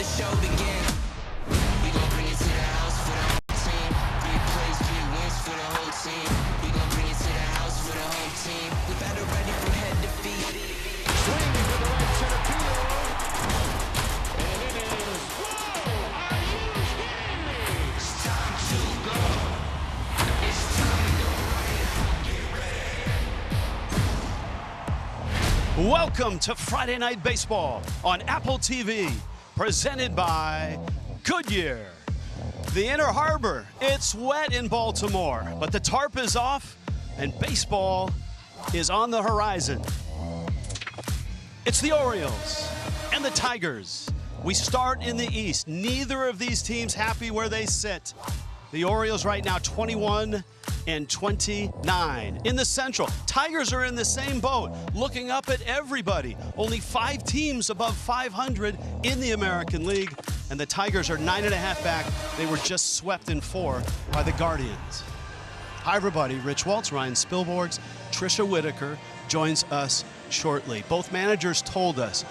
the show begin. We gon' bring it to the house for the whole team. Big plays, big wins for the whole team. We gon' bring it to the house for the whole team. We better ready from head to feet. Swinging to the right center field. And it is. Whoa! Are you kidding me? It's time to go. It's time to get ready. Welcome to Friday Night Baseball on Apple TV, presented by Goodyear. The Inner Harbor, it's wet in Baltimore, but the tarp is off and baseball is on the horizon. It's the Orioles and the Tigers. We start in the East. Neither of these teams happy where they sit. The Orioles right now 21 and 29. In the Central, Tigers are in the same boat, looking up at everybody. Only 5 teams above 500 in the American League, and the Tigers are 9.5 back. They were just swept in 4 by the Guardians. Hi, everybody. Rich Waltz, Ryan Spilborgs, Trisha Whitaker joins us shortly. Both managers told us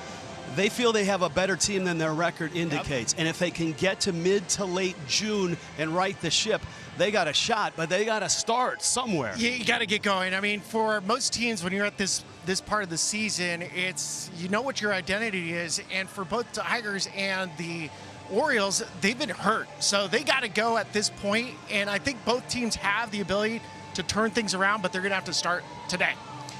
they feel they have a better team than their record indicates. And if they can get to mid to late June and right the ship, they got a shot, but they got to start somewhere. You got to get going. I mean, for most teams, when you're at this part of the season, it's, you know what your identity is. And for both the Tigers and the Orioles, they've been hurt. So they got to go at this point. And I think both teams have the ability to turn things around, but they're going to have to start today.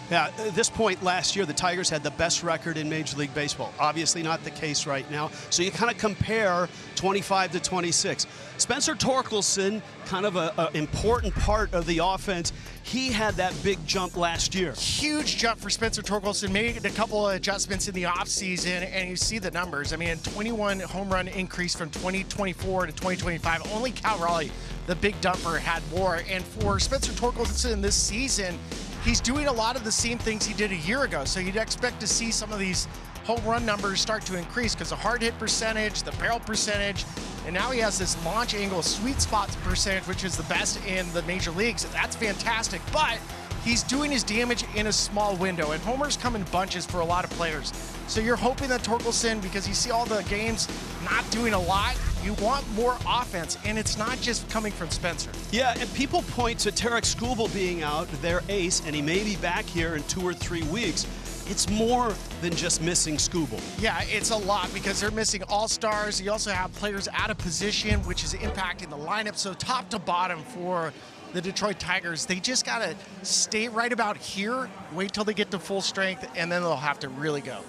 Yeah, at this point last year, the Tigers had the best record in Major League Baseball. Obviously not the case right now. So you kind of compare 25 to 26. Spencer Torkelson, kind of an important part of the offense. He had that big jump last year. Huge jump for Spencer Torkelson. Made a couple of adjustments in the offseason, and you see the numbers. I mean, 21 home run increase from 2024 to 2025. Only Cal Raleigh, the big dumper, had more. And for Spencer Torkelson this season, he's doing a lot of the same things he did a year ago. So you'd expect to see some of these home run numbers start to increase because the hard hit percentage, the barrel percentage, and now he has this launch angle sweet spot percentage, which is the best in the major leagues. That's fantastic, but he's doing his damage in a small window, and homers come in bunches for a lot of players. So you're hoping that Torkelson, because you see all the games not doing a lot, you want more offense, and it's not just coming from Spencer. Yeah, and people point to Tarek Skubal being out, their ace, and he may be back here in 2 or 3 weeks. It's more than just missing Skubal. Yeah, it's a lot because they're missing all-stars. You also have players out of position, which is impacting the lineup. So top to bottom for the Detroit Tigers, they just got to stay right about here, wait till they get to full strength, and then they'll have to really go.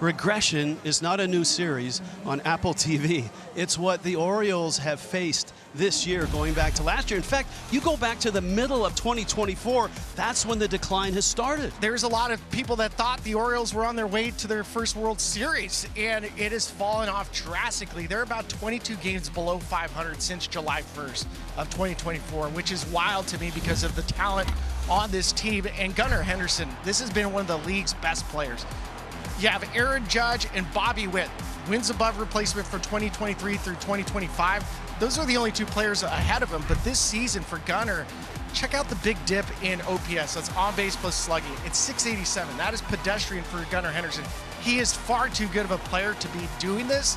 Regression is not a new series on Apple TV. It's what the Orioles have faced this year going back to last year. In fact, you go back to the middle of 2024, that's when the decline has started. There's a lot of people that thought the Orioles were on their way to their first World Series, and it has fallen off drastically. They're about 22 games below 500 since July 1st of 2024, which is wild to me because of the talent on this team. And Gunnar Henderson, this has been one of the league's best players. You have Aaron Judge and Bobby Witt, wins above replacement for 2023 through 2025. Those are the only 2 players ahead of him. But this season for Gunnar, check out the big dip in OPS. That's on base plus slugging. It's 687. That is pedestrian for Gunnar Henderson. He is far too good of a player to be doing this,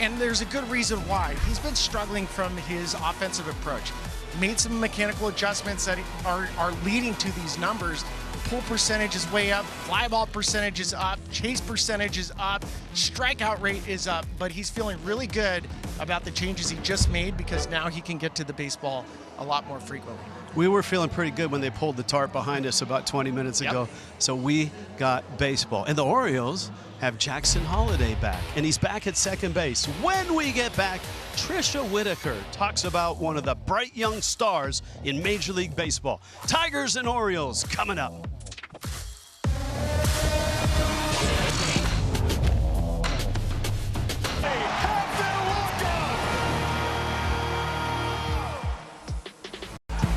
and there's a good reason why. He's been struggling from his offensive approach. Made some mechanical adjustments that are leading to these numbers. Pull percentage is way up, fly ball percentage is up, chase percentage is up, strikeout rate is up, but he's feeling really good about the changes he just made because now he can get to the baseball a lot more frequently. We were feeling pretty good when they pulled the tarp behind us about 20 minutes ago. So we got baseball. And the Orioles have Jackson Holliday back, and he's back at second base. When we get back, Trisha Whitaker talks about one of the bright young stars in Major League Baseball. Tigers and Orioles coming up.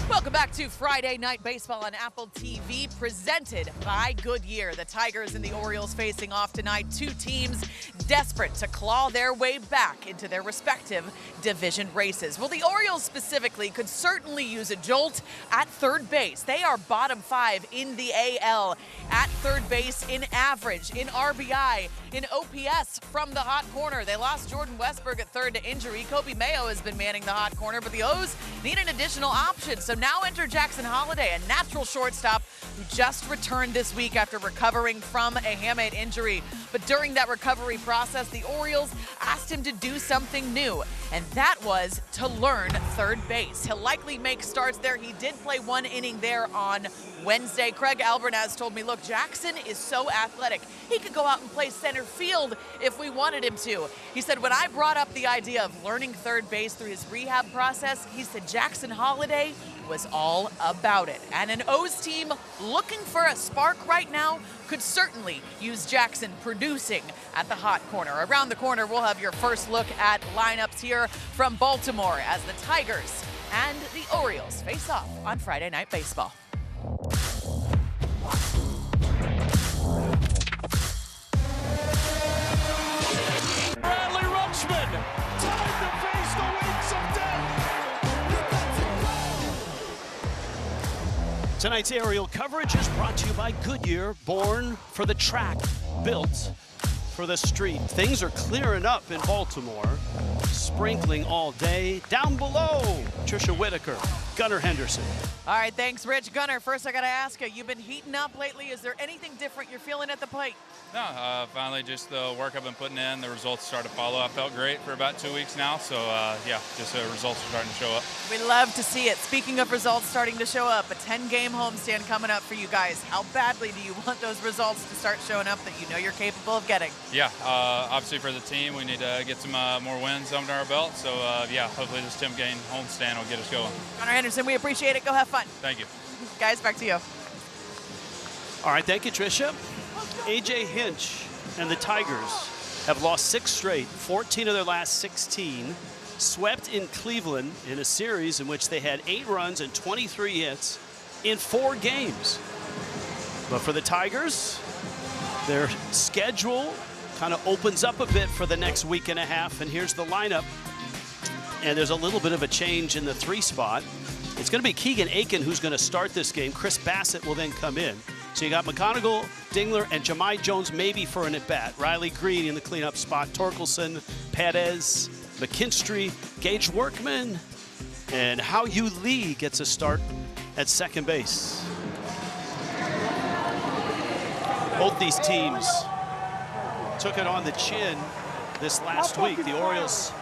Welcome back to Friday Night Baseball on Apple TV, presented by Goodyear. The Tigers and the Orioles facing off tonight. 2 teams desperate to claw their way back into their respective division races. Well, the Orioles specifically could certainly use a jolt at third base. They are bottom 5 in the AL at third base in average, in RBI, in OPS from the hot corner. They lost Jordan Westberg at third to injury. Kobe Mayo has been manning the hot corner, but the O's need an additional option. So now enter Jackson Holliday, a natural shortstop who just returned this week after recovering from a hamate injury. But during that recovery process, the Orioles asked him to do something new, and that was to learn third base. He'll likely make starts there. He did play 1 inning there on Wednesday. Craig Albernaz told me, look, Jackson is so athletic. He could go out and play center field if we wanted him to. He said, when I brought up the idea of learning third base through his rehab process, he said Jackson Holliday was all about it. And an O's team looking for a spark right now could certainly use Jackson producing at the hot corner. Around the corner, we'll have your first look at lineups here from Baltimore as the Tigers and the Orioles face off on Friday Night Baseball. Bradley Rutschman, time to face the wings of death. Tonight's aerial coverage is brought to you by Goodyear, born for the track, built for the street. Things are clearing up in Baltimore. Sprinkling all day. Down below, Trisha Whitaker, Gunnar Henderson. All right, thanks, Rich. Gunnar, first I got to ask you, you've been heating up lately. Is there anything different you're feeling at the plate? No, finally just the work I've been putting in, the results start to follow. I felt great for about 2 weeks now, so yeah, just the results are starting to show up. We love to see it. Speaking of results starting to show up, a 10-game homestand coming up for you guys. How badly do you want those results to start showing up that you know you're capable of getting? Yeah, obviously for the team, we need to get some more wins under our belt, so yeah, hopefully this 10-game homestand will get us going. Gunnar Henderson, we appreciate it. Go have fun. Thank you. Guys, back to you. All right, thank you, Trisha. A.J. Hinch and the Tigers have lost 6 straight, 14 of their last 16, swept in Cleveland in a series in which they had 8 runs and 23 hits in 4 games. But for the Tigers, their schedule kind of opens up a bit for the next week and a half, and here's the lineup. And there's a little bit of a change in the 3 spot. It's going to be Keegan Aiken who's going to start this game. Chris Bassett will then come in. So you got McGonigal, Dingler, and Jahmai Jones maybe for an at-bat. Riley Green in the cleanup spot. Torkelson, Perez, McKinstry, Gage Workman, and Hao Yu Lee gets a start at second base. Both these teams took it on the chin this last week. The Orioles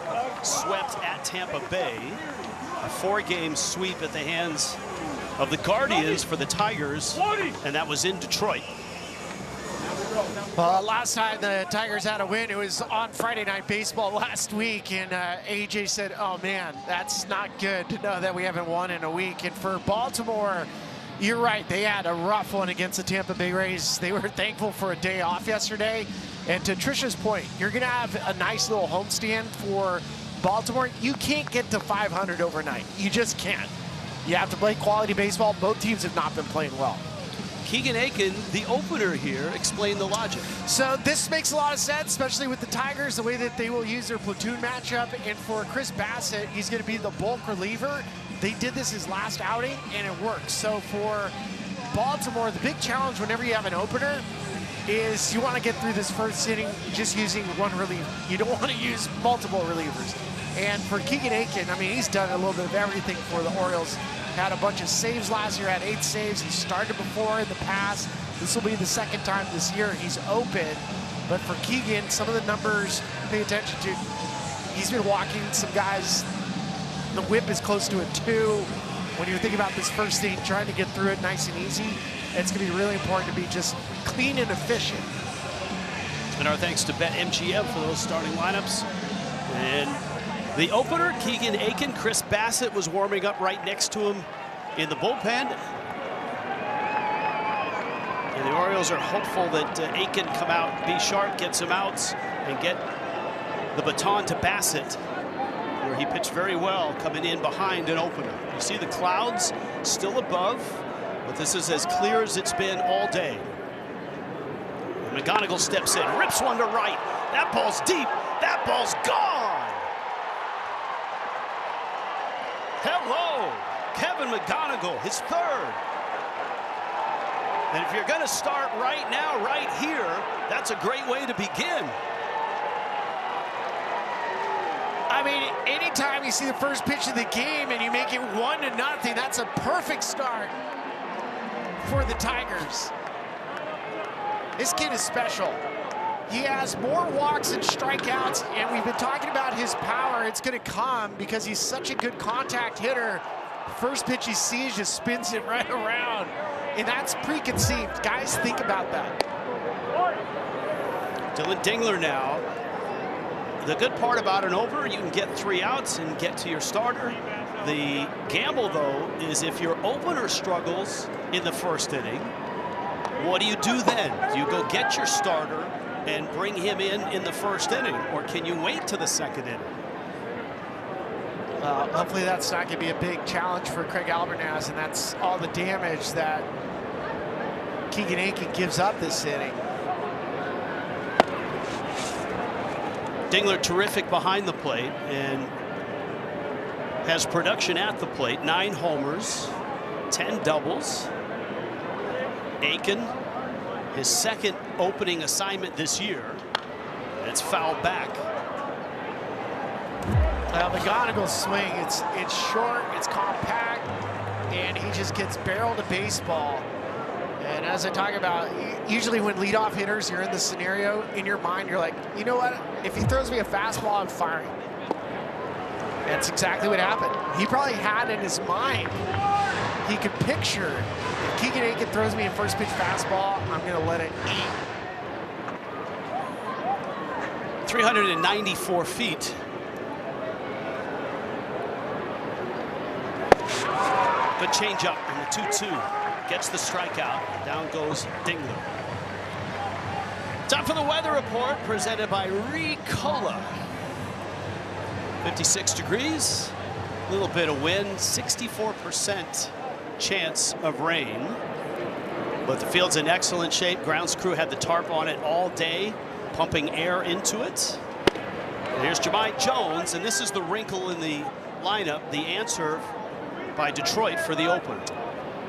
swept at Tampa Bay. A 4-game sweep at the hands of the Guardians for the Tigers, and that was in Detroit. Well, last time the Tigers had a win, it was on Friday Night Baseball last week, and AJ said, oh man, that's not good to know that we haven't won in a week. And for Baltimore, you're right, they had a rough one against the Tampa Bay Rays. They were thankful for a day off yesterday. And to Trisha's point, you're going to have a nice little homestand for Baltimore. You can't get to 500 overnight. You just can't. You have to play quality baseball. Both teams have not been playing well. Keegan Aiken, the opener here, explain the logic. So this makes a lot of sense, especially with the Tigers, the way that they will use their platoon matchup. And for Chris Bassett, he's going to be the bulk reliever. They did this his last outing, and it works. So for Baltimore, the big challenge whenever you have an opener is you want to get through this first inning just using one reliever. You don't want to use multiple relievers. And for Keegan Aiken, I mean, he's done a little bit of everything for the Orioles. Had a bunch of saves last year, had 8 saves. He started before in the past. This will be the second time this year he's open. But for Keegan, some of the numbers, pay attention to. He's been walking some guys. The whip is close to a 2. When you think about this first inning, trying to get through it nice and easy, it's going to be really important to be just clean and efficient. And our thanks to BetMGM for those starting lineups. And the opener, Keegan Aiken. Chris Bassett was warming up right next to him in the bullpen. And the Orioles are hopeful that Aiken come out, be sharp, get some outs, and get the baton to Bassett, where he pitched very well coming in behind an opener. You see the clouds still above, but this is as clear as it's been all day. McGonigal steps in, rips one to right. That ball's deep. That ball's gone. Hello, Kevin McGonigal, his third. And if you're going to start right now, right here, that's a great way to begin. I mean, anytime you see the first pitch of the game and you make it 1-0, that's a perfect start for the Tigers. This kid is special. He has more walks and strikeouts, and we've been talking about his power. It's going to come because he's such a good contact hitter. First pitch he sees just spins it right around, and that's preconceived. Guys, think about that. Dylan Dingler now. The good part about an over, you can get 3 outs and get to your starter. The gamble, though, is if your opener struggles in the first inning, what do you do then? Do you go get your starter and bring him in the first inning, or can you wait to the second inning? Hopefully that's not going to be a big challenge for Craig Albernaz, and that's all the damage that Keegan Akin gives up this inning. Dingler terrific behind the plate and has production at the plate. 9 homers, 10 doubles. Akin, his second opening assignment this year. It's fouled back. Well, McGonigal's swing, it's short, it's compact, and he just gets barrel to baseball. And as I talk about, usually when leadoff hitters, you're in the scenario, in your mind, you're like, you know what? If he throws me a fastball, I'm firing. That's exactly what happened. He probably had in his mind, he could picture, if Keegan Akin throws me a first pitch fastball, I'm going to let it eat. 394 feet. Good changeup in the 2-2. Gets the strikeout. Down goes Dingler. Time for the weather report presented by Ricola. 56 degrees, a little bit of wind, 64% chance of rain. But the field's in excellent shape. Grounds crew had the tarp on it all day, pumping air into it. And here's Jahmai Jones, and this is the wrinkle in the lineup, the answer by Detroit for the opener.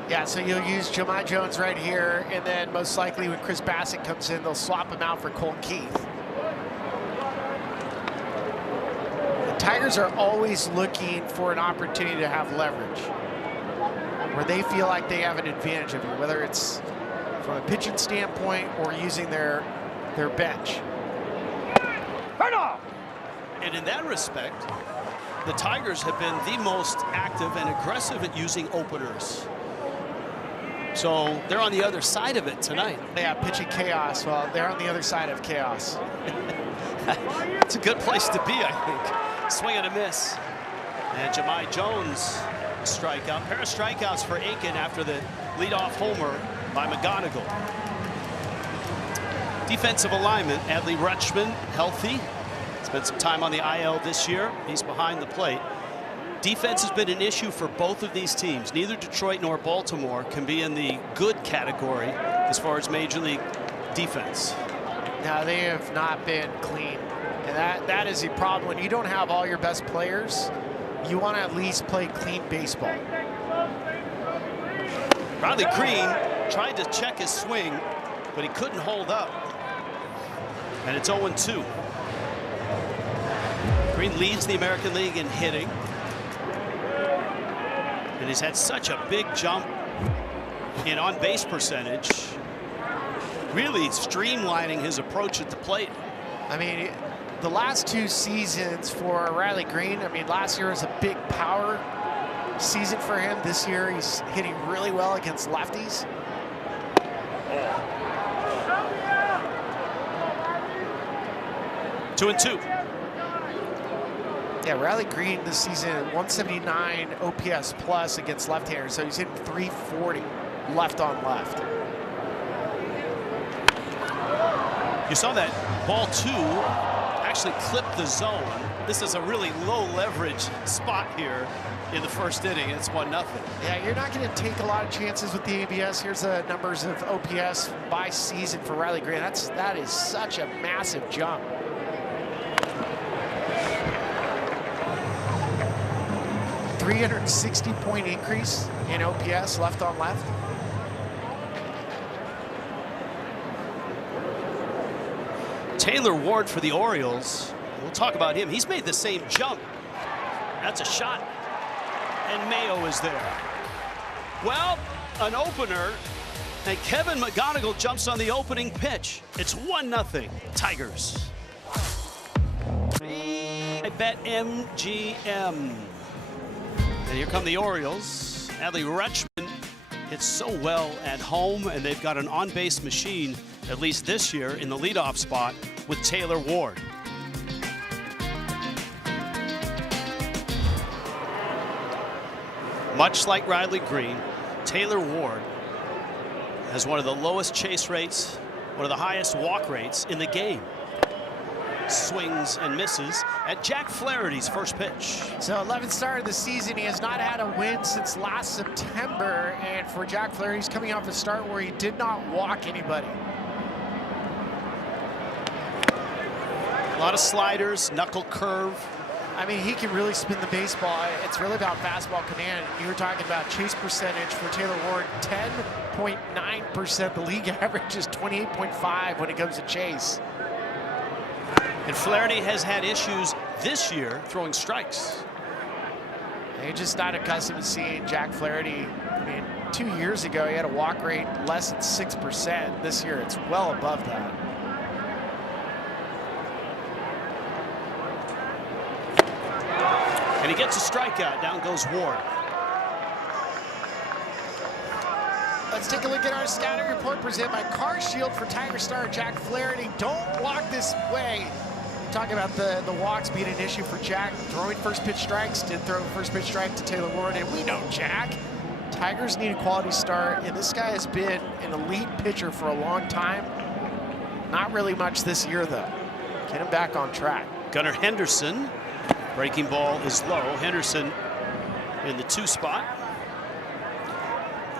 Yeah, so you'll use Jahmai Jones right here, and then most likely when Chris Bassett comes in, they'll swap him out for Cole Keith. The Tigers are always looking for an opportunity to have leverage, where they feel like they have an advantage of you, whether it's from a pitching standpoint or using their bench. And in that respect, the Tigers have been the most active and aggressive at using openers. So they're on the other side of it tonight. Yeah, pitching chaos. Well, they're on the other side of chaos. It's a good place to be, I think. Swing and a miss. And Jahmai Jones strikeout. Pair of strikeouts for Akin after the leadoff homer by McGonigal. Defensive alignment, Adley Rutschman, healthy. Spent some time on the IL this year. He's behind the plate. Defense has been an issue for both of these teams. Neither Detroit nor Baltimore can be in the good category as far as Major League defense. No, they have not been clean. And that is a problem. When you don't have all your best players, you want to at least play clean baseball. Riley Green tried to check his swing, but he couldn't hold up. And it's 0-2. Green leads the American League in hitting. And he's had such a big jump in on-base percentage, really streamlining his approach at the plate. I mean, the last 2 seasons for Riley Green, I mean, last year was a big power season for him. This year, he's hitting really well against lefties. Two and two. Yeah, Riley Green this season, 179 OPS plus against left-handers, so he's hitting 340 left on left. You saw that ball 2 actually clipped the zone. This is a really low leverage spot here in the first inning. It's 1-0. Yeah, you're not going to take a lot of chances with the ABS. Here's the numbers of OPS by season for Riley Green. That is such a massive jump. 360-point increase in OPS left on left. Taylor Ward for the Orioles. We'll talk about him. He's made the same jump. That's a shot. And Mayo is there. Well, an opener. And Kevin McGonigal jumps on the opening pitch. It's 1-0 Tigers. I bet MGM. And here come the Orioles. Adley Rutschman hits so well at home, and they've got an on-base machine, at least this year, in the leadoff spot with Taylor Ward. Much like Riley Green, Taylor Ward has one of the lowest chase rates, one of the highest walk rates in the game. Swings and misses at Jack Flaherty's first pitch. So 11th start of the season. He has not had a win since last September. And for Jack Flaherty, he's coming off a start where he did not walk anybody. A lot of sliders, knuckle curve. I mean, he can really spin the baseball. It's really about fastball command. You were talking about chase percentage for Taylor Ward, 10.9%. The league average is 28.5 when it comes to chase. And Flaherty has had issues this year throwing strikes. They're just not accustomed to seeing Jack Flaherty. I mean, 2 years ago, he had a walk rate less than 6%. This year, it's well above that. And he gets a strikeout. Down goes Ward. Let's take a look at our scouting report presented by Car Shield for Tiger star Jack Flaherty. Don't walk this way. Talking about the walks being an issue for Jack. Throwing first pitch strikes. Did throw first pitch strike to Taylor Ward. And we know Jack. Tigers need a quality start. And this guy has been an elite pitcher for a long time. Not really much this year, though. Get him back on track. Gunnar Henderson. Breaking ball is low. Henderson in the 2 spot.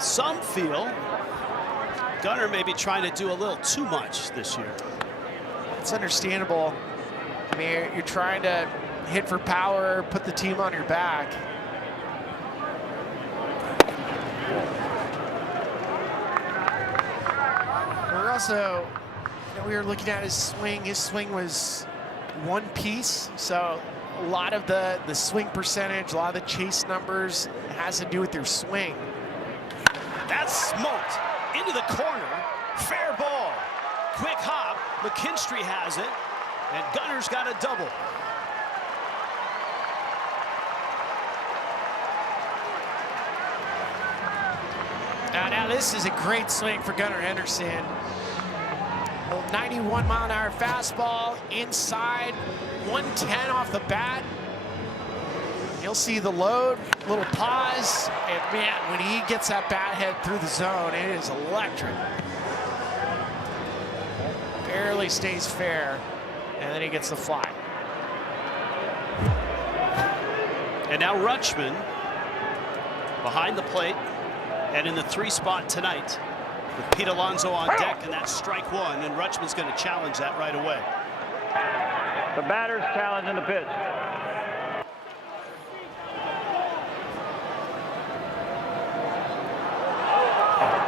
Some feel Gunnar may be trying to do a little too much this year. It's understandable. I mean, you're trying to hit for power, put the team on your back. We're also, we were looking at his swing. His swing was one piece, so a lot of the swing percentage, a lot of the chase numbers has to do with your swing. That's smoked into the corner. Fair ball. Quick hop. McKinstry has it. And Gunnar's got a double. Now this is a great swing for Gunnar Henderson. 91 mile an hour fastball inside, 110 off the bat. You'll see the load, little pause, and man, when he gets that bat head through the zone, it is electric. Barely stays fair, and then he gets the fly. And now Rutschman behind the plate and in the 3 spot tonight with Pete Alonso on deck, and that's strike 1, and Rutschman's going to challenge that right away. The batter's challenging the pitch.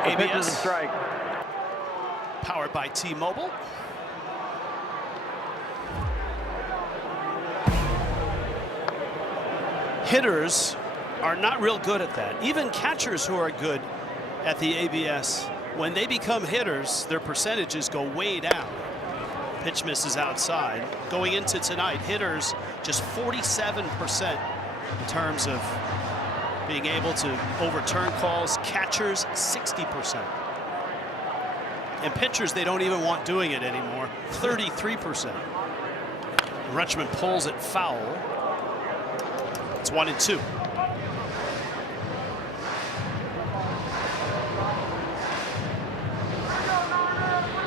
ABS strike. Powered by T-Mobile. Hitters are not real good at that. Even catchers who are good at the ABS, when they become hitters, their percentages go way down. Pitch misses outside. Going into tonight, hitters just 47% in terms of being able to overturn calls. Catchers, 60%. And pitchers, they don't even want doing it anymore, 33%. Rutschman pulls it foul. It's 1-2.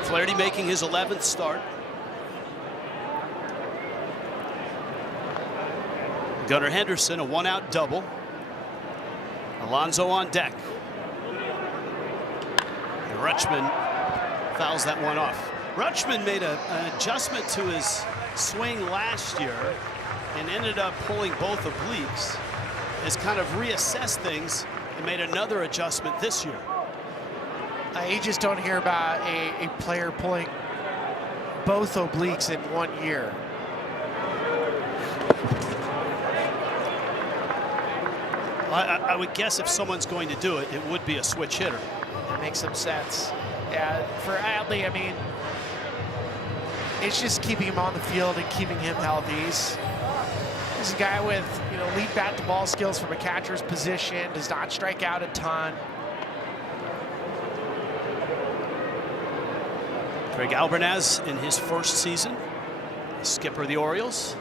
Flaherty making his 11th start. Gunnar Henderson, a 1-out double. Alonso on deck. And Rutschman fouls that one off. Rutschman made an adjustment to his swing last year and ended up pulling both obliques. has kind of reassessed things and made another adjustment this year. You just don't hear about a player pulling both obliques in 1 year. I would guess if someone's going to do it, it would be a switch hitter. It makes some sense. Yeah, for Adley, I mean, it's just keeping him on the field and keeping him healthy. He's a guy with, elite bat-to-ball skills from a catcher's position, does not strike out a ton. Greg Albernaz in his first season, skipper of the Orioles.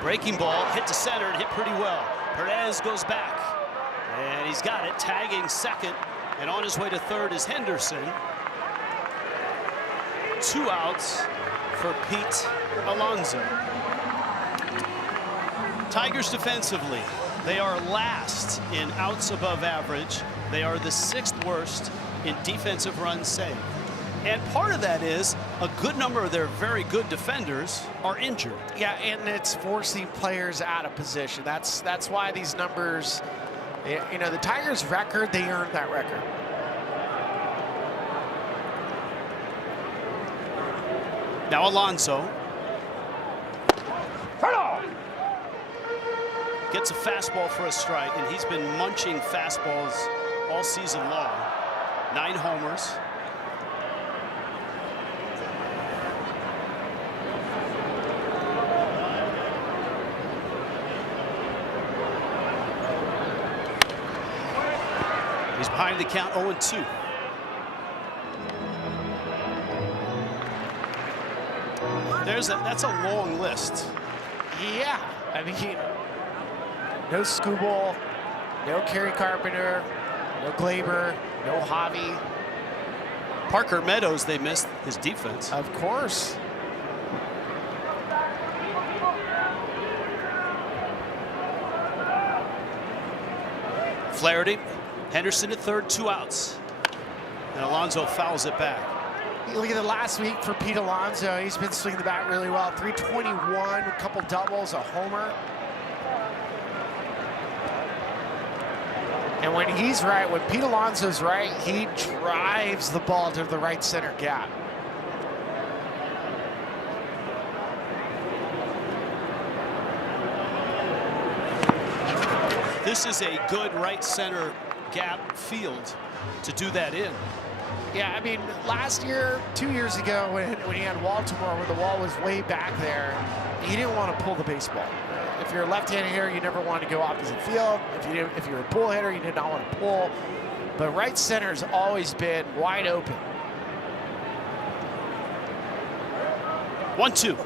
Breaking ball, hit to center and hit pretty well. Perez goes back, and he's got it, tagging second, and on his way to third is Henderson. 2 outs for Pete Alonso. Tigers defensively, they are last in outs above average. They are the 6th worst in defensive runs saved. And part of that is a good number of their very good defenders are injured. Yeah, and it's forcing players out of position. That's why these numbers, the Tigers' record, they earned that record. Now Alonso gets a fastball for a strike, and he's been munching fastballs all season long. 9 homers. He's behind the count, 0-2. That's a long list. Yeah, I mean, no Skubal, no Kerry Carpenter, no Glaber, no Javi. Parker Meadows, they missed his defense. Of course. Flaherty, Henderson at third, 2 outs. And Alonso fouls it back. You look at the last week for Pete Alonso, he's been swinging the bat really well. 321, a couple doubles, a homer. And when he's right, when Pete Alonso's right, he drives the ball to the right center gap. This is a good right center gap field to do that in. Yeah, I mean, last year, 2 years ago, when he had Baltimore, where the wall was way back there, he didn't want to pull the baseball. If you're a left-handed hitter, you never want to go opposite field. If you're a pull hitter, you did not want to pull. But right center has always been wide open. 1-2.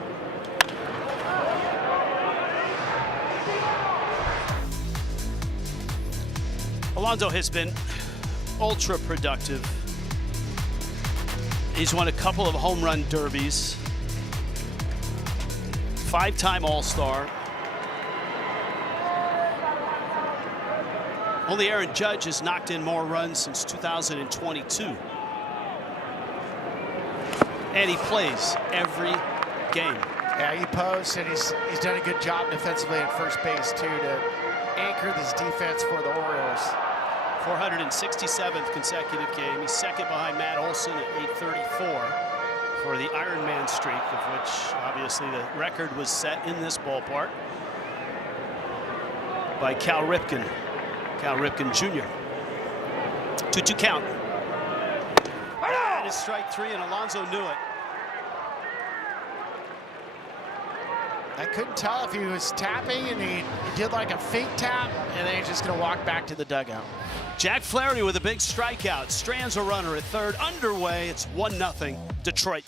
Alonso has been ultra productive. He's won a couple of home run derbies. 5-time All-Star. Only Aaron Judge has knocked in more runs since 2022. And he plays every game. Yeah, he posts, and he's done a good job defensively at first base, too, to anchor this defense for the Orioles. 467th consecutive game. He's second behind Matt Olson at 834 for the Ironman streak, of which obviously the record was set in this ballpark by Cal Ripken Jr. 2-2 count. That is strike 3, and Alonso knew it. I couldn't tell if he was tapping, and he did like a fake tap, and then he's just going to walk back to the dugout. Jack Flaherty with a big strikeout. Strands a runner at third. Underway, it's 1-0 Detroit.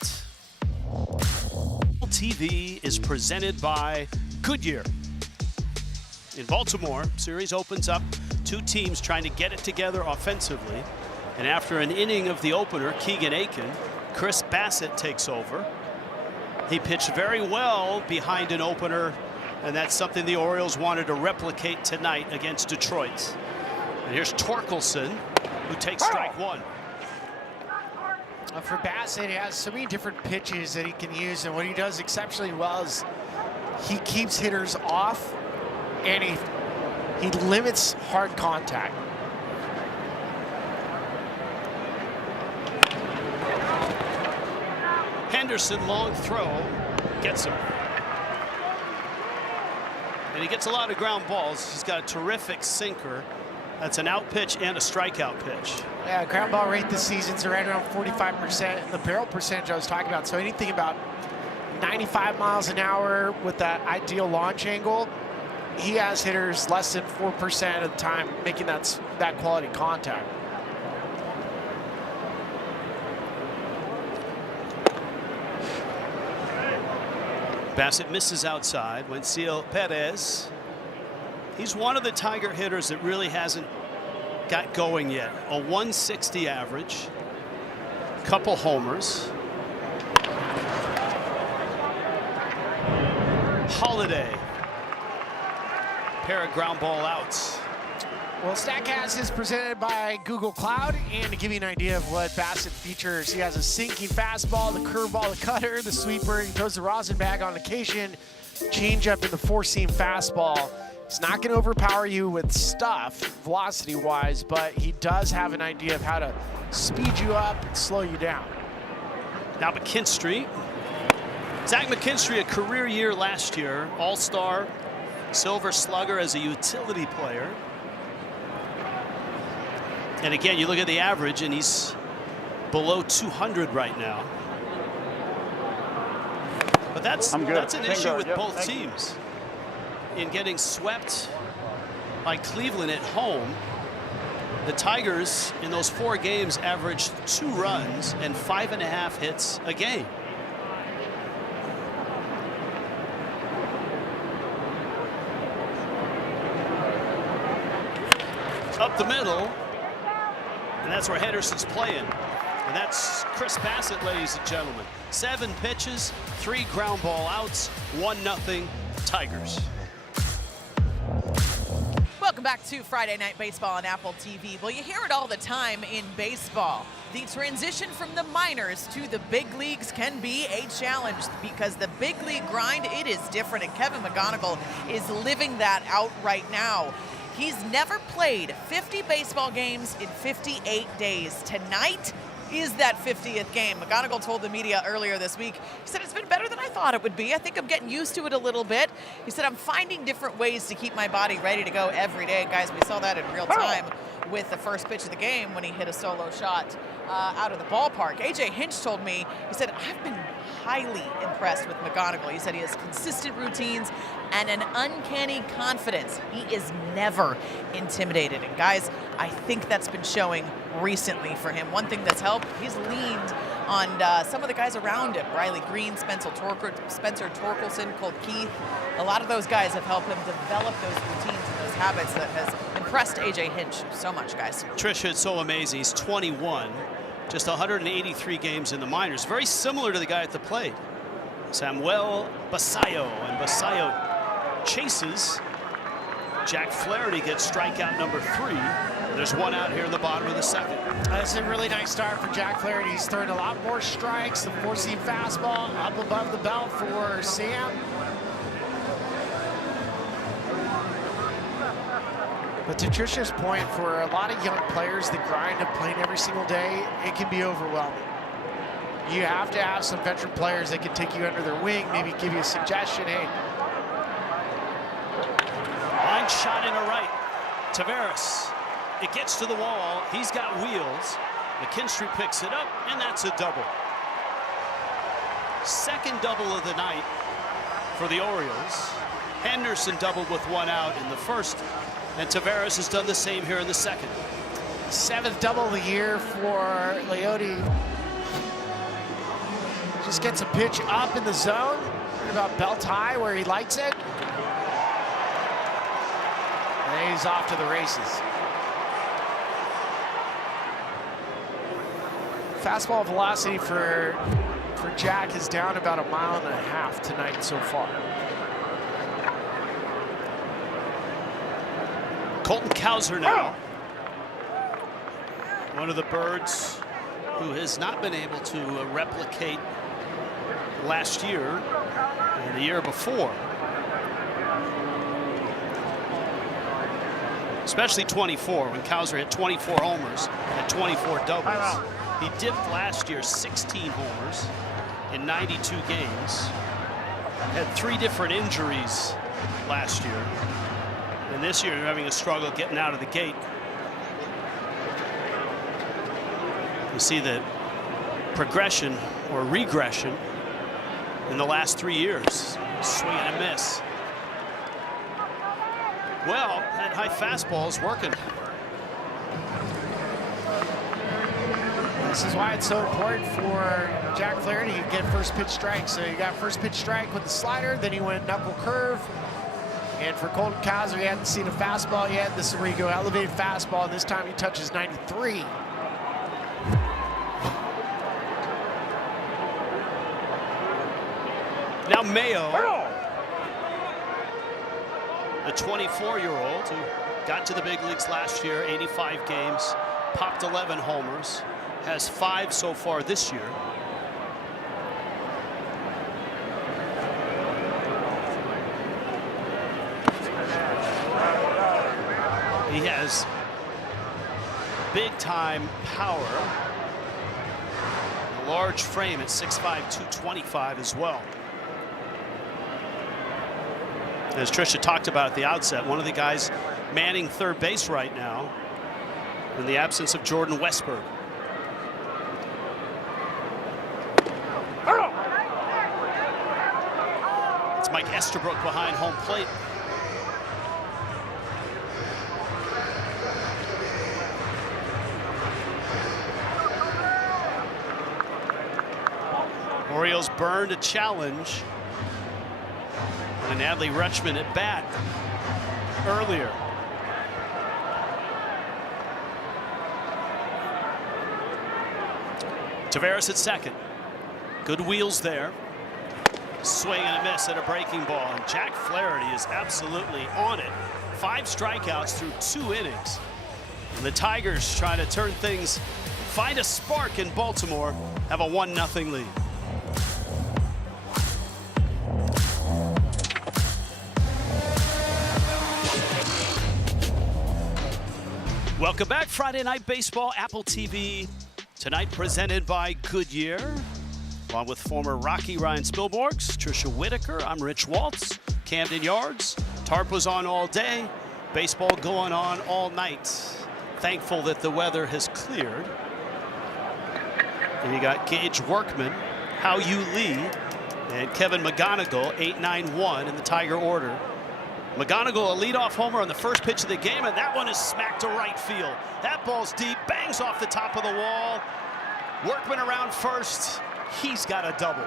TV is presented by Goodyear. In Baltimore, series opens up. 2 teams trying to get it together offensively. And after an inning of the opener, Keegan Aiken, Chris Bassett takes over. He pitched very well behind an opener, and that's something the Orioles wanted to replicate tonight against Detroit. And here's Torkelson, who takes strike 1. For Bassett, he has so many different pitches that he can use, and what he does exceptionally well is he keeps hitters off, and he He limits hard contact. Henderson, long throw, gets him. And he gets a lot of ground balls. He's got a terrific sinker. That's an out pitch and a strikeout pitch. Yeah, ground ball rate this season's right around 45%. And the barrel percentage I was talking about, so anything about 95 miles an hour with that ideal launch angle, he has hitters less than 4% of the time making that quality contact. Bassett misses outside. Wencio Perez. He's one of the Tiger hitters that really hasn't got going yet. A 160 average, couple homers. Holiday. Pair of ground ball outs. Well, StatCast is presented by Google Cloud, and to give you an idea of what Bassett features, he has a sinking fastball, the curveball, the cutter, the sweeper. He throws the rosin bag on occasion, changeup in the four-seam fastball. He's not going to overpower you with stuff, velocity-wise, but he does have an idea of how to speed you up and slow you down. Now McKinstry. Zach McKinstry, a career year last year, all-star, silver slugger as a utility player. And again, you look at the average, and he's below 200 right now. But that's an issue with both teams. In getting swept by Cleveland at home, the Tigers in those 4 games averaged 2 runs and 5.5 hits a game. Up the middle. And that's where Henderson's playing. And that's Chris Bassett, ladies and gentlemen. 7 pitches, 3 ground ball outs, 1-0 Tigers. Welcome back to Friday Night Baseball on Apple TV. Well, you hear it all the time in baseball. The transition from the minors to the big leagues can be a challenge because the big league grind, it is different, and Kevin McGonigal is living that out right now. He's never played 50 baseball games in 58 days. Tonight is that 50th game. McGonigal told the media earlier this week, he said, it's been better than I thought it would be. I think I'm getting used to it a little bit. He said, I'm finding different ways to keep my body ready to go every day. Guys, we saw that in real time with the first pitch of the game when he hit a solo shot out of the ballpark. AJ Hinch told me, he said, I've been highly impressed with McGonigal. He said he has consistent routines and an uncanny confidence. He is never intimidated. And guys, I think that's been showing recently for him. One thing that's helped, he's leaned on some of the guys around him. Riley Green, Spencer Torkelson, Colt Keith. A lot of those guys have helped him develop those routines and those habits that has impressed AJ Hinch so much, guys. Trisha, it's so amazing. He's 21, just 183 games in the minors. Very similar to the guy at the plate, Samuel Basayo. And Basayo chases. Jack Flaherty gets strikeout number 3. There's 1 out here in the bottom of the 2nd. That's a really nice start for Jack Flaherty. He's throwing a lot more strikes. The four-seam fastball up above the belt for Sam. But to Trisha's point, for a lot of young players, the grind of playing every single day, it can be overwhelming. You have to have some veteran players that can take you under their wing, maybe give you a suggestion. Hey, line shot into right. Taveras. It gets to the wall. He's got wheels. McKinstry picks it up, and that's a double. Second double of the night for the Orioles. Henderson doubled with 1 out in the first, and Taveras has done the same here in the 2nd. 7th double of the year for Leote. Just gets a pitch up in the zone, right about belt high where he likes it. And he's off to the races. Fastball velocity for Jack is down about 1.5 miles tonight so far. Colton Cowser now. One of the birds who has not been able to replicate last year and the year before. especially 24, when Cowser hit 24 homers and 24 doubles. He dipped last year 16 homers in 92 games. Had 3 different injuries last year. And this year, they're having a struggle getting out of the gate. You see the progression or regression in the last 3 years. Swing and a miss. Well, that high fastball is working. This is why it's so important for Jack Flaherty to get first pitch strike. So you got first pitch strike with the slider, then he went knuckle curve. And for Colton Cowser, he hadn't seen a fastball yet. This is where you go elevated fastball, and this time he touches 93. Now Mayo, the 24-year-old who got to the big leagues last year, 85 games, popped 11 homers, has 5 so far this year. He has big-time power, a large frame at 6'5", 225 as well. As Tricia talked about at the outset, one of the guys manning third base right now in the absence of Jordan Westberg. It's Mike Estabrook behind home plate. Orioles burned a challenge and Adley Rutschman at bat earlier. Taveras at second. Good wheels there. Swing and a miss at a breaking ball. And Jack Flaherty is absolutely on it. 5 strikeouts through 2 innings. And the Tigers try to turn things, find a spark in Baltimore, have a 1-0 lead. Welcome back. Friday Night Baseball, Apple TV. Tonight presented by Goodyear. Along with former Rocky Ryan Spilborghs, Tricia Whitaker, I'm Rich Waltz, Camden Yards. Tarp was on all day. Baseball going on all night. Thankful that the weather has cleared. And you got Gage Workman, Hao Yu Lee, and Kevin McGonigal, 8-9-1 in the Tiger order. McGonigal, a leadoff homer on the first pitch of the game, and that one is smacked to right field. That ball's deep, bangs off the top of the wall. Workman around first. He's got a double.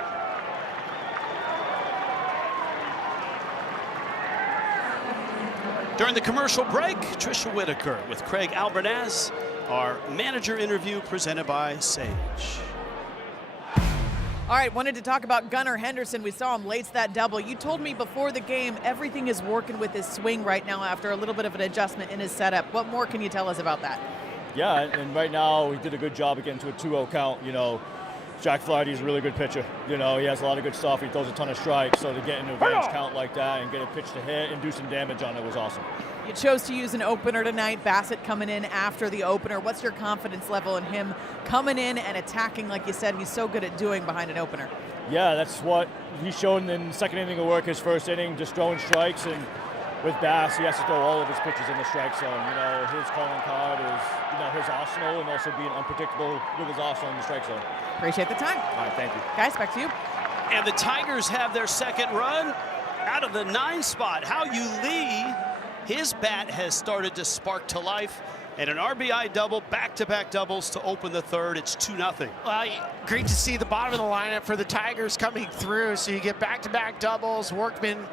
During the commercial break, Tricia Whitaker with Craig Albernaz, our manager interview presented by Sage. All right, wanted to talk about Gunnar Henderson. We saw him lace that double. You told me before the game everything is working with his swing right now after a little bit of an adjustment in his setup. What more can you tell us about that? Yeah, and right now he did a good job of getting to a 2-0 count. You know, Jack Flaherty is a really good pitcher. You know, he has a lot of good stuff. He throws a ton of strikes. So to get into a range count like that and get a pitch to hit and do some damage on it was awesome. You chose to use an opener tonight. Bassett coming in after the opener. What's your confidence level in him coming in and attacking like you said he's so good at doing behind an opener? Yeah, that's what he's shown in the second inning of work, his first inning, just throwing strikes. And with Bass, he has to throw all of his pitches in the strike zone. You know, his calling card is, you know, his arsenal and also being unpredictable with his arsenal in the strike zone. Appreciate the time. All right, thank you. Guys, back to you. And the Tigers have their second run out of the 9 spot. Hao Yu Lee, his bat has started to spark to life. And an RBI double, back-to-back doubles to open the third. It's 2-0. Well, great to see the bottom of the lineup for the Tigers coming through. So you get back-to-back doubles, Workman,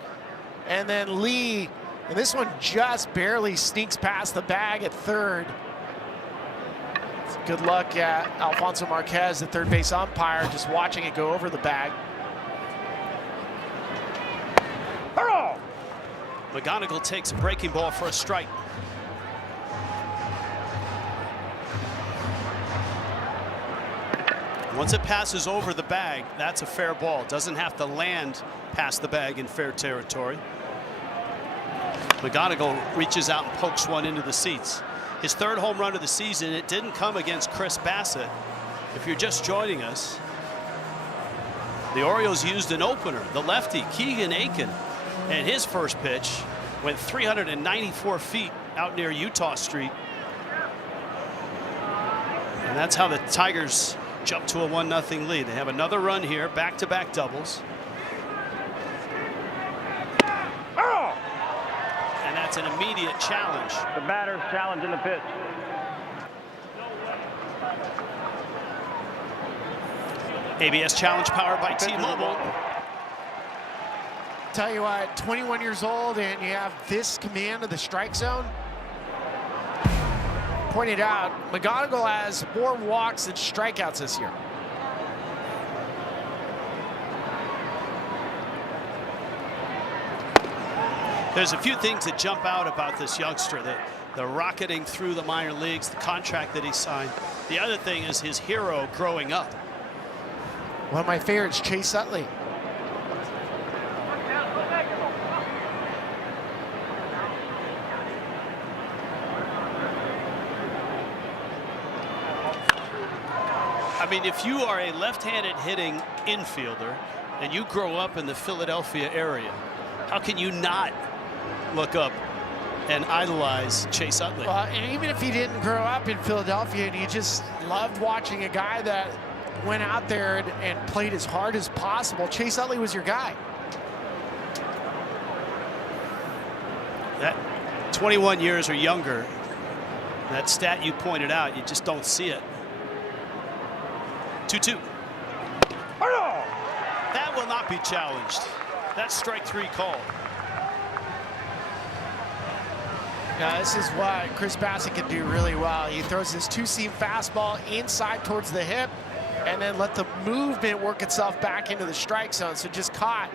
and then Lee. And this one just barely sneaks past the bag at third. Good luck at Alfonso Marquez, the third base umpire, just watching it go over the bag. McGonigal takes a breaking ball for a strike. Once it passes over the bag, that's a fair ball. Doesn't have to land past the bag in fair territory. McGonigal reaches out and pokes one into the seats. His third home run of the season. It didn't come against Chris Bassett. If you're just joining us, the Orioles used an opener, the lefty Keegan Aiken, and his first pitch went 394 feet out near Utah Street. And that's how the Tigers jump to a 1-0 lead. They have another run here, back-to-back doubles. And that's an immediate challenge. The batter's challenging the pitch. ABS challenge powered by T-Mobile. Tell you what, 21 years old and you have this command of the strike zone. Pointed out, McGonigal has more walks than strikeouts this year. There's a few things that jump out about this youngster, the rocketing through the minor leagues, the contract that he signed. The other thing is his hero growing up. One of my favorites, Chase Utley. I mean, if you are a left-handed hitting infielder and you grow up in the Philadelphia area, how can you not look up and idolize Chase Utley? Well, and even if he didn't grow up in Philadelphia and you just loved watching a guy that went out there and played as hard as possible, Chase Utley was your guy. That 21 years or younger, that stat you pointed out, you just don't see it. 2-2. That will not be challenged. That's strike 3 call. Now, this is what Chris Bassett can do really well. He throws this two-seam fastball inside towards the hip and then let the movement work itself back into the strike zone. So just caught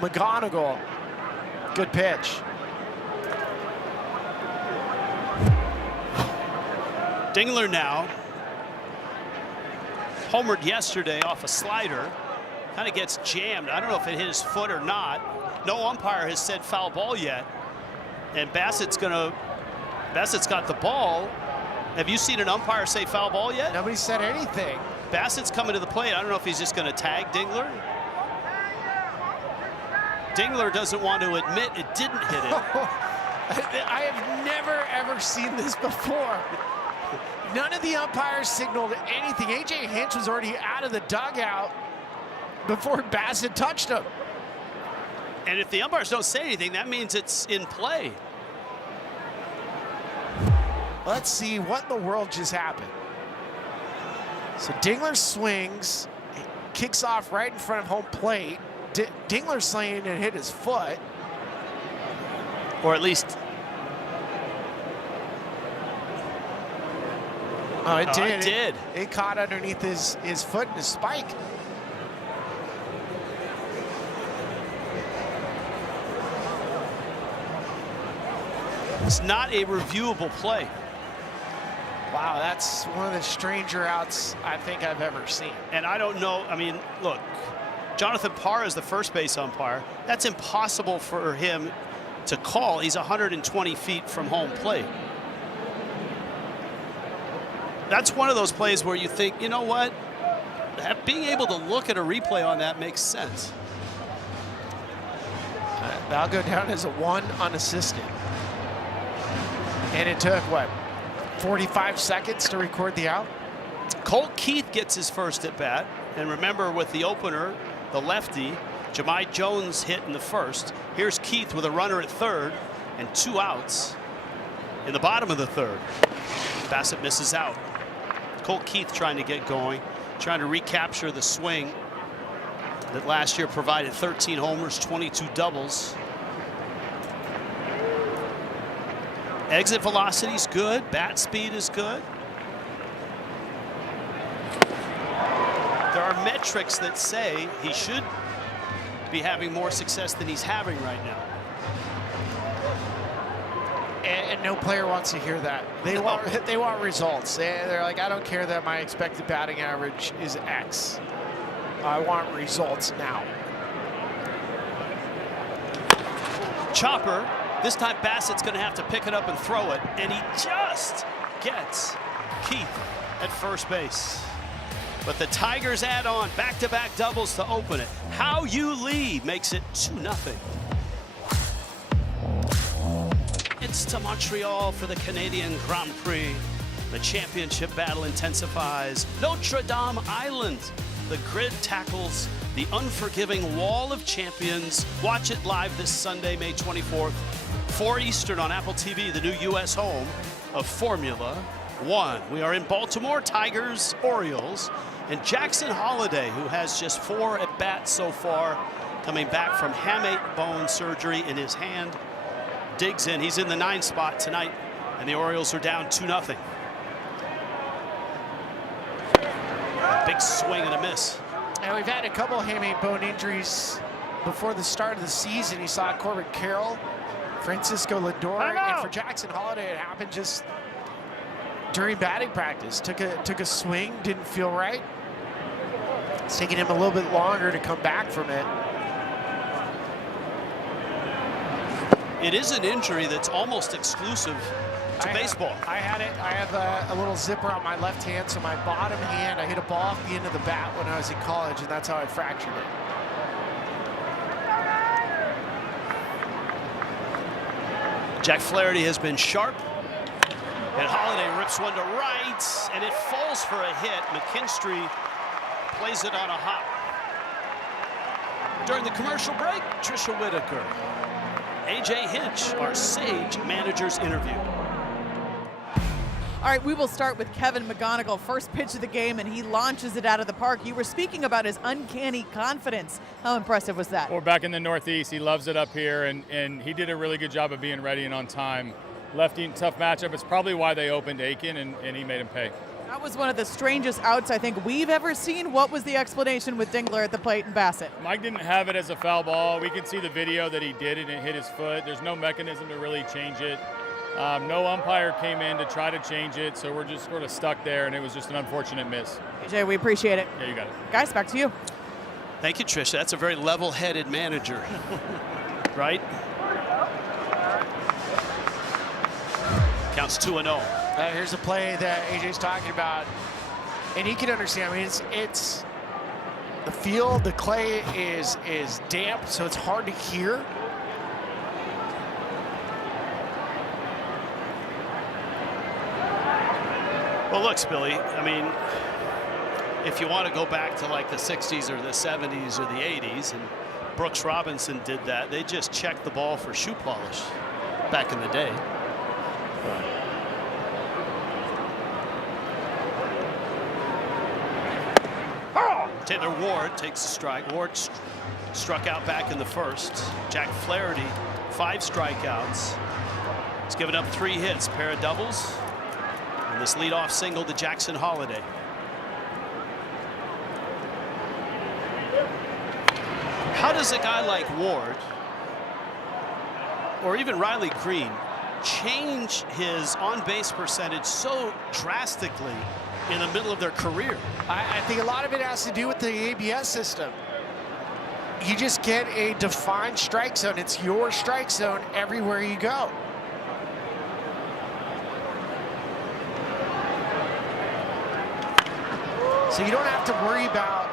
McGonigal. Good pitch. Dingler now homered yesterday off a slider. Kind of gets jammed. I don't know if it hit his foot or not. No umpire has said foul ball yet. And Bassett's got the ball. Have you seen an umpire say foul ball yet? Nobody said anything. Bassett's coming to the plate. I don't know if he's just going to tag Dingler. Dingler doesn't want to admit it didn't hit him. I have never, ever seen this before. None of the umpires signaled anything. A.J. Hinch was already out of the dugout before Bassett touched him. And if the umpires don't say anything, that means it's in play. Let's see what in the world just happened. So Dingler swings, kicks off right in front of home plate. Dingler slaying and hit his foot. Or at least... Oh, it did. It did. It caught underneath his foot and his spike. It's not a reviewable play. Wow, that's one of the stranger outs I think I've ever seen. And I don't know, I mean, look, Jonathan Parr is the first base umpire. That's impossible for him to call. He's 120 feet from home plate. That's one of those plays where you think, you know what? Being able to look at a replay on that makes sense. That'll go down as a 1 unassisted. And it took, what, 45 seconds to record the out? Colt Keith gets his first at bat. And remember, with the opener, the lefty, Jahmai Jones hit in the first. Here's Keith with a runner at third and 2 outs in the bottom of the third. Bassett misses out. Colt Keith trying to get going, trying to recapture the swing that last year provided 13 homers, 22 doubles. Exit velocity is good. Bat speed is good. There are metrics that say he should be having more success than he's having right now. And no player wants to hear that. They want results. They're like, I don't care that my expected batting average is X. I want results now. Chopper This time Bassett's going to have to pick it up and throw it, and he just gets Keith at first base. But the Tigers add on back-to-back doubles to open it. How you lead makes it 2-0. It's to Montreal for the Canadian Grand Prix. The championship battle intensifies. Notre Dame Island. The grid tackles the unforgiving wall of champions. Watch it live this Sunday, May 24th, 4 Eastern on Apple TV, the new U.S. home of Formula One. We are in Baltimore, Tigers, Orioles, and Jackson Holliday, who has just 4 at-bats so far, coming back from hamate bone surgery in his hand, digs in. He's in the 9 spot tonight, and the Orioles are down 2-0. A big swing and a miss. And we've had a couple hamate bone injuries before the start of the season. You saw Corbin Carroll, Francisco Lindor, and for Jackson Holliday, it happened just during batting practice. Took a swing, didn't feel right. It's taking him a little bit longer to come back from it. It is an injury that's almost exclusive to baseball. I have a little zipper on my left hand, so my bottom hand, I hit a ball off the end of the bat when I was in college, and that's how I fractured it. Jack Flaherty has been sharp, and Holliday rips one to right, and it falls for a hit. McKinstry plays it on a hop. During the commercial break, Trisha Whitaker, AJ Hinch, our Sage Managers interview. All right, we will start with Kevin McGonigal. First pitch of the game, and he launches it out of the park. You were speaking about his uncanny confidence. How impressive was that? We're back in the Northeast. He loves it up here, and he did a really good job of being ready and on time. Lefty, tough matchup. It's probably why they opened Aiken, and he made him pay. That was one of the strangest outs I think we've ever seen. What was the explanation with Dingler at the plate and Bassett? Mike didn't have it as a foul ball. We can see the video that he did it and it hit his foot. There's no mechanism to really change it. No umpire came in to try to change it, so we're just sort of stuck there, and it was just an unfortunate miss. AJ, we appreciate it. Yeah, you got it. Guys, back to you. Thank you, Trisha. That's a very level-headed manager, right? Counts 2-0. Here's a play that AJ's talking about, and he can understand. I mean, it's the field, the clay is damp, so it's hard to hear. Well, look, Billy, I mean, if you want to go back to like the 60s or the 70s or the 80s, and Brooks Robinson did that, they just checked the ball for shoe polish back in the day. Taylor Ward takes a strike. Ward struck out back in the first. Jack Flaherty, 5 strikeouts. He's given up 3 hits, pair of doubles, and this leadoff single to Jackson Holliday. How does a guy like Ward, or even Riley Green, change his on-base percentage so drastically in the middle of their career? I think a lot of it has to do with the ABS system. You just get a defined strike zone. It's your strike zone everywhere you go. So you don't have to worry about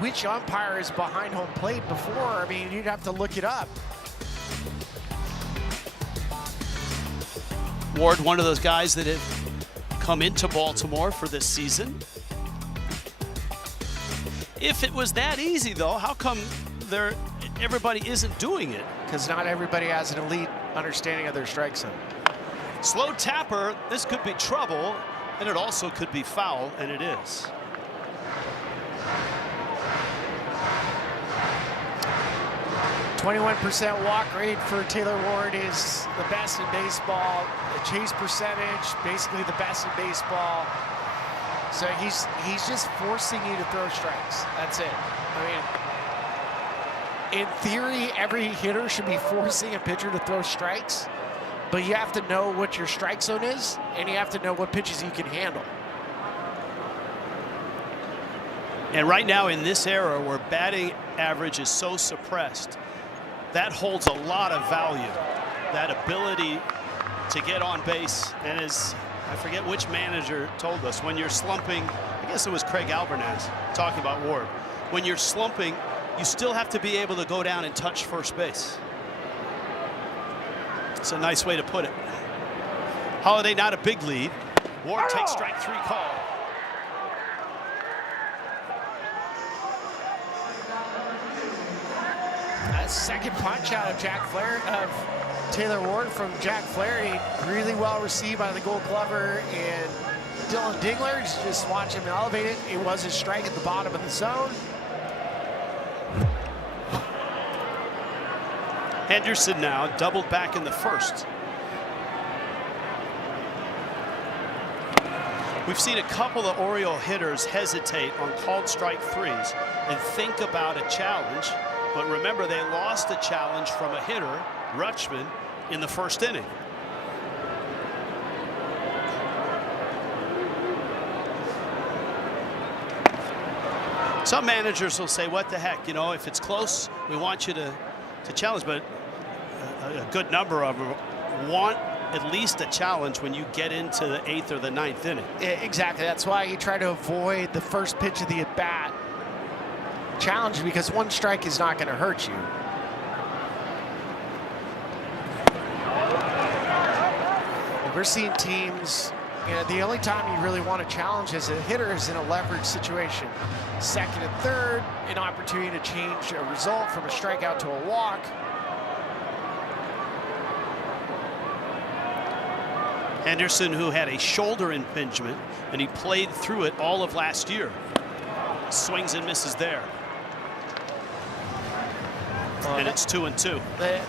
which umpire is behind home plate before. I mean, you'd have to look it up. Ward, one of those guys that have come into Baltimore for this season. If it was that easy, though, how come everybody isn't doing it? Because not everybody has an elite understanding of their strike zone. Slow tapper, this could be trouble, and it also could be foul, and it is. .21% walk rate for Taylor Ward is the best in baseball. The chase percentage, basically the best in baseball. So he's just forcing you to throw strikes. That's it. I mean, in theory, every hitter should be forcing a pitcher to throw strikes, but you have to know what your strike zone is, and you have to know what pitches you can handle. And right now in this era where batting average is so suppressed, that holds a lot of value, that ability to get on base. And as I forget which manager told us, when you're slumping, I guess it was Craig Albernaz talking about Ward, when you're slumping, you still have to be able to go down and touch first base. It's a nice way to put it. Holiday not a big lead. Ward takes strike 3 call. A second punch out of Taylor Ward from Jack Flaherty, really well received by the Gold Glover and Dylan Dingler. Just watch him elevate it. It was a strike at the bottom of the zone. Henderson now doubled back in the first. We've seen a couple of Oriole hitters hesitate on called strike 3s and think about a challenge. But remember, they lost a challenge from a hitter, Rutschman, in the first inning. Some managers will say, what the heck, you know, if it's close, we want you to challenge. But a good number of them want at least a challenge when you get into the 8th or the 9th inning. Exactly. That's why you try to avoid the first pitch of the at-bat challenge, because one strike is not going to hurt you. And we're seeing teams, you know, the only time you really want to challenge as a hitter is in a leverage situation. Second and third, an opportunity to change a result from a strikeout to a walk. Henderson, who had a shoulder impingement, and he played through it all of last year. Swings and misses there. And it's 2-2.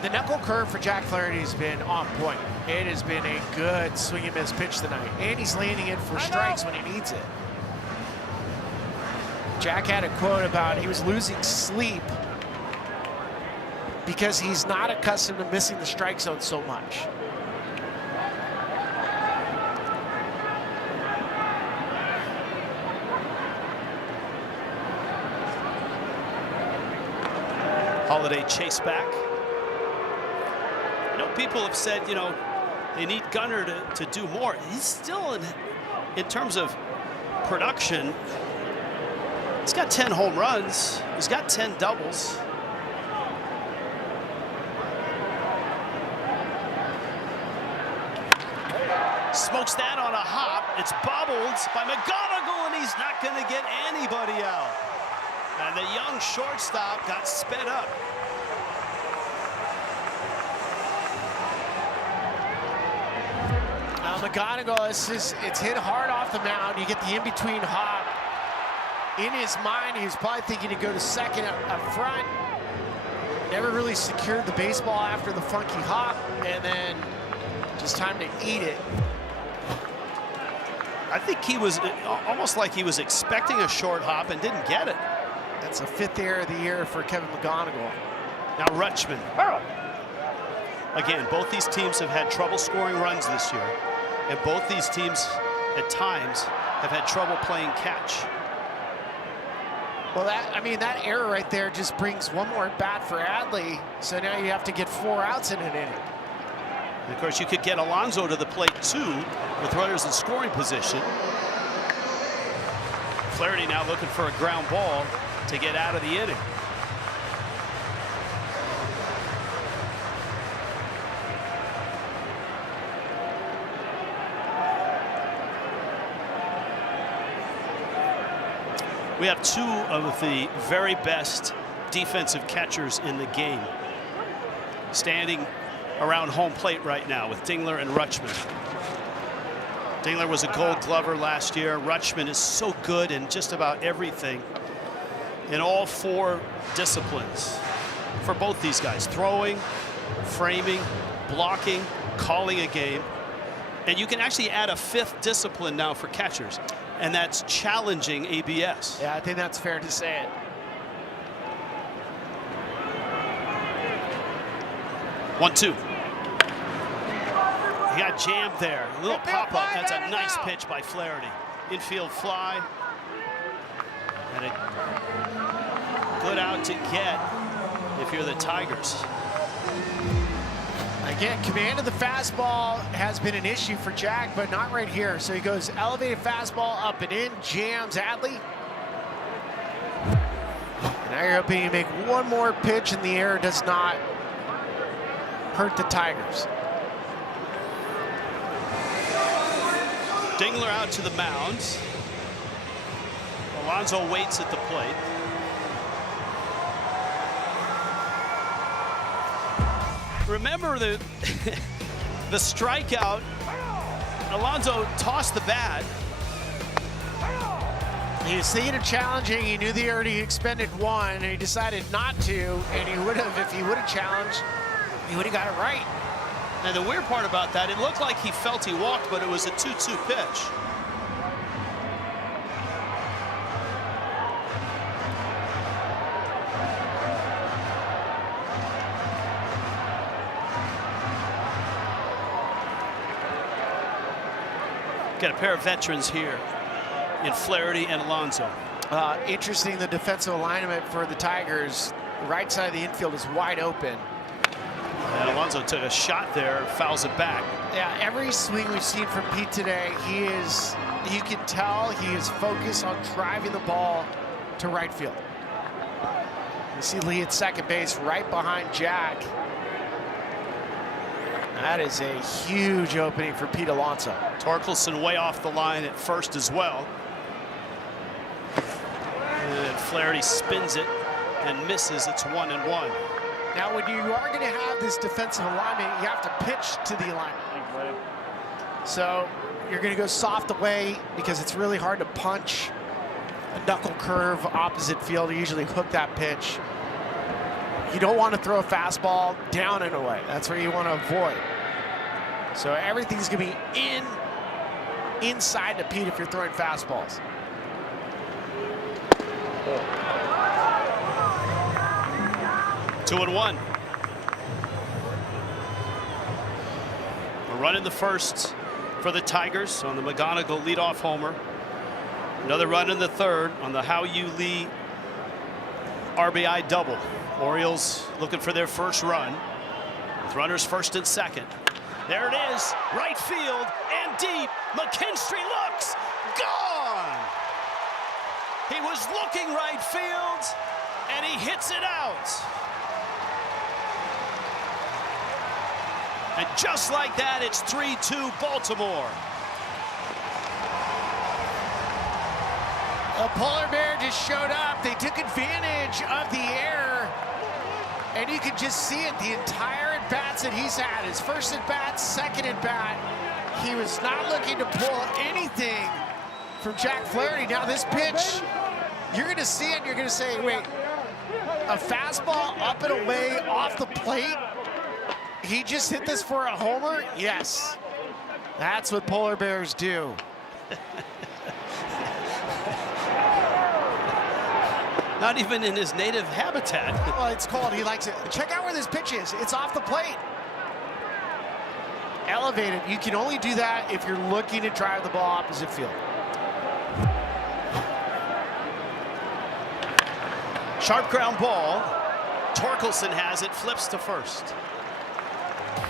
The knuckle curve for Jack Flaherty has been on point. It has been a good swing and miss pitch tonight. And he's landing it for strikes when he needs it. Jack had a quote about he was losing sleep because he's not accustomed to missing the strike zone so much. Holiday chase back. I know people have said, you know, they need Gunnar to do more. He's still in terms of production, he's got 10 home runs. He's got 10 doubles. Smokes that on a hop. It's bobbled by McGonigal, and he's not going to get anybody out. And the young shortstop got sped up. Now McGonigal, it's hit hard off the mound. You get the in-between hop. In his mind, he was probably thinking to go to second up front. Never really secured the baseball after the funky hop, and then just time to eat it. I think he was almost like he was expecting a short hop and didn't get it. That's a 5th error of the year for Kevin McGonigal. Now Rutschman. Again, both these teams have had trouble scoring runs this year, and both these teams at times have had trouble playing catch. Well, that error right there just brings one more at bat for Adley. So now you have to get 4 outs in an inning. And of course, you could get Alonso to the plate too, with runners in scoring position. Flaherty now looking for a ground ball to get out of the inning. We have 2 of the very best defensive catchers in the game standing around home plate right now with Dingler and Rutschman. Dingler was a Gold Glover last year. Rutschman is so good in just about everything in all 4 disciplines for both these guys: throwing, framing, blocking, calling a game. And you can actually add a 5th discipline now for catchers, and that's challenging ABS. Yeah, I think that's fair to say it. 1-2. He got jammed there. A little pop-up. That's a nice pitch by Flaherty. Infield fly. And a good out to get if you're the Tigers. Again, command of the fastball has been an issue for Jack, but not right here. So he goes elevated fastball up and in, jams Adley. Now you're hoping you make one more pitch and the air does not hurt the Tigers. Dingler out to the mound. Alonso waits at the plate. Remember the the strikeout. Alonso tossed the bat. He was thinking of challenging. He knew they already expended one, and he decided not to. And he would have, if he would have challenged, he would have got it right. And the weird part about that, it looked like he felt he walked, but it was a 2-2 pitch. Got a pair of veterans here in Flaherty and Alonso. Interesting, the defensive alignment for the Tigers. The right side of the infield is wide open. And Alonso took a shot there, fouls it back. Yeah, every swing we've seen from Pete today, you can tell he is focused on driving the ball to right field. You see Lee at second base right behind Jack. That is a huge opening for Pete Alonso. Torkelson way off the line at first as well. And Flaherty spins it and misses. It's 1-1. Now, when you are going to have this defensive alignment, you have to pitch to the alignment. So you're going to go soft away because it's really hard to punch a knuckle curve opposite field. You usually hook that pitch. You don't want to throw a fastball down and away. That's where you want to avoid. So everything's going to be inside to Pete if you're throwing fastballs. Two and one. A run in the first for the Tigers on the McGonigal leadoff homer. Another run in the third on the Hao-Yu Lee RBI double. Orioles looking for their first run with runners first and second. There it is, right field and deep. McKinstry looks, gone. He was looking right field and he hits it out. And just like that, it's 3-2 Baltimore. A polar bear just showed up. They took advantage of the air. And you can just see it, the entire at-bats that he's had. His first at-bat, second at-bat. He was not looking to pull anything from Jack Flaherty. Now this pitch, you're going to see it and you're going to say, wait, a fastball up and away off the plate? He just hit this for a homer? Yes. That's what polar bears do. Not even in his native habitat. Well, it's cold. He likes it. Check out where this pitch is. It's off the plate. Elevated. You can only do that if you're looking to drive the ball opposite field. Sharp ground ball. Torkelson has it, flips to first.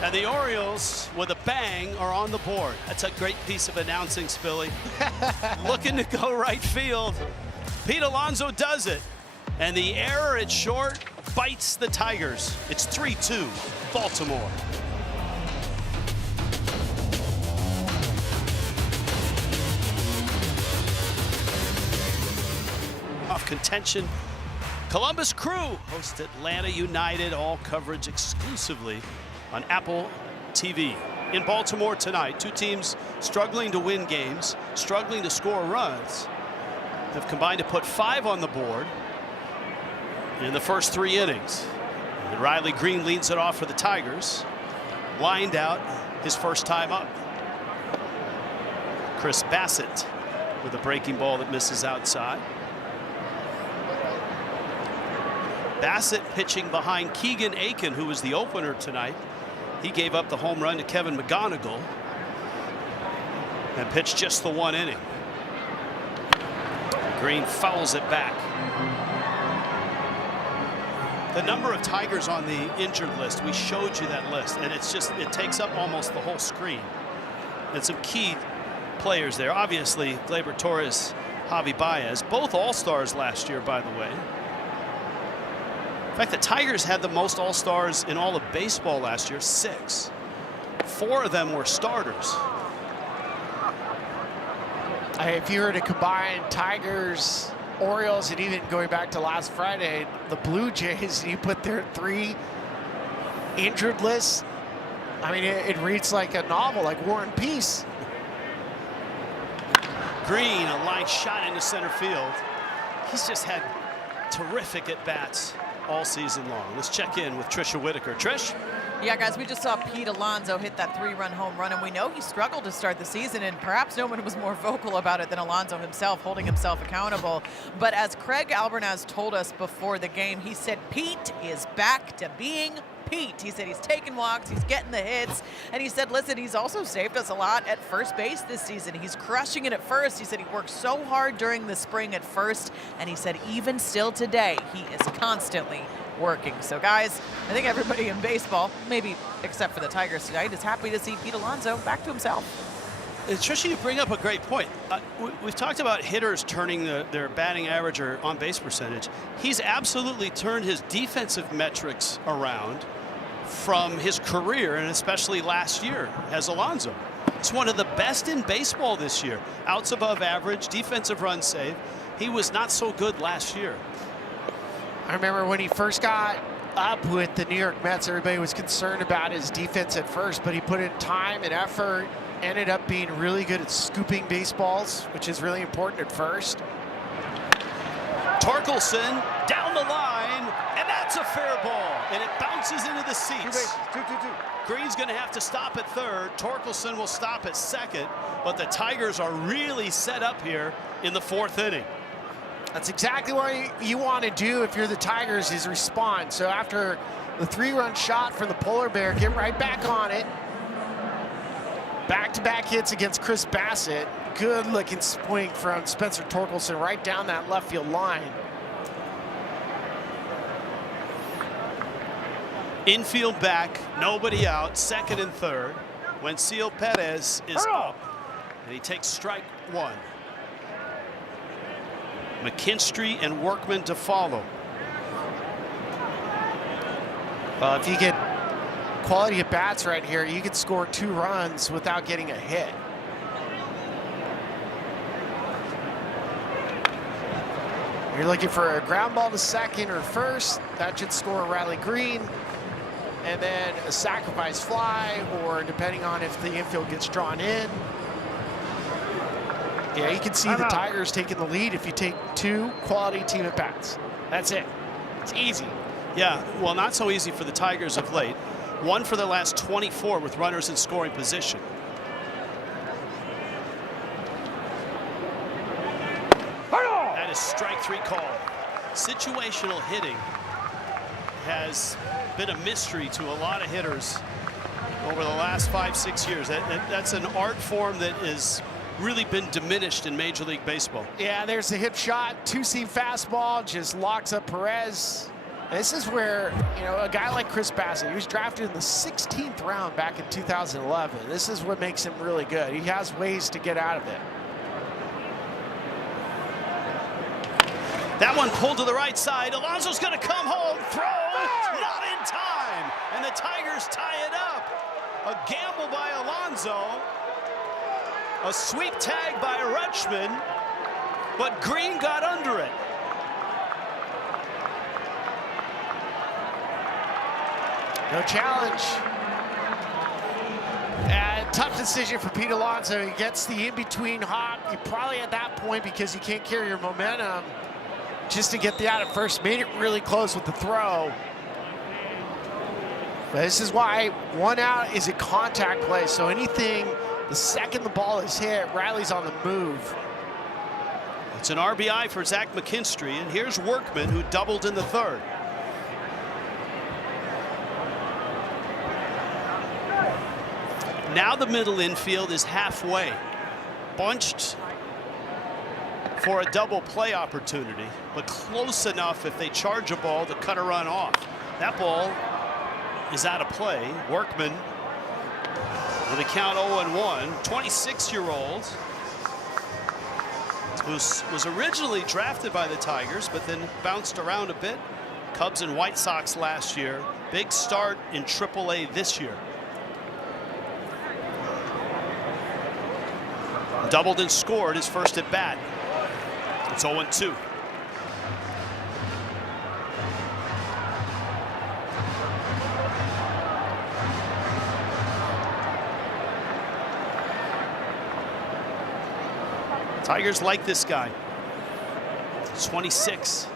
And the Orioles, with a bang, are on the board. That's a great piece of announcing, Spilly. Looking to go right field. Pete Alonso does it. And the error at short bites the Tigers. It's 3-2 Baltimore. Off contention. Columbus Crew hosts Atlanta United. All coverage exclusively on Apple TV. In Baltimore tonight, two teams struggling to win games, struggling to score runs, have combined to put 5 on the board in the first 3 innings. And Riley Green leads it off for the Tigers. Lined out his first time up. Chris Bassett with a breaking ball that misses outside. Bassett pitching behind Keegan Aiken, who was the opener tonight. He gave up the home run to Kevin McGonigal and pitched just the 1 inning. Green fouls it back. The number of Tigers on the injured list, we showed you that list, and it takes up almost the whole screen. And some key players there. Obviously, Gleyber Torres, Javi Baez, both all-stars last year, by the way. In fact, the Tigers had the most all-stars in all of baseball last year, 6. 4 of them were starters. If you were to combine Tigers, Orioles, and even going back to last Friday, the Blue Jays, you put their 3 injured lists, I mean, it reads like a novel, like War and Peace. Green, a line shot into center field. He's just had terrific at-bats all season long. Let's check in with Trisha Whitaker. Trish? Yeah, guys, we just saw Pete Alonso hit that 3-run home run, and we know he struggled to start the season, and perhaps no one was more vocal about it than Alonso himself, holding himself accountable. But as Craig Albernaz told us before the game, he said Pete is back to being Pete. He said he's taking walks, he's getting the hits, and he said, listen, he's also saved us a lot at first base this season. He's crushing it at first. He said he worked so hard during the spring at first, and he said even still today, he is constantly working. So guys, I think everybody in baseball, maybe except for the Tigers tonight, is happy to see Pete Alonso back to himself. Tricia, you bring up a great point. We've talked about hitters turning their batting average or on-base percentage. He's absolutely turned his defensive metrics around from his career, and especially last year as Alonso. He's one of the best in baseball this year. Outs above average, defensive run save. He was not so good last year. I remember when he first got up with the New York Mets, everybody was concerned about his defense at first, but he put in time and effort, ended up being really good at scooping baseballs, which is really important at first. Torkelson down the line, and that's a fair ball, and it bounces into the seats. Green's going to have to stop at third. Torkelson will stop at second, but the Tigers are really set up here in the 4th inning. That's exactly what you want to do if you're the Tigers, is respond. So after the 3-run shot from the Polar Bear, get right back on it. Back-to-back hits against Chris Bassett. Good-looking swing from Spencer Torkelson right down that left field line. Infield back, nobody out, 2nd and 3rd. Wencio Perez is up, and he takes strike 1. McKinstry and Workman to follow. Well, if you get quality at bats right here, you could score 2 runs without getting a hit. You're looking for a ground ball to second or first. That should score Riley Green. And then a sacrifice fly, or depending on if the infield gets drawn in. Yeah, you can see the Tigers taking the lead if you take 2 quality team at bats. That's it. It's easy. Yeah, well, not so easy for the Tigers of late. 1 for the last 24 with runners in scoring position. That is strike 3 call. Situational hitting has been a mystery to a lot of hitters over the last 5-6 years. That's an art form that is really been diminished in Major League Baseball. Yeah, there's the hip shot, 2-seam fastball, just locks up Perez. This is where, you know, a guy like Chris Bassett, he was drafted in the 16th round back in 2011. This is what makes him really good. He has ways to get out of it. That one pulled to the right side. Alonso's going to come home. Throw, not in time. And the Tigers tie it up. A gamble by Alonso. A sweep tag by Rutschman, but Green got under it. No challenge. Tough decision for Pete Alonso. He gets the in-between hop. He probably at that point, because you can't carry your momentum, just to get the out at first, made it really close with the throw. But this is why 1 out is a contact play. So anything, the second the ball is hit, Riley's on the move. It's an RBI for Zach McKinstry, and here's Workman, who doubled in the 3rd. Now the middle infield is halfway. Bunched for a double play opportunity, but close enough if they charge a ball to cut a run off. That ball is out of play. Workman with a count 0-1, 26-year-old, who was originally drafted by the Tigers, but then bounced around a bit. Cubs and White Sox last year. Big start in AAA this year. Doubled and scored his first at bat. It's 0-2. Tigers like this guy. 26.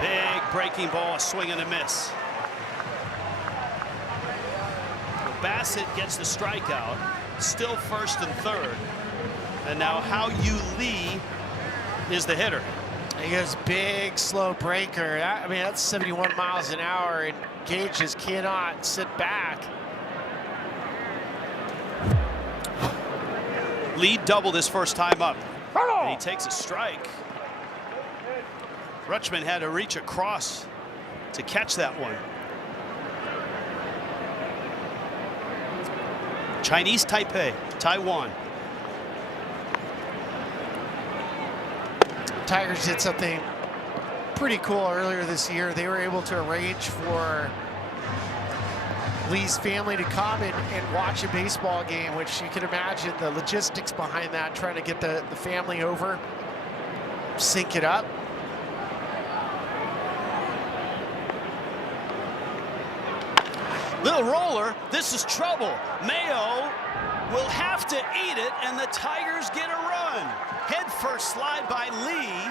Big breaking ball, a swing and a miss. Bassett gets the strikeout, still first and third. And now Hao-Yu Lee is the hitter. He goes big, slow breaker. I mean, that's 71 miles an hour, and Gage just cannot sit back. Lee doubled his first time up, and he takes a strike. Rutschman had to reach across to catch that one. Chinese Taipei, Taiwan. Tigers did something pretty cool earlier this year. They were able to arrange for Lee's family to come and watch a baseball game, which you can imagine the logistics behind that, trying to get the family over, sync it up. Little roller, this is trouble. Mayo will have to eat it, and the Tigers get a run. Head first slide by Lee,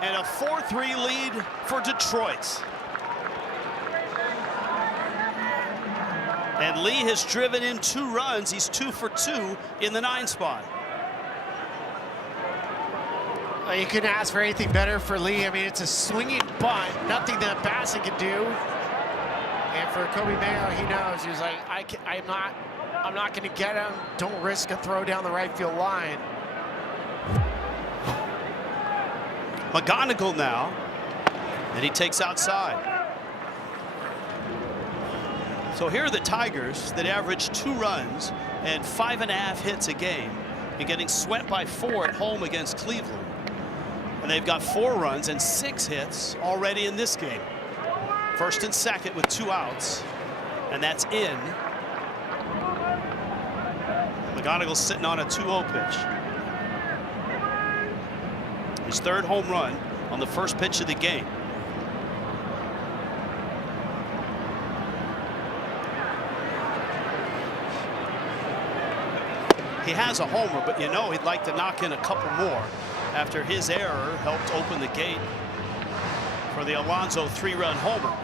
and a 4-3 lead for Detroit. And Lee has driven in 2 runs. He's 2 for 2 in the 9 spot. You couldn't ask for anything better for Lee. I mean, it's a swinging bunt, nothing that Bassett can do. And for Kobe Mayo, he knows. He was like, I'm not going to get him. Don't risk a throw down the right field line. McGonigal now, and he takes outside. So here are the Tigers that average 2 runs and 5.5 hits a game, and getting swept by 4 at home against Cleveland. And they've got 4 runs and 6 hits already in this game. First and second with 2 outs, and that's in. McGonigal's sitting on a 2-0 pitch. His 3rd home run on the first pitch of the game. He has a homer, but you know he'd like to knock in a couple more after his error helped open the gate for the Alonso 3-run homer.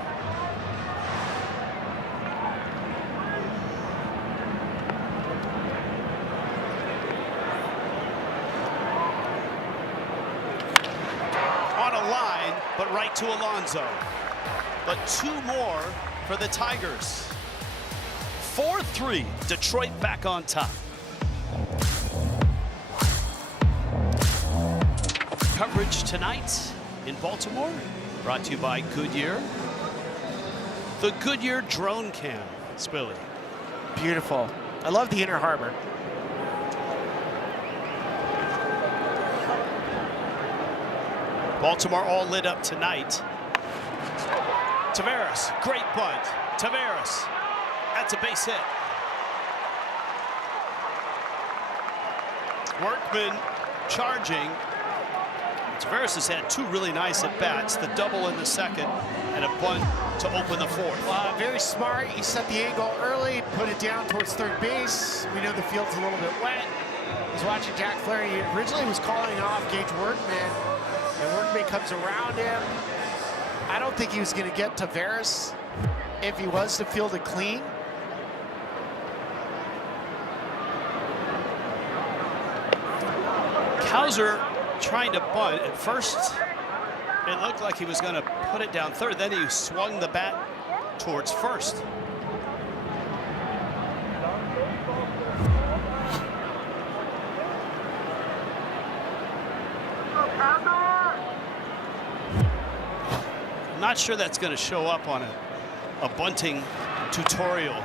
On a line, but right to Alonso. But 2 more for the Tigers. 4-3, Detroit back on top. Coverage tonight in Baltimore, brought to you by Goodyear. The Goodyear drone cam, Spilly. Beautiful. I love the Inner Harbor. Baltimore all lit up tonight. Taveras, great bunt. Taveras, that's a base hit. Workman charging. Taveras has had 2 really nice at-bats, the double in the second and a bunt to open the 4th. Very smart. He set the angle early, put it down towards third base. We know the field's a little bit wet. I was watching Jack Flaherty. He originally was calling off Gage Workman, and Workman comes around him. I don't think he was going to get Taveras if he was to field it clean. Hauser trying to bunt. At first, it looked like he was going to put it down third. Then he swung the bat towards first. I'm not sure that's going to show up on a bunting tutorial.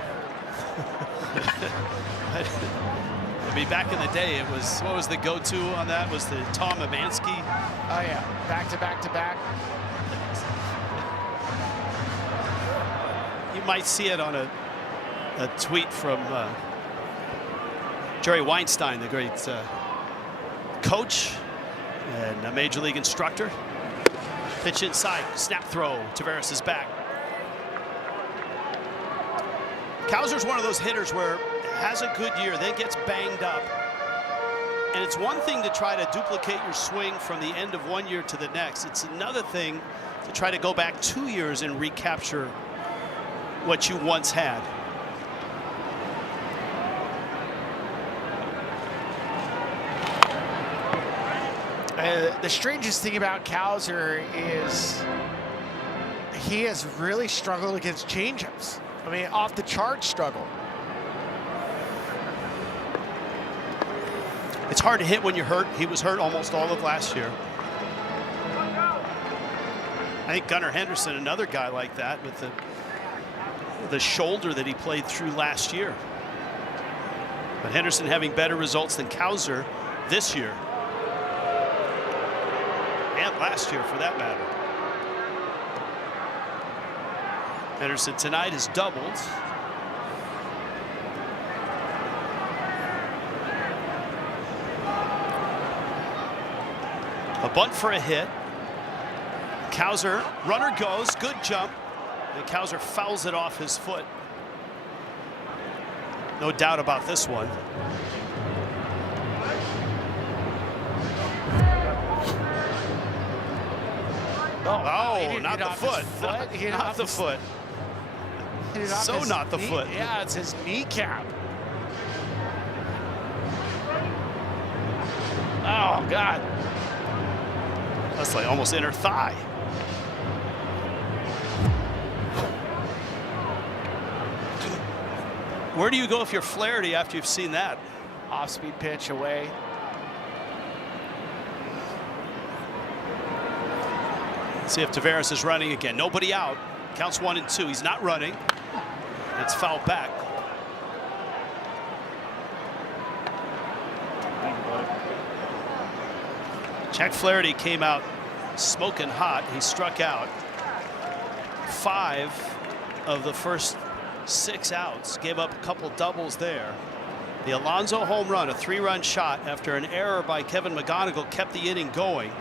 I mean, back in the day, it was, what was the go-to on that? Was the Tom Amansky? Oh yeah, back to back to back. You might see it on a tweet from Jerry Weinstein, the great coach and a major league instructor. Pitch inside, snap throw. Taveras is back. Cowser's one of those hitters where has a good year, then gets banged up. And it's one thing to try to duplicate your swing from the end of one year to the next. It's another thing to try to go back 2 years and recapture what you once had. The strangest thing about Cowser is he has really struggled against changeups. I mean, off the chart struggle. It's hard to hit when you're hurt. He was hurt almost all of last year. I think Gunnar Henderson, another guy like that with the shoulder that he played through last year. But Henderson having better results than Cowser this year. And last year, for that matter. Henderson tonight has doubled. A bunt for a hit. Cowser, runner goes, good jump. And Cowser fouls it off his foot. No doubt about this one. Oh, not the foot. Not the foot. So not the foot. Yeah, it's his kneecap. Oh, God. That's like almost inner thigh. Where do you go if you're Flaherty after you've seen that? Off-speed pitch away. See if Taveras is running again. Nobody out. Counts 1 and 2. He's not running. It's fouled back. Jack Flaherty came out smoking hot. He struck out 5 of the first 6 outs. Gave up a couple doubles there. The Alonso home run, a 3-run shot after an error by Kevin McGonigal, kept the inning going.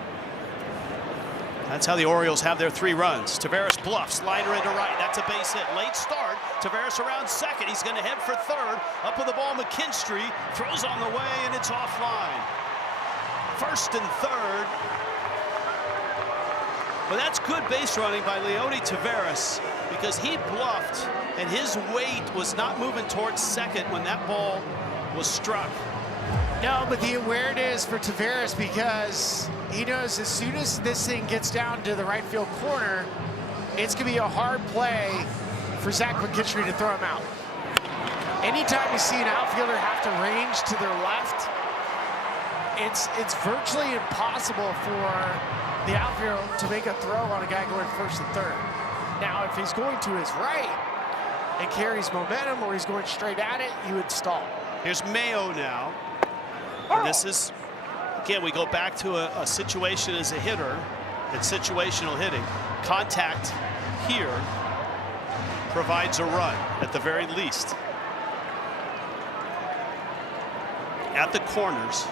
That's how the Orioles have their 3 runs. Taveras bluffs, liner into right. That's a base hit. Late start. Taveras around second. He's going to head for third. Up with the ball, McKinstry throws on the way, and it's offline. First and third. But that's good base running by Leody Taveras because he bluffed, and his weight was not moving towards second when that ball was struck. No, but the awareness for Taveras, because he knows as soon as this thing gets down to the right field corner, it's going to be a hard play for Zach McKinstry to throw him out. Anytime you see an outfielder have to range to their left, it's virtually impossible for the outfielder to make a throw on a guy going first and third. Now, if he's going to his right and carries momentum, or he's going straight at it, you would stall. Here's Mayo now. And this is, again, we go back to a situation as a hitter and situational hitting. Contact here provides a run at the very least. At the corners,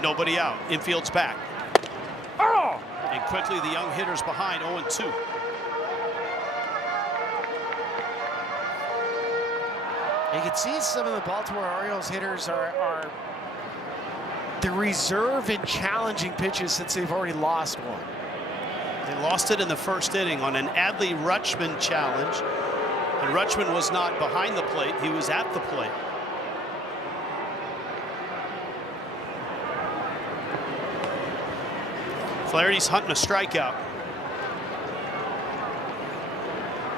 nobody out. Infield's back. And quickly the young hitters behind 0-2. You can see some of the Baltimore Orioles hitters are the reserve in challenging pitches since they've already lost one. They lost it in the first inning on an Adley Rutschman challenge. And Rutschman was not behind the plate, he was at the plate. Flaherty's hunting a strikeout.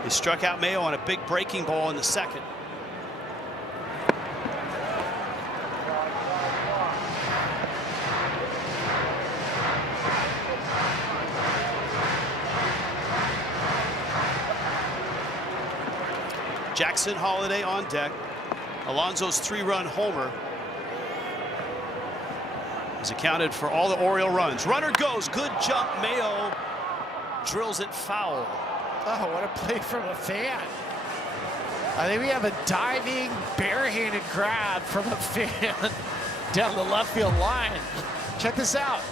He struck out Mayo on a big breaking ball in the second. Jackson Holiday on deck. Alonso's 3-run homer has accounted for all the Oriole runs. Runner goes, good jump. Mayo drills it foul. Oh, what a play from a fan. I think we have a diving, barehanded grab from a fan down the left field line. Check this out.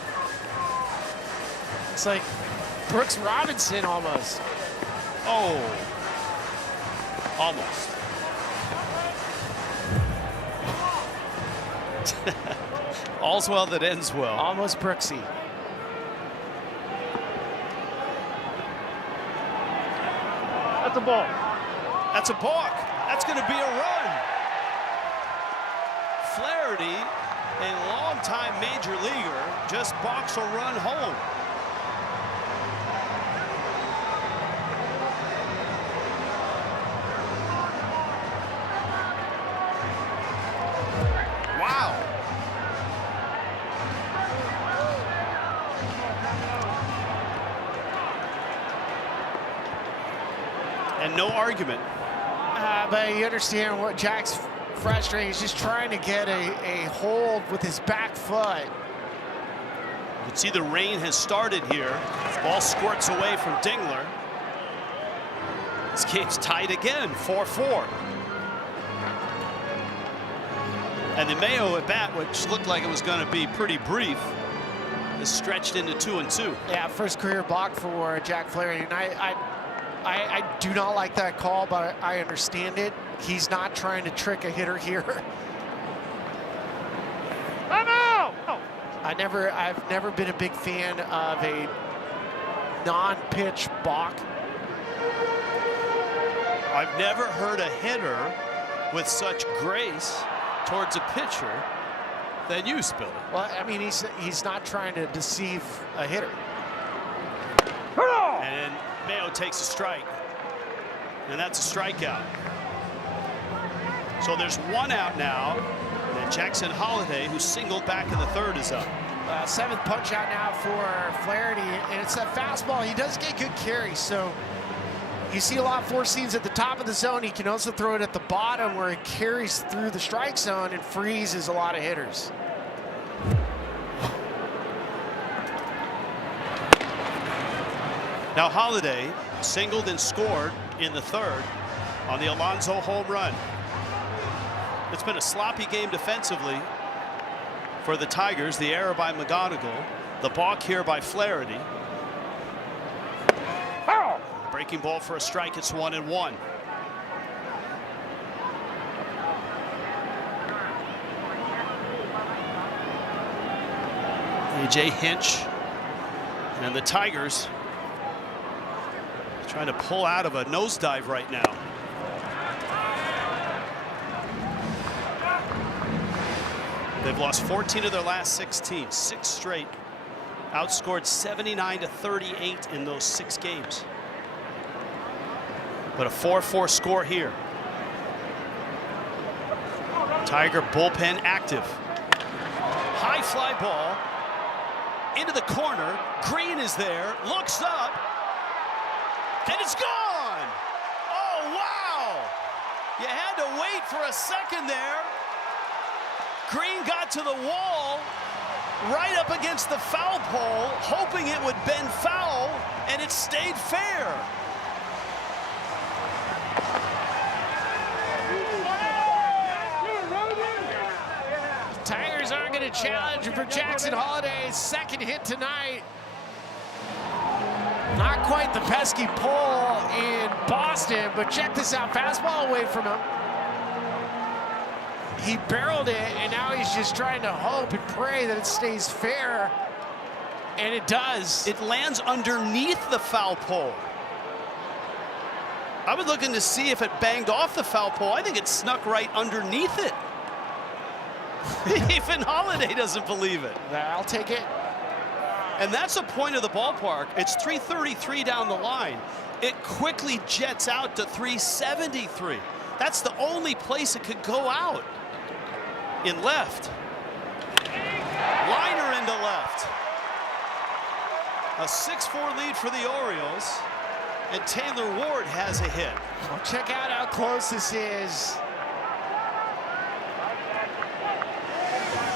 It's like Brooks Robinson almost. Oh, almost. All's well that ends well. Almost Brooksy. That's a ball. That's a balk. That's going to be a run. Flaherty, a longtime major leaguer, just balks a run home. Wow. And no argument. But you understand what Jack's frustrating. He's just trying to get a hold with his back foot. You can see the rain has started here. Ball squirts away from Dingler. This game's tied again, 4-4. And the Mayo at bat, which looked like it was going to be pretty brief, is stretched into 2-2. Yeah, first career block for Jack Flaherty. And I do not like that call, but I understand it. He's not trying to trick a hitter here. I've never been a big fan of a non-pitch balk. I've never heard a hitter with such grace towards a pitcher than you, Spilly. Well, I mean, he's not trying to deceive a hitter. And Mayo takes a strike, and that's a strikeout. So there's one out now, and Jackson Holiday, who singled back in the third, is up. Seventh punch out now for Flaherty, and it's that fastball. He does get good carries, so you see a lot of four seams at the top of the zone. He can also throw it at the bottom where it carries through the strike zone and freezes a lot of hitters. Now Holiday singled and scored in the third on the Alonso home run. It's been a sloppy game defensively for the Tigers. The error by McGonigal, the balk here by Flaherty. Breaking ball for a strike. It's 1-1. A.J. Hinch and the Tigers trying to pull out of a nosedive right now. They've lost 14 of their last 16, 6 straight. Outscored 79-38 in those 6 games. But a 4-4 score here. Tiger bullpen active. High fly ball into the corner. Green is there, looks up, and it's gone. Oh, wow. You had to wait for a second there. Green got to the wall, right up against the foul pole, hoping it would bend foul, and it stayed fair. Tigers aren't going to challenge for Jackson Holiday's second hit tonight. Not quite the pesky pull in Boston, but check this out. Fastball away from him. He barreled it, and now he's just trying to hope and pray that it stays fair, and it does. It lands underneath the foul pole. I was looking to see if it banged off the foul pole. I think it snuck right underneath it. Even Holiday doesn't believe it. I'll take it. And that's a point of the ballpark. It's 333 down the line. It quickly jets out to 373. That's the only place it could go out. In left. Liner into left. A 6-4 lead for the Orioles. And Taylor Ward has a hit. Well, check out how close this is.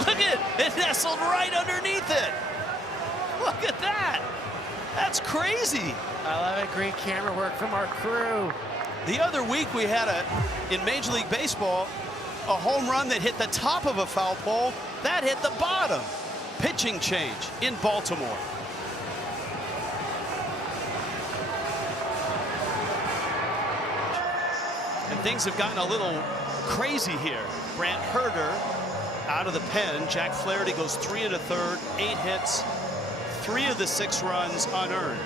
Look at it. It nestled right underneath it. Look at that. That's crazy. I love it. Great camera work from our crew. The other week we had in Major League Baseball, a home run that hit the top of a foul pole. That hit the bottom. Pitching change in Baltimore. And things have gotten a little crazy here. Brant Herter out of the pen. Jack Flaherty goes 3 1/3, 8 hits, 3 of the 6 runs unearned.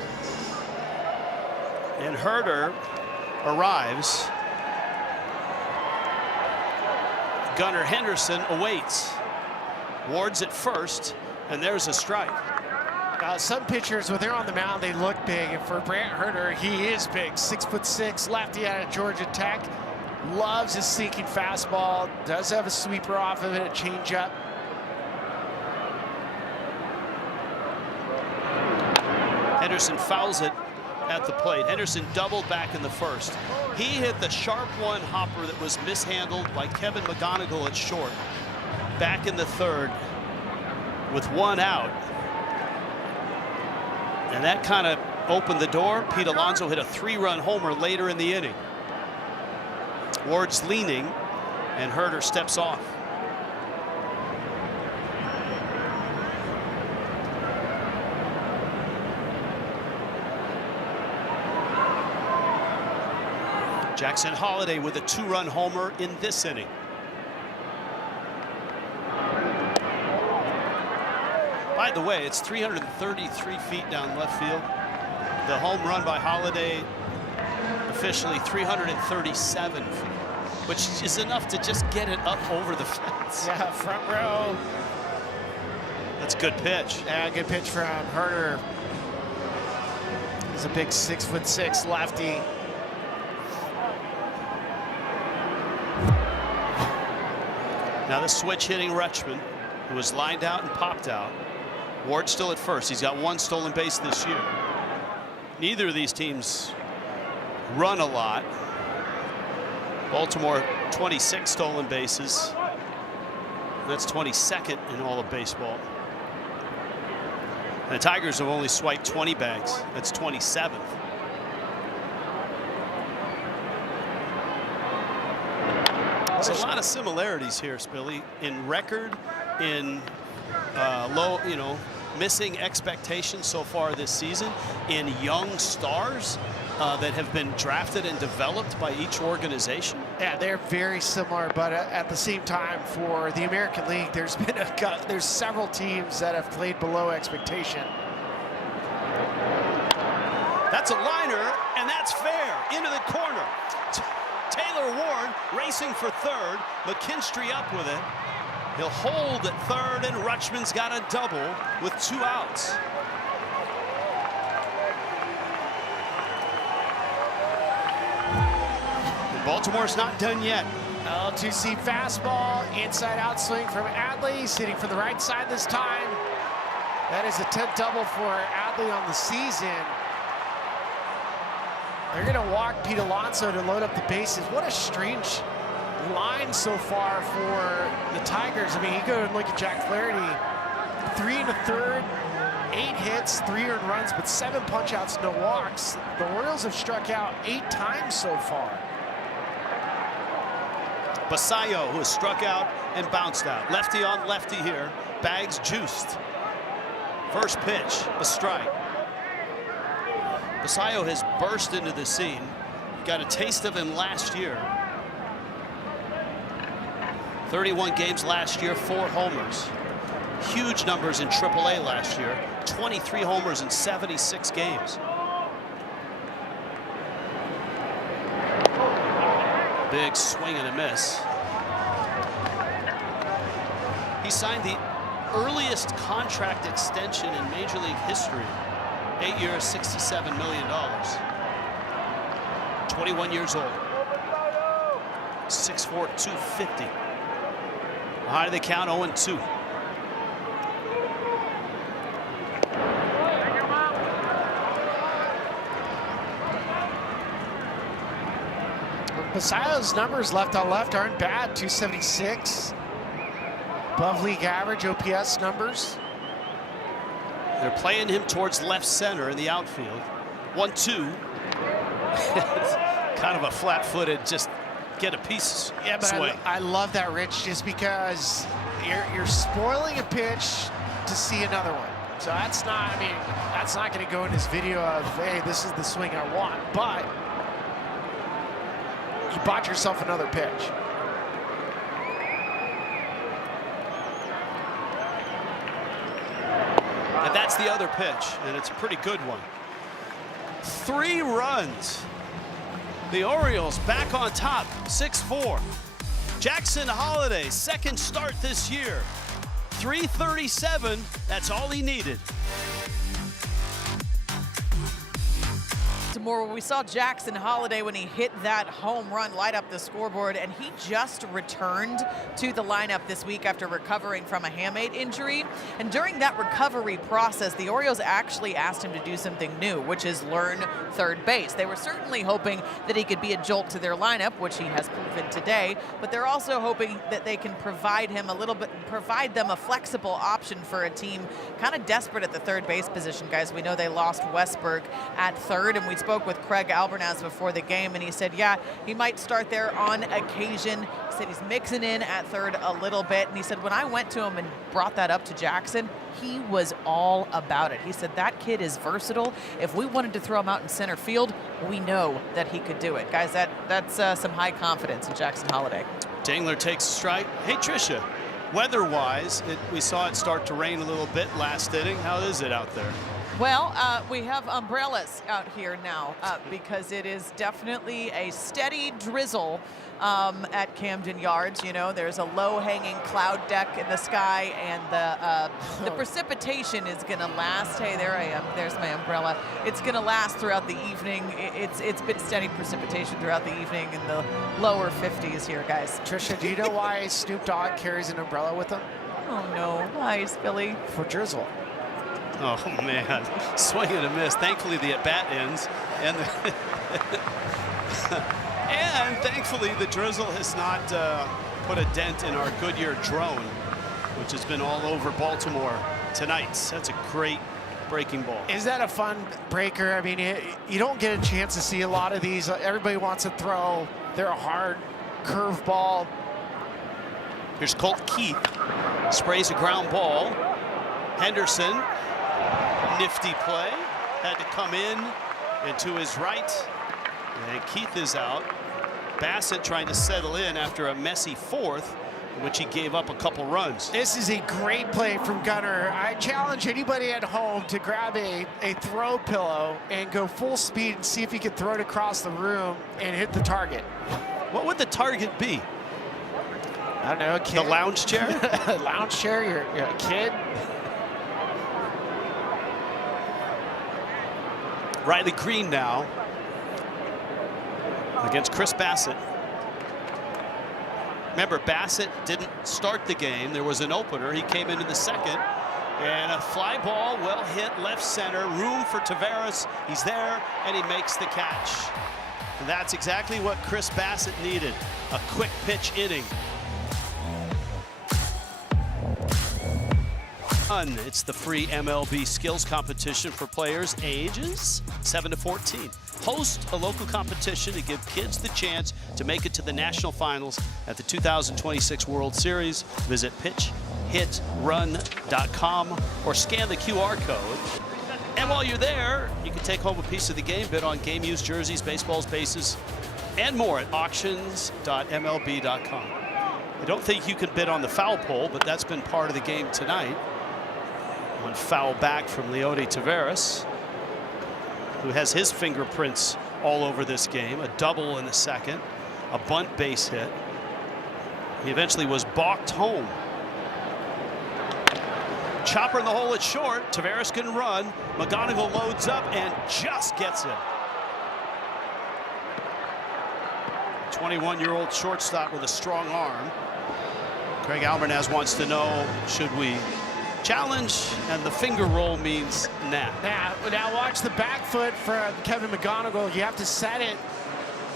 And Herter arrives. Gunnar Henderson awaits. Ward's at first, and there's a strike. Some pitchers, when they're on the mound, they look big, and for Brant Herter, he is big. 6'6", lefty out of Georgia Tech. Loves his sinking fastball. Does have a sweeper off of it, a changeup. Henderson fouls it at the plate. Henderson doubled back in the first. He hit the sharp one hopper that was mishandled by Kevin McGonigal at short. Back in the third with 1 out. And that kind of opened the door. Pete Alonso hit a 3-run homer later in the inning. Ward's leaning, and Herter steps off. Jackson Holliday with a 2-run homer in this inning. By the way, it's 333 feet down left field. The home run by Holliday, officially 337 feet, which is enough to just get it up over the fence. Yeah, front row. That's a good pitch. Yeah, good pitch from Herter. He's a big 6'6" lefty. Now the switch hitting Rutschman, who was lined out and popped out. Ward still at first. He's got 1 stolen base this year. Neither of these teams run a lot. Baltimore 26 stolen bases. That's 22nd in all of baseball. And the Tigers have only swiped 20 bags. That's 27th. There's a lot of similarities here, Spilly, in record, in low, missing expectations so far this season, in young stars that have been drafted and developed by each organization. Yeah, they're very similar, but at the same time, for the American League, there's several teams that have played below expectation. That's a liner, and that's fair. Into the corner. Taylor Ward racing for third. McKinstry up with it. He'll hold at third, and Rutschman's got a double with 2 outs. And Baltimore's not done yet. L2C fastball, inside out swing from Adley. He's hitting from the right side this time. That is a 10th double for Adley on the season. They're going to walk Pete Alonso to load up the bases. What a strange line so far for the Tigers. I mean, you go and look at Jack Flaherty, 3 1/3, 8 hits, 3 earned runs, but 7 punch-outs, no walks. The Orioles have struck out 8 times so far. Basayo, who has struck out and bounced out. Lefty on lefty here. Bags juiced. First pitch, a strike. Basayo has burst into the scene. Got a taste of him last year. 31 games last year, 4 homers. Huge numbers in AAA last year. 23 homers in 76 games. Big swing and a miss. He signed the earliest contract extension in Major League history. 8 years, $67 million. 21 years old. 6'4", 250. Behind the count, 0-2. Basayo's numbers left on left aren't bad. 276. Above league average OPS numbers. They're playing him towards left center in the outfield. 1-2. Kind of a flat-footed, just get a piece swing. I love that, Rich, just because you're spoiling a pitch to see another one. So that's not, I mean, that's not going to go in his video of, hey, this is the swing I want, but you bought yourself another pitch. And that's the other pitch, and it's a pretty good one. 3 runs. The Orioles back on top, 6-4. Jackson Holliday, second start this year. 337, that's all he needed. More, we saw Jackson Holliday when he hit that home run light up the scoreboard, and he just returned to the lineup this week after recovering from a hamate injury. And during that recovery process, the Orioles actually asked him to do something new, which is learn third base. They were certainly hoping that he could be a jolt to their lineup, which he has proven today, but they're also hoping that they can provide them a flexible option for a team kind of desperate at the third base position. Guys, we know they lost Westberg at third, and we spoke with Craig Albernaz before the game, and he said, yeah, he might start there on occasion. He said he's mixing in at third a little bit, and he said when I went to him and brought that up to Jackson, he was all about it. He said that kid is versatile. If we wanted to throw him out in center field, we know that he could do it. Guys, that's some high confidence in Jackson Holliday. Dangler takes a strike. Hey, Tricia, weather-wise, we saw it start to rain a little bit last inning. How is it out there? Well, we have umbrellas out here now because it is definitely a steady drizzle at Camden Yards. You know, there's a low-hanging cloud deck in the sky, and the precipitation is going to last. Hey, there I am. There's my umbrella. It's going to last throughout the evening. It's been steady precipitation throughout the evening in the lower 50s here, guys. Trisha, do you know why Snoop Dogg carries an umbrella with him? Oh, no. Why, Billy? For drizzle. Oh, man. Swing and a miss. Thankfully, the at-bat ends. And, and thankfully, the drizzle has not put a dent in our Goodyear drone, which has been all over Baltimore tonight. That's a great breaking ball. Is that a fun breaker? I mean, you don't get a chance to see a lot of these. Everybody wants to throw. They're a hard curveball. Here's Colt Keith. Sprays a ground ball. Henderson. Nifty play, had to come in and to his right, and Keith is out. Bassett trying to settle in after a messy fourth, in which he gave up a couple runs. This is a great play from Gunnar. I challenge anybody at home to grab a throw pillow and go full speed and see if you can throw it across the room and hit the target. What would the target be? I don't know, a kid. The lounge chair? Lounge chair, you're a kid. Riley Green now against Chris Bassett. Remember, Bassett didn't start the game. There was an opener. He came into the second. And a fly ball, well hit, left center. Room for Taveras. He's there, and he makes the catch. And that's exactly what Chris Bassett needed. A quick pitch inning. It's the free MLB skills competition for players ages 7 to 14. Host a local competition to give kids the chance to make it to the national finals at the 2026 World Series. Visit pitchhitrun.com or scan the QR code. And while you're there, you can take home a piece of the game, bid on game used jerseys, baseballs, bases, and more at auctions.mlb.com. I don't think you can bid on the foul pole, but that's been part of the game tonight. One foul back from Leody Taveras, who has his fingerprints all over this game. A double in the second, a bunt base hit. He eventually was balked home. Chopper in the hole at short. Taveras can run. McGonigal loads up and just gets it. 21-year-old shortstop with a strong arm. Craig Albernaz wants to know, should we challenge? And the finger roll means nah. Now watch the back foot from Kevin McGonigal. You have to set it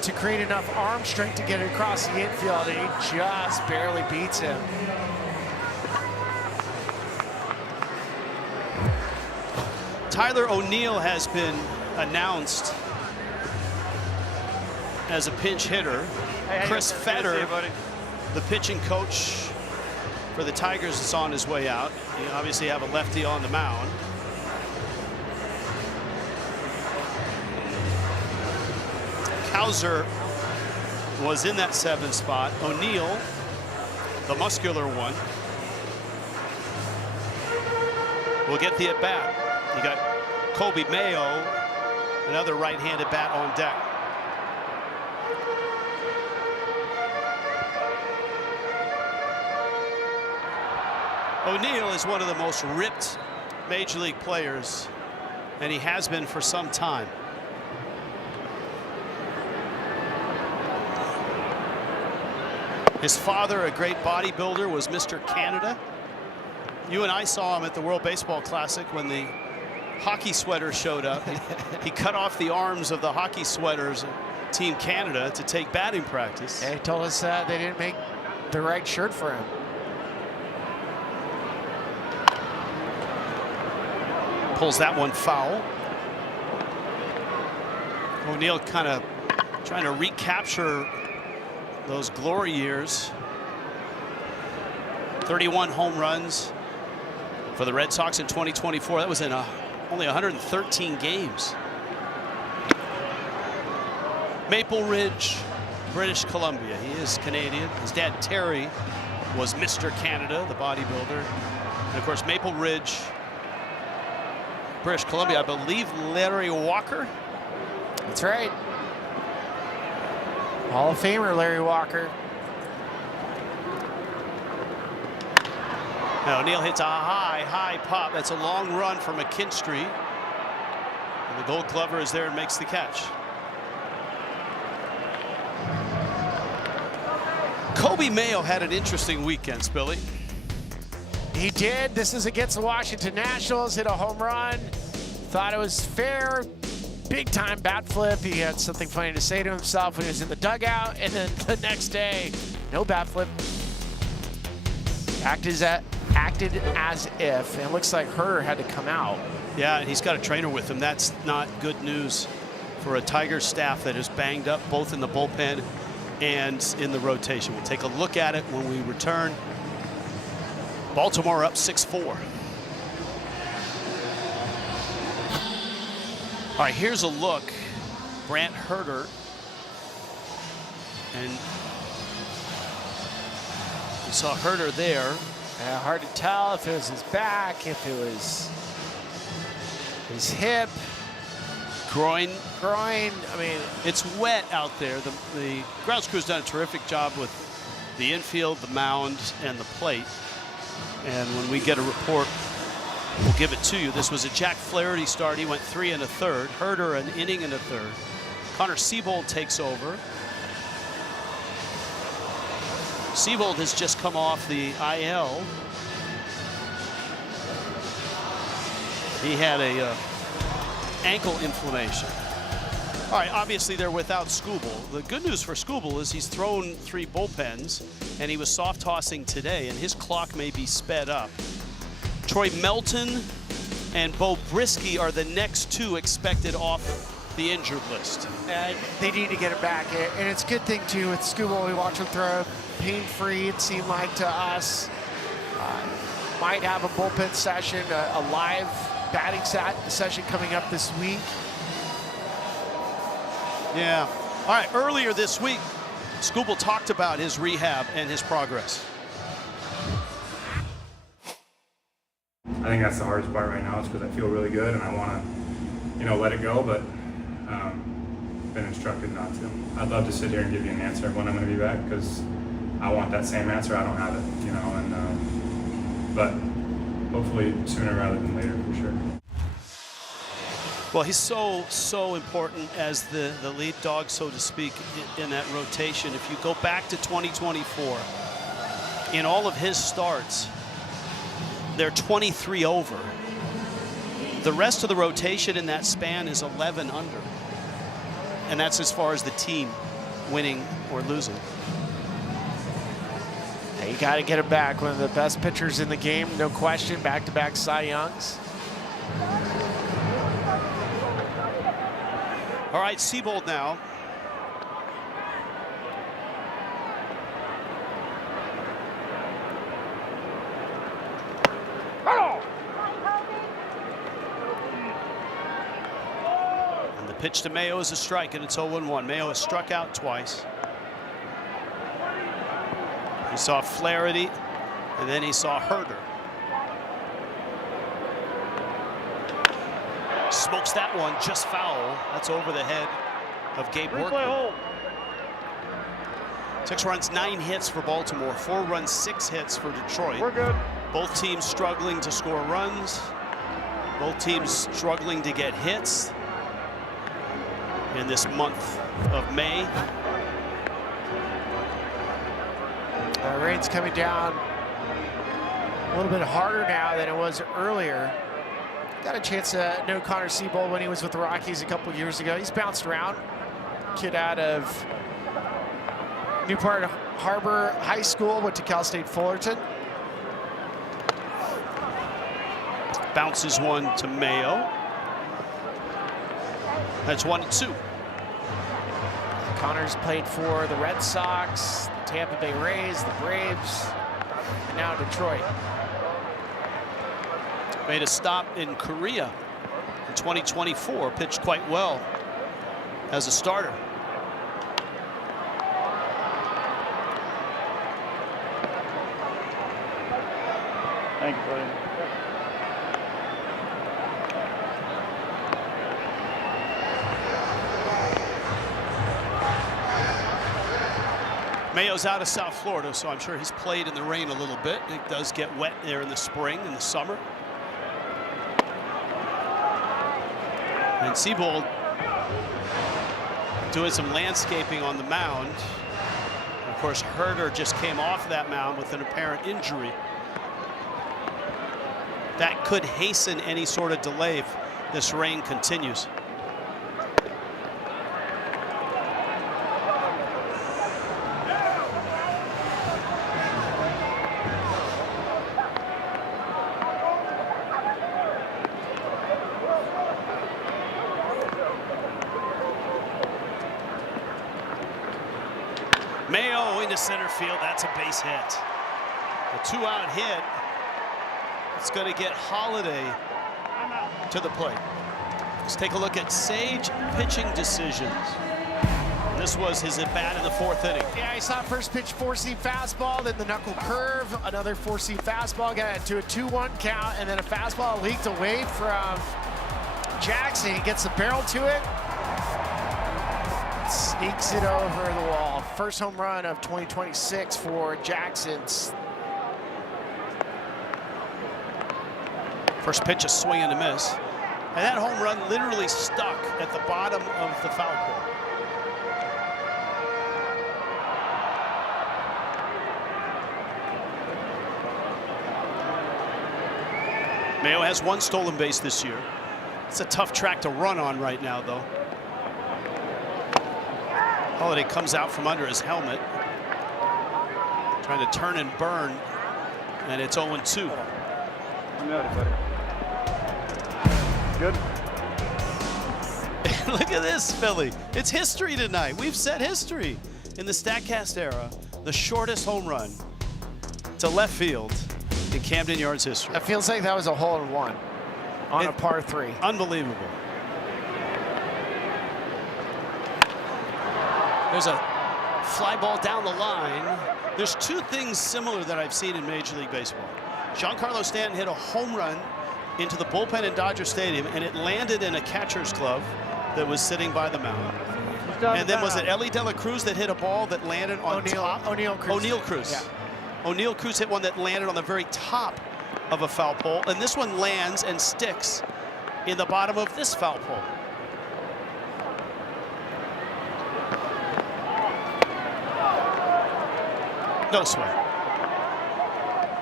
to create enough arm strength to get it across the infield, and he just barely beats him. Tyler O'Neill has been announced as a pinch hitter. Chris Fetter, the pitching coach for the Tigers, is on his way out. You obviously have a lefty on the mound. Hauser was in that 7th spot. O'Neill, the muscular one, will get the at bat. You got Kobe Mayo, another right-handed bat on deck. O'Neill is one of the most ripped major league players, and he has been for some time. His father, a great bodybuilder, was Mr. Canada. You and I saw him at the World Baseball Classic when the hockey sweater showed up. He cut off the arms of the hockey sweaters, Team Canada, to take batting practice. They told us that they didn't make the right shirt for him. Pulls that one foul. O'Neill kind of trying to recapture those glory years. 31 home runs for the Red Sox in 2024. That was in only 113 games. Maple Ridge, British Columbia. He is Canadian. His dad, Terry, was Mr. Canada, the bodybuilder. And of course, Maple Ridge, British Columbia, I believe Larry Walker. That's right. Hall of Famer Larry Walker. Now O'Neill hits a high pop. That's a long run for McKinstry. And the Gold Glover is there and makes the catch. Kobe Mayo had an interesting weekend, Billy. He did. This is against the Washington Nationals. Hit a home run. Thought it was fair. Big time bat flip. He had something funny to say to himself when he was in the dugout. And then the next day, no bat flip. Acted as if. And it looks like Herder had to come out. Yeah, and he's got a trainer with him. That's not good news for a Tigers staff that is banged up both in the bullpen and in the rotation. We'll take a look at it when we return. Baltimore up 6-4. All right, here's a look. Brant Herder. And you saw Herder there. Hard to tell if it was his back, if it was his hip. Groin. I mean, it's wet out there. The grounds crew's done a terrific job with the infield, the mound, and the plate. And when we get a report, we'll give it to you. This was a Jack Flaherty start. He went 3 1/3. Herder an inning and a third. Connor Siebold takes over. Siebold has just come off the IL. He had a ankle inflammation. All right, obviously they're without Skubal. The good news for Skubal is he's thrown 3 bullpens, and he was soft tossing today, and his clock may be sped up. Troy Melton and Bo Brisky are the next 2 expected off the injured list. They need to get it back, and it's a good thing too with Skubal. We watch him throw pain-free. It seemed like to us. Might have a bullpen session, a live batting session coming up this week. Yeah. All right. Earlier this week, Skubal talked about his rehab and his progress. I think that's the hardest part right now, is because I feel really good and I want to, let it go, but been instructed not to. I'd love to sit here and give you an answer when I'm going to be back, because I want that same answer. I don't have it, but hopefully sooner rather than later, for sure. Well, he's so important as the lead dog, so to speak, in that rotation. If you go back to 2024, in all of his starts, they're 23 over. The rest of the rotation in that span is 11 under. And that's as far as the team winning or losing. Yeah, you got to get him back. One of the best pitchers in the game, no question. Back-to-back Cy Youngs. All right, Seabold now. And the pitch to Mayo is a strike, and it's 0-1. Mayo has struck out twice. He saw Flaherty, and then he saw Herder. Smokes that one, just foul. That's over the head of Gabe Workman. 6 runs, 9 hits for Baltimore. 4 runs, 6 hits for Detroit. We're good. Both teams struggling to score runs. Both teams struggling to get hits in this month of May. Rain's coming down a little bit harder now than it was earlier. Got a chance to know Connor Seabold when he was with the Rockies a couple years ago. He's bounced around. Kid out of Newport Harbor High School, went to Cal State Fullerton. Bounces one to Mayo. That's 1-2. Connor's played for the Red Sox, the Tampa Bay Rays, the Braves, and now Detroit. Made a stop in Korea in 2024, pitched quite well as a starter. Thank you, buddy. Mayo's out of South Florida, so I'm sure he's played in the rain a little bit. It does get wet there in the spring and the summer. And Seabold doing some landscaping on the mound. Of course, Herder just came off that mound with an apparent injury. That could hasten any sort of delay if this rain continues. Mayo into center field. That's a base hit. A 2-out hit. It's going to get Holiday to the plate. Let's take a look at Sage pitching decisions. This was his at-bat in the 4th inning. Yeah, he saw first pitch 4-seam fastball, then the knuckle curve, another 4-seam fastball, got it to a 2-1 count, and then a fastball leaked away from Jackson. He gets the barrel to it. Sneaks it over the wall. First home run of 2026 for Jackson's. First pitch, a swing and a miss. And that home run literally stuck at the bottom of the foul pole. Mayo has 1 stolen base this year. It's a tough track to run on right now, though. Holiday comes out from under his helmet, trying to turn and burn, and it's 0-2. Good. Look at this, Philly. It's history tonight. We've set history in the StatCast era. The shortest home run to left field in Camden Yards history. That feels like that was a hole-in-one on a par 3. Unbelievable. There's a fly ball down the line. There's 2 things similar that I've seen in Major League Baseball. Giancarlo Stanton hit a home run into the bullpen in Dodger Stadium, and it landed in a catcher's glove that was sitting by the mound. And then was it Ellie De La Cruz that hit a ball that landed on top? O'Neal Cruz. O'Neal Cruz. Yeah. O'Neal Cruz hit one that landed on the very top of a foul pole, and this one lands and sticks in the bottom of this foul pole. No sweat.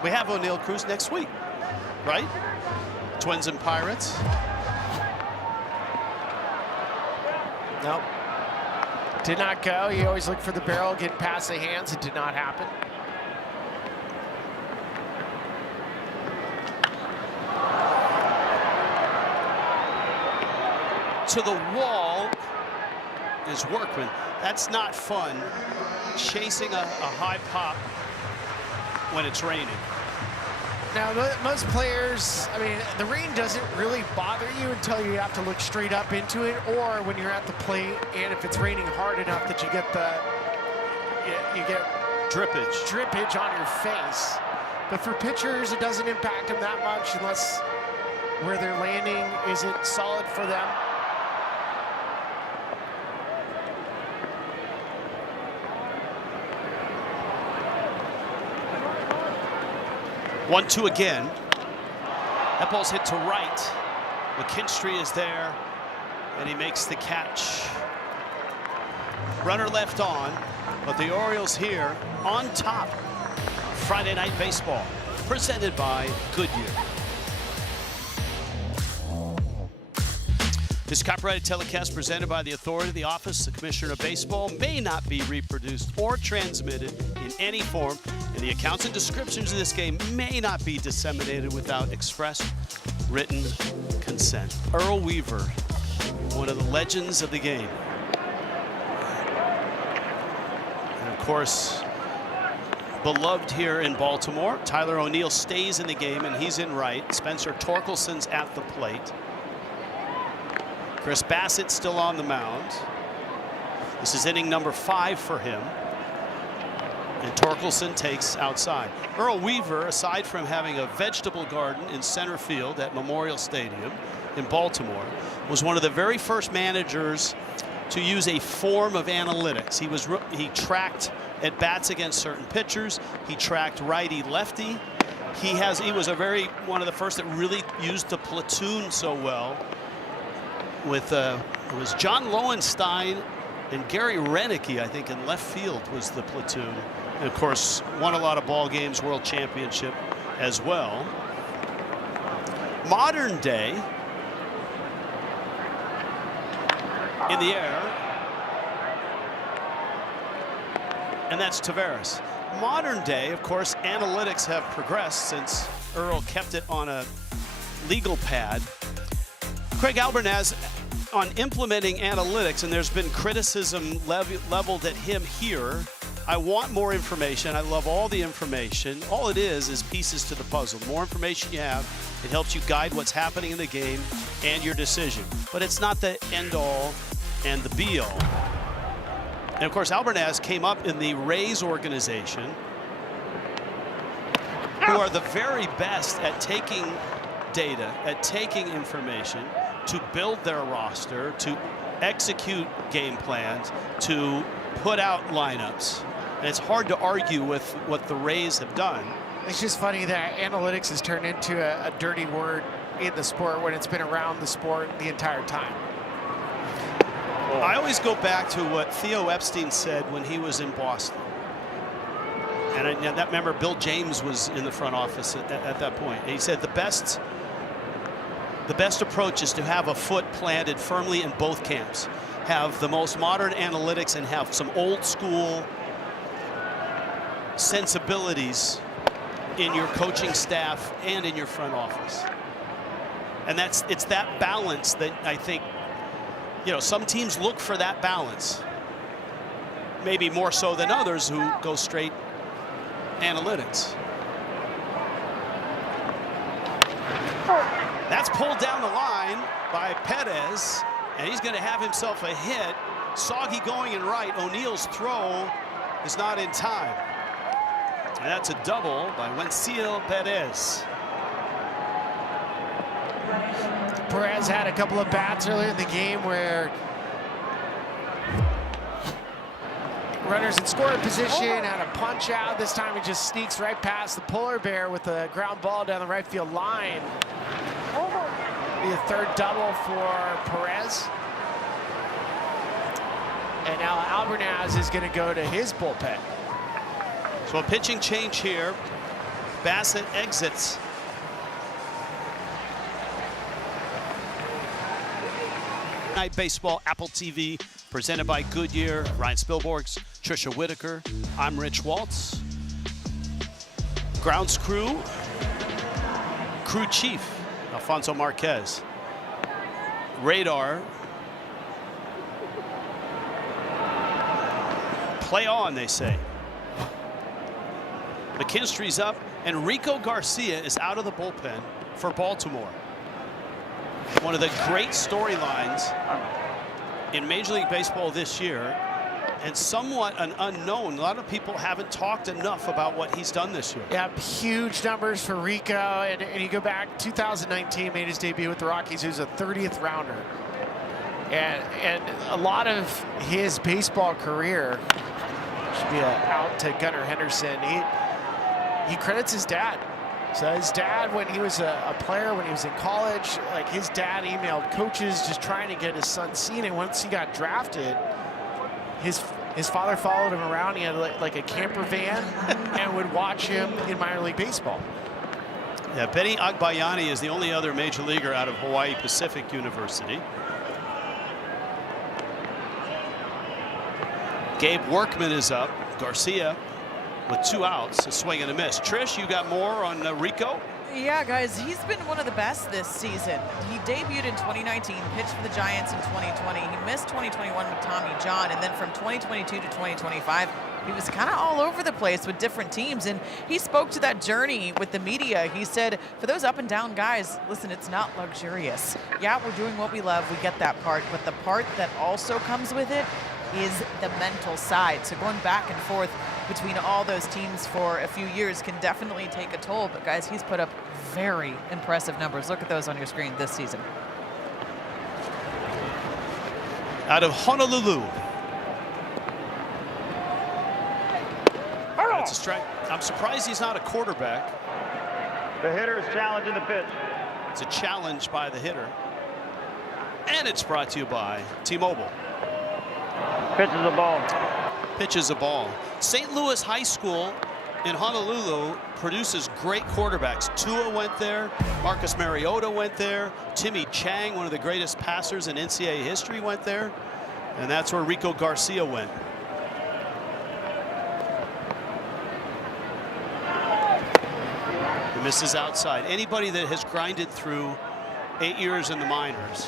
We have O'Neal Cruz next week, right? Twins and Pirates. Nope. Did not go. You always look for the barrel, getting past the hands. It did not happen. To the wall is Workman. That's not fun, chasing a high pop when it's raining. Now, most players, I mean, the rain doesn't really bother you until you have to look straight up into it, or when you're at the plate, and if it's raining hard enough that you get you get drippage on your face. But for pitchers, it doesn't impact them that much unless where they're landing isn't solid for them. One, two again. That ball's hit to right. McKinstry is there, and he makes the catch. Runner left on, but the Orioles here on top. Friday Night Baseball, presented by Goodyear. This copyrighted telecast presented by the authority of the Office of the Commissioner of Baseball may not be reproduced or transmitted in any form, and the accounts and descriptions of this game may not be disseminated without express written consent. Earl Weaver, one of the legends of the game. And of course, beloved here in Baltimore. Tyler O'Neill stays in the game, and he's in right. Spencer Torkelson's at the plate. Chris Bassett still on the mound. This is inning number 5 for him. And Torkelson takes outside. Earl Weaver, aside from having a vegetable garden in center field at Memorial Stadium in Baltimore, was one of the very first managers to use a form of analytics. He tracked at bats against certain pitchers. He tracked righty lefty. He was one of the first that really used the platoon so well. With it was John Lowenstein and Gary Renicky, I think, in left field was the platoon. And of course, won a lot of ball games, world championship as well. Modern day, in the air, and that's Taveras. Modern day, of course, analytics have progressed since Earl kept it on a legal pad. Craig Albernaz on implementing analytics, and there's been criticism leveled at him here. I want more information. I love all the information. All it is pieces to the puzzle. The more information you have, it helps you guide what's happening in the game and your decision. But it's not the end-all and the be-all. And of course, Albernaz came up in the Rays organization, who are the very best at taking data, at taking information, to build their roster, to execute game plans, to put out lineups. And it's hard to argue with what the Rays have done. It's just funny that analytics has turned into a dirty word in the sport when it's been around the sport the entire time. I always go back to what Theo Epstein said when he was in Boston. And I remember Bill James was in the front office at that point. And he said the best approach is to have a foot planted firmly in both camps. Have the most modern analytics and have some old school sensibilities in your coaching staff and in your front office. And it's that balance that I think, some teams look for that balance. Maybe more so than others who go straight analytics. That's pulled down the line by Perez, and he's going to have himself a hit. Soggy going in right. O'Neill's throw is not in time. And that's a double by Wenceel Perez. Perez had a couple of bats earlier in the game where runners in scoring position, had a punch out. This time he just sneaks right past the polar bear with a ground ball down the right field line. Be a third double for Perez. And now Albernaz is going to go to his bullpen. So a pitching change here. Bassett exits. Night Baseball, Apple TV, presented by Goodyear, Ryan Spilborgs, Trisha Whitaker. I'm Rich Waltz. Grounds crew chief, Alfonso Marquez. Radar. Play on, they say. McKinstry's up, and Rico Garcia is out of the bullpen for Baltimore. One of the great storylines in Major League Baseball this year, and somewhat an unknown. A lot of people haven't talked enough about what he's done this year. Yeah, huge numbers for Rico, and you go back, 2019, made his debut with the Rockies. He was a 30th rounder. And a lot of his baseball career should be out to Gunnar Henderson. He credits his dad. So his dad, when he was a player, when he was in college, like his dad emailed coaches just trying to get his son seen. And once he got drafted, his father followed him around. He had like a camper van and would watch him in minor league baseball. Yeah, Benny Agbayani is the only other major leaguer out of Hawaii Pacific University. Gabe Workman is up. Garcia with 2 outs, a swing and a miss. Trish, you got more on Rico? Yeah, guys, he's been one of the best this season. He debuted in 2019, pitched for the Giants in 2020. He missed 2021 with Tommy John, and then from 2022 to 2025, he was kind of all over the place with different teams, and he spoke to that journey with the media. He said, for those up and down guys, listen, it's not luxurious. Yeah, we're doing what we love. We get that part, but the part that also comes with it is the mental side. So going back and forth between all those teams for a few years can definitely take a toll. But guys, he's put up very impressive numbers. Look at those on your screen this season. Out of Honolulu. That's a strike. I'm surprised he's not a quarterback. The hitter is challenging the pitch. It's a challenge by the hitter. And it's brought to you by T-Mobile. Pitch is a ball. Pitch is a ball. St. Louis High School in Honolulu produces great quarterbacks. Tua went there. Marcus Mariota went there. Timmy Chang, one of the greatest passers in NCAA history, went there. And that's where Rico Garcia went. He misses outside. Anybody that has grinded through 8 years in the minors,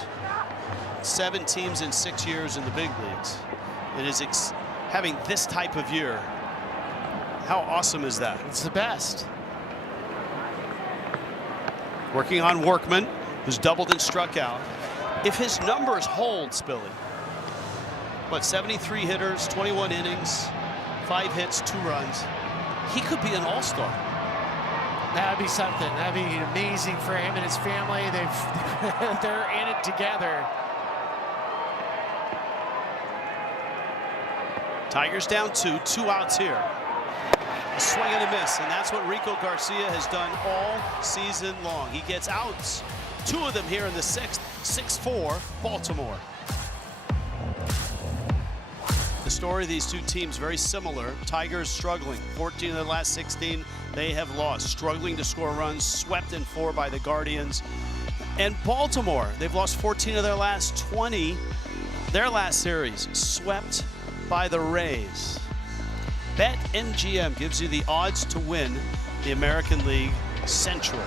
7 teams in 6 years in the big leagues, and is having this type of year, how awesome is that? It's the best. Working on Workman, who's doubled and struck out. If his numbers hold, Spilly, what, 73 hitters, 21 innings, 5 hits, 2 runs, he could be an all-star. That'd be something. That'd be amazing for him and his family. They're in it together. Tigers down 2 outs here. A swing and a miss, and that's what Rico Garcia has done all season long. He gets outs, 2 of them here in the 6th, 6-4 Baltimore. The story of these 2 teams very similar. Tigers struggling, 14 of their last 16 they have lost, struggling to score runs, swept in 4 by the Guardians. And Baltimore, they've lost 14 of their last 20. Their last series, swept by the Rays. BetMGM gives you the odds to win the American League Central.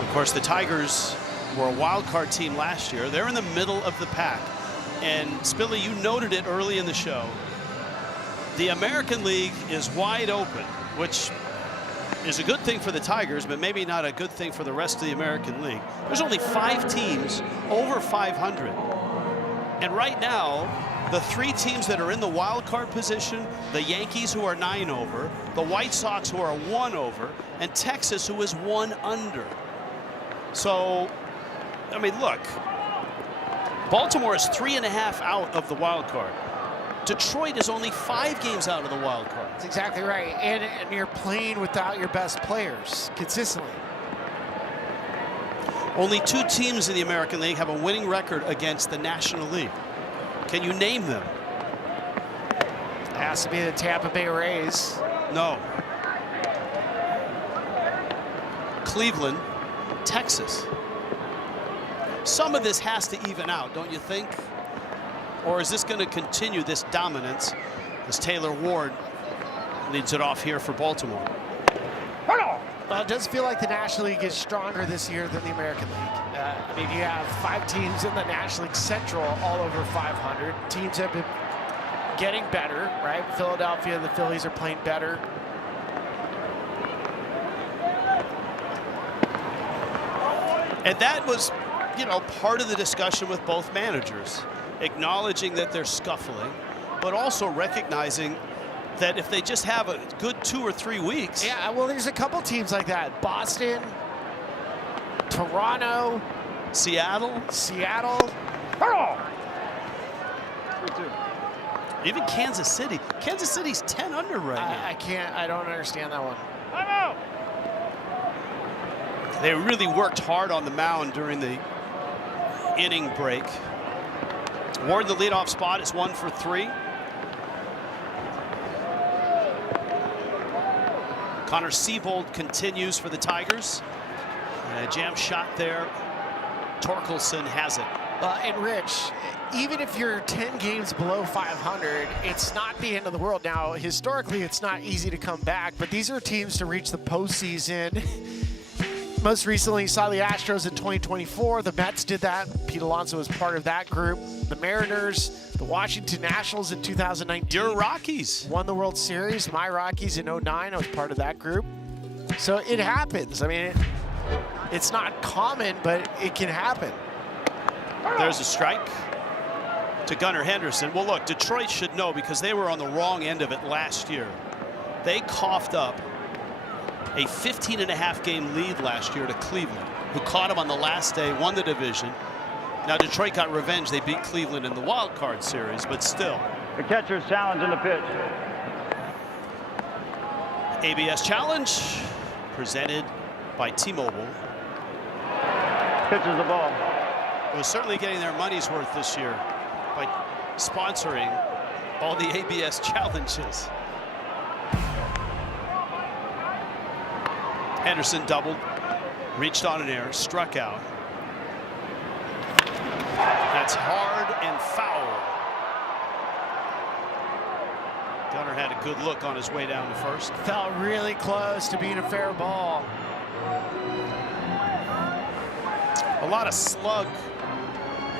Of course, the Tigers were a wild card team last year. They're in the middle of the pack. And Spilly, you noted it early in the show. The American League is wide open, which is a good thing for the Tigers, but maybe not a good thing for the rest of the American League. There's only 5 teams over 500. And right now, the 3 teams that are in the wild card position, the Yankees, who are 9 over, the White Sox, who are 1 over, and Texas, who is 1 under. So, I mean, look, Baltimore is 3.5 out of the wild card. Detroit is only 5 games out of the wild card. That's exactly right. And you're playing without your best players consistently. Only 2 teams in the American League have a winning record against the National League. Can you name them? It has to be the Tampa Bay Rays. No. Cleveland, Texas. some of this has to even out, don't you think? Or is this going to continue this dominance as Taylor Ward leads it off here for Baltimore? Well, it does feel like the National League is stronger this year than the American League. I mean, you have 5 teams in the National League Central all over 500. Teams have been getting better, right? Philadelphia, the Phillies are playing better. And that was, you know, part of the discussion with both managers, acknowledging that they're scuffling, but also recognizing that if they just have a good 2 or 3 weeks. Yeah, well, there's a couple teams like that. Boston, Toronto, Seattle. 3-2. Even Kansas City. Kansas City's 10 under right now. I don't understand that one. They really worked hard on the mound during the inning break. Ward, the leadoff spot, is 1 for 3. Connor Siebold continues for the Tigers. And a jam shot there. Torkelson has it. And Rich, even if you're 10 games below 500, it's not the end of the world. Now, historically, it's not easy to come back, but these are teams to reach the postseason. Most recently, you saw the Astros in 2024. The Mets did that. Pete Alonso was part of that group. The Mariners, the Washington Nationals in 2019. Your Rockies won the World Series. My Rockies in 09. I was part of that group. So it happens. I mean, it's not common, but it can happen. There's a strike to Gunnar Henderson. Well, look, Detroit should know because they were on the wrong end of it last year. They coughed up a 15.5 game lead last year to Cleveland, who caught them on the last day, won the division. Now Detroit got revenge. They beat Cleveland in the wild card series, but still. The catcher's challenge in the pitch. ABS challenge presented by T-Mobile. Pitches the ball. Was certainly getting their money's worth this year by sponsoring all the ABS challenges. Henderson doubled, reached on an error, struck out. That's hard and foul. Gunnar had a good look on his way down to first. Felt really close to being a fair ball. A lot of slug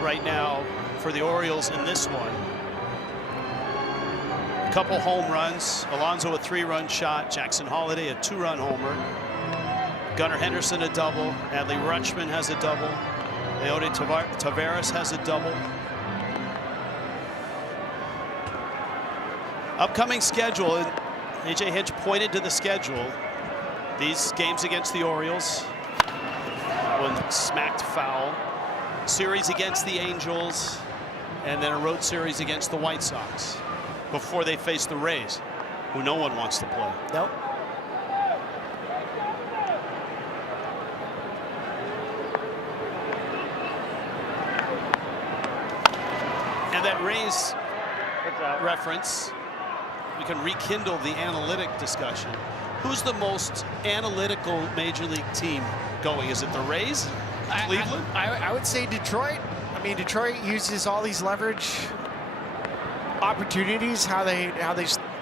right now for the Orioles in this one. A couple home runs. Alonso a 3-run shot. Jackson Holliday a 2-run homer. Gunnar Henderson a double. Adley Rutschman has a double. Leody Taveras has a double. Upcoming schedule, and A.J. Hinch pointed to the schedule. These games against the Orioles, one smacked foul. Series against the Angels, and then a road series against the White Sox before they face the Rays, who no one wants to play. Nope. And that Rays reference, we can rekindle the analytic discussion. Who's the most analytical major league team going? Is it the Rays? Cleveland? I would say Detroit. I mean, Detroit uses all these leverage opportunities, how they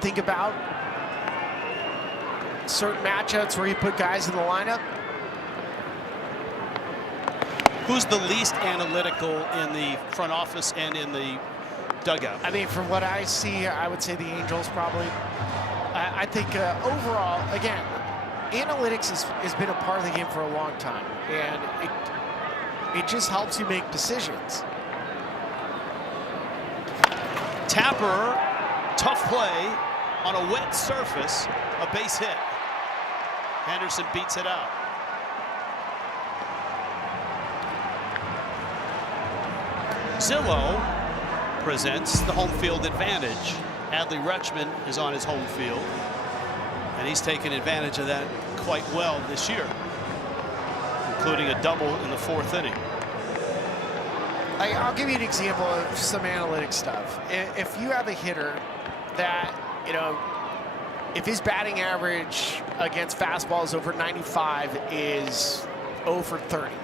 think about certain matchups where you put guys in the lineup. Who's the least analytical in the front office and in the dugout? I mean, from what I see, I would say the Angels probably. I think overall, again, analytics has been a part of the game for a long time, and it just helps you make decisions. Tapper, tough play on a wet surface, a base hit. Henderson beats it out. Zillow presents the home field advantage. Adley Rutschman is on his home field, and he's taken advantage of that quite well this year, including a double in the 4th inning. I'll give you an example of some analytic stuff. If you have a hitter that, you know, if his batting average against fastballs over 95 is 0 for 30,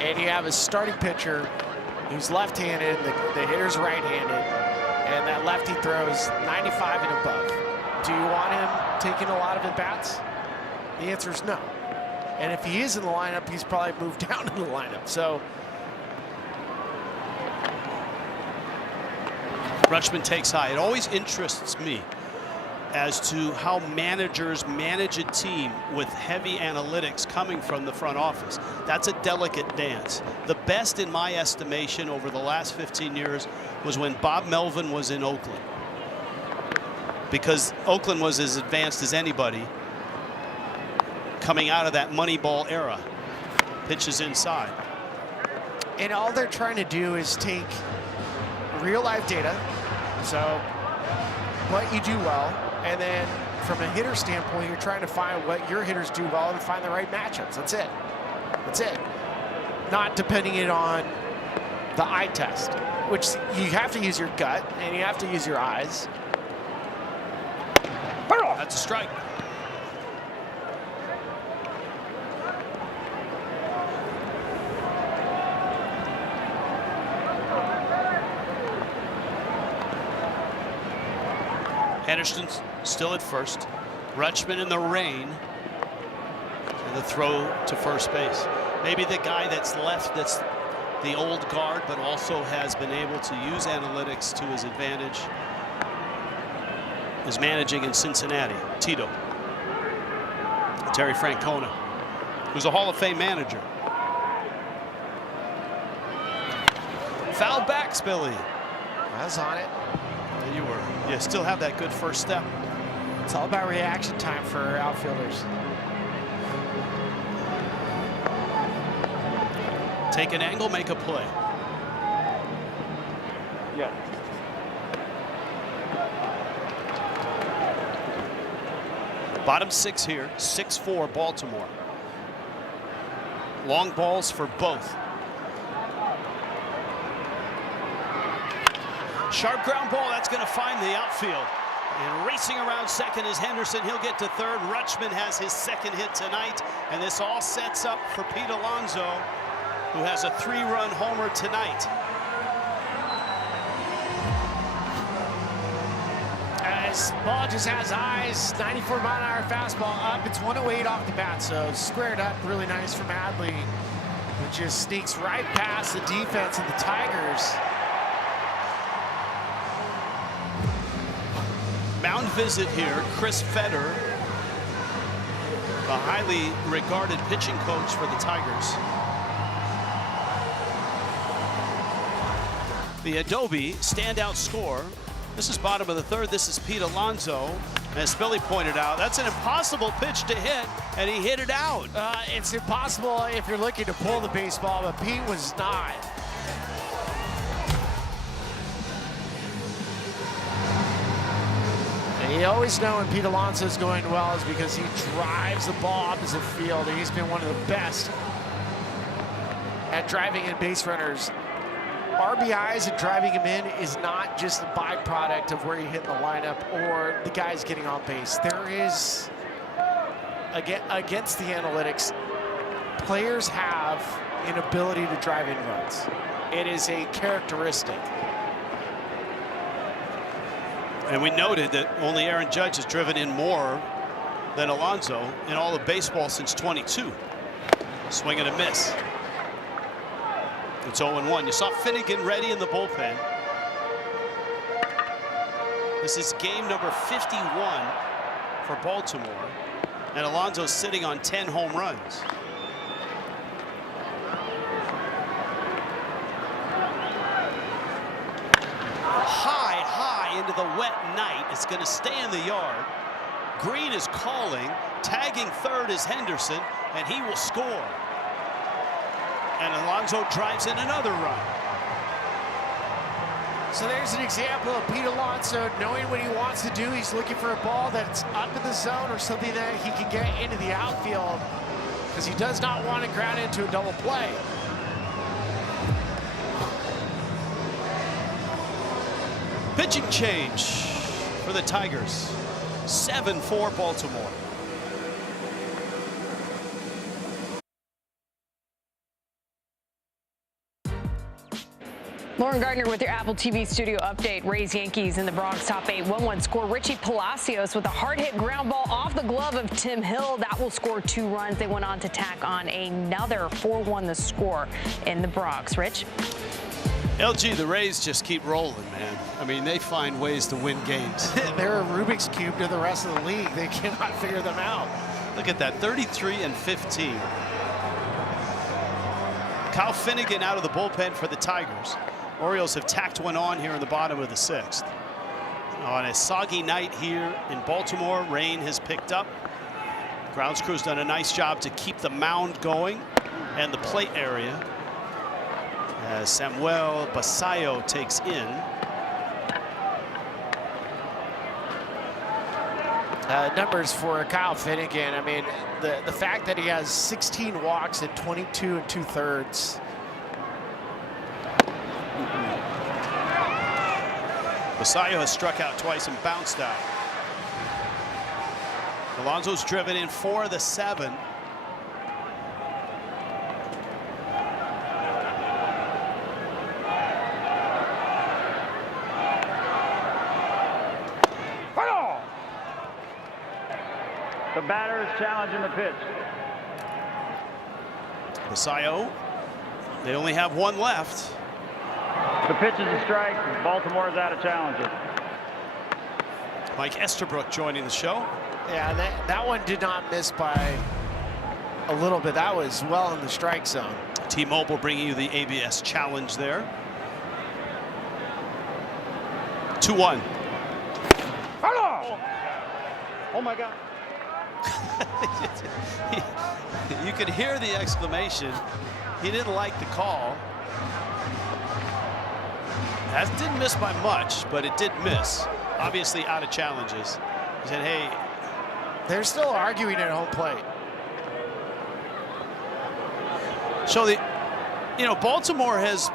and you have a starting pitcher who's left-handed, the hitter's right-handed, and that lefty throws 95 and above. Do you want him taking a lot of at-bats? The answer is no. And if he is in the lineup, he's probably moved down in the lineup. So Rutschman takes high. It always interests me as to how managers manage a team with heavy analytics coming from the front office. That's a delicate dance. The best, in my estimation, over the last 15 years was when Bob Melvin was in Oakland, because Oakland was as advanced as anybody coming out of that Moneyball era. Pitches inside. And all they're trying to do is take real life data, so what you do well, and then from a hitter standpoint, you're trying to find what your hitters do well and find the right matchups. That's it. That's it. Not depending it on the eye test, which you have to use your gut and you have to use your eyes. That's a strike. Henderson's still at first. Rutschman in the rain. And the throw to first base. Maybe the guy that's left, that's the old guard, but also has been able to use analytics to his advantage, is managing in Cincinnati. Tito. Terry Francona, who's a Hall of Fame manager. Foul back, Billy. I was on it. You were. You still have that good first step. It's all about reaction time for outfielders. Take an angle, make a play. Yeah. Bottom six here, 6-4 Baltimore. Long balls for both. Sharp ground ball, that's going to find the outfield. And racing around second is Henderson. He'll get to third. Rutschman has his second hit tonight. And this all sets up for Pete Alonso, who has a 3-run homer tonight. As ball just has eyes, 94-mile-an-hour fastball up. It's 108 off the bat, so squared up, really nice from Adley, who just sneaks right past the defense of the Tigers. Mound visit here, Chris Fetter, the highly regarded pitching coach for the Tigers. The Adobe standout score. This is bottom of the third. This is Pete Alonso. As Billy pointed out, that's an impossible pitch to hit, and he hit it out. It's impossible if you're looking to pull the baseball, but Pete was not. And you always know when Pete Alonso is going well is because he drives the ball opposite field, and he's been one of the best at driving in base runners. RBIs and driving him in is not just a byproduct of where you hit in the lineup or the guys getting on base. There is, against the analytics, players have an ability to drive in runs. It is a characteristic. And we noted that only Aaron Judge has driven in more than Alonso in all of baseball since 22. Swing and a miss. It's 0-1. You saw Finnegan ready in the bullpen. This is game number 51 for Baltimore, and Alonso's sitting on 10 home runs. High into the wet night. It's going to stay in the yard. Green is calling. Tagging third is Henderson, and he will score. And Alonso drives in another run. So there's an example of Pete Alonso knowing what he wants to do. He's looking for a ball that's up in the zone or something that he can get into the outfield, because he does not want to ground into a double play. Pitching change for the Tigers. 7-4 Baltimore. Lauren Gardner with your Apple TV studio update. Rays Yankees in the Bronx top 8. 1-1 score. Richie Palacios with a hard-hit ground ball off the glove of Tim Hill. That will score 2 runs. They went on to tack on another 4-1 the score in the Bronx. Rich? LG, the Rays just keep rolling, man. I mean, they find ways to win games. They're a Rubik's Cube to the rest of the league. They cannot figure them out. Look at that, 33-15. Kyle Finnegan out of the bullpen for the Tigers. Orioles have tacked one on here in the bottom of the 6th. On a soggy night here in Baltimore, rain has picked up. Grounds crew's done a nice job to keep the mound going and the plate area as Samuel Basayo takes in. Numbers for Kyle Finnegan. I mean, the fact that he has 16 walks at 22 2/3. Basayo has struck out twice and bounced out. Alonso's driven in 4 of the 7. The batter is challenging the pitch. Basayo, they only have 1 left. The pitch is a strike. Baltimore is out of challenges. Mike Estabrook joining the show. Yeah, that one did not miss by a little bit. That was well in the strike zone. T-Mobile bringing you the ABS challenge there. 2-1. Oh my God. You could hear the exclamation. He didn't like the call. That didn't miss by much, but it did miss. Obviously out of challenges. He said, hey. They're still arguing at home plate. So Baltimore has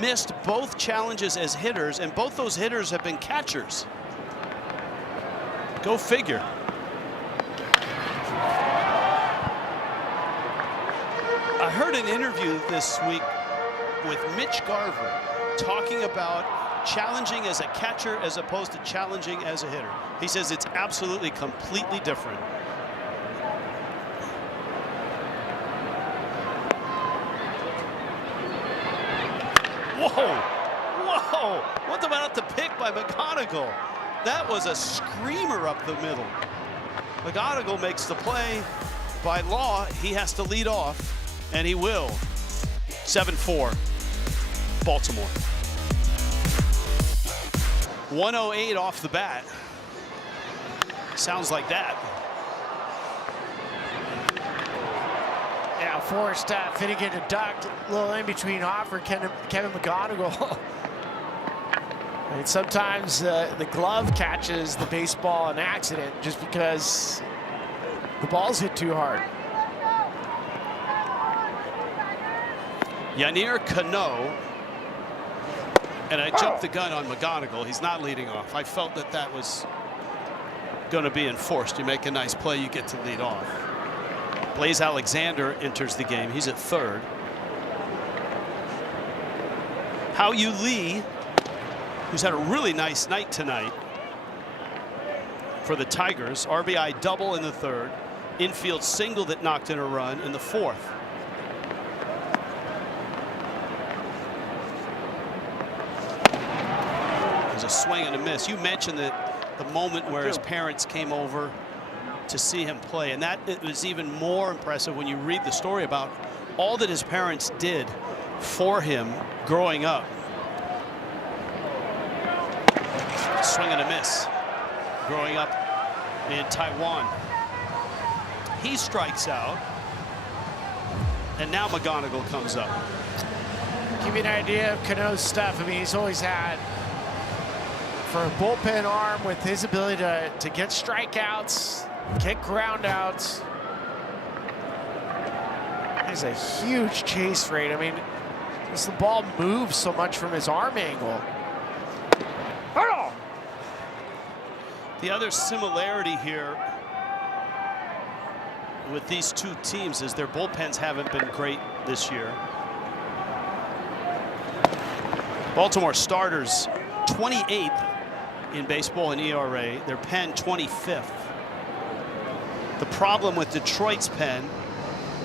missed both challenges as hitters, and both those hitters have been catchers. Go figure. I heard an interview this week with Mitch Garver talking about challenging as a catcher as opposed to challenging as a hitter. He says it's absolutely completely different. Whoa! Whoa! What about the pick by McGonigal? That was a screamer up the middle. McGonigal makes the play. By law, he has to lead off, and he will. 7-4, Baltimore. 108 off the bat. Sounds like that. Yeah, forced Finnegan to duck a little in between Hoffer and Kevin McGonigal. I mean, sometimes the glove catches the baseball in accident just because the ball's hit too hard. Yanir Cano, and I jumped the gun on McGonigal. He's not leading off. I felt that was going to be enforced. You make a nice play, you get to lead off. Blaze Alexander enters the game. He's at third. Hao-Yu Lee, who's had a really nice night tonight for the Tigers. RBI double in the 3rd. Infield single that knocked in a run in the 4th. There's a swing and a miss. You mentioned that the moment where his parents came over to see him play, and that it was even more impressive when you read the story about all that his parents did for him growing up. Swing and a miss. Growing up in Taiwan. He strikes out, and now McGonigal comes up. Give you an idea of Cano's stuff. I mean, he's always had, for a bullpen arm, with his ability to get strikeouts, get groundouts. There's a huge chase rate. I mean, the ball moves so much from his arm angle. The other similarity here with these two teams is their bullpens haven't been great this year. Baltimore starters 28th in baseball in ERA. Their pen 25th. The problem with Detroit's pen,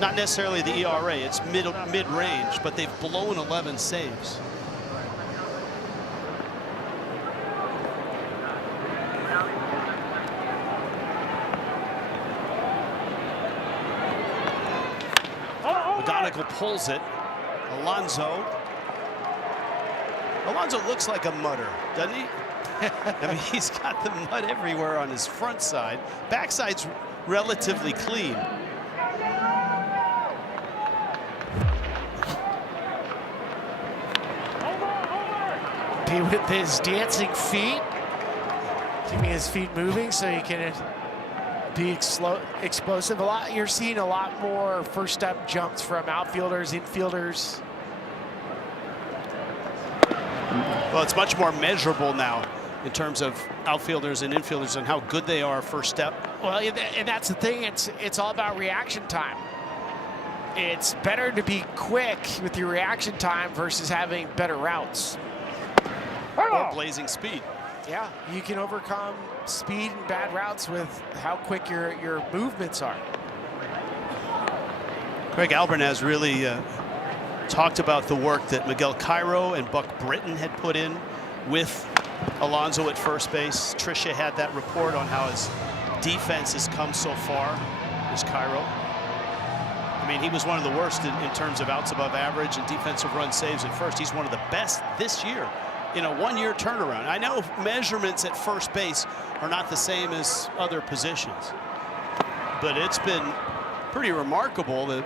not necessarily the ERA, it's mid-range, but they've blown 11 saves. McGonigal pulls it. Alonso looks like a mudder, doesn't he? I mean, he's got the mud everywhere on his front side. Backside's relatively clean. With his dancing feet, keeping his feet moving so he can be explosive. You're seeing a lot more first step jumps from outfielders, infielders. Well, it's much more measurable now in terms of outfielders and infielders and how good they are first step. Well, and that's the thing. It's all about reaction time. It's better to be quick with your reaction time versus having better routes. Or blazing speed. Yeah, you can overcome speed and bad routes with how quick your movements are. Craig Albertaz really talked about the work that Miguel Cairo and Buck Britton had put in with Alonso at first base. Tricia had that report on how his defense has come so far. There's Cairo. I mean, he was one of the worst in terms of outs above average and defensive run saves at first. He's one of the best this year in a one-year turnaround. I know measurements at first base are not the same as other positions, but it's been pretty remarkable that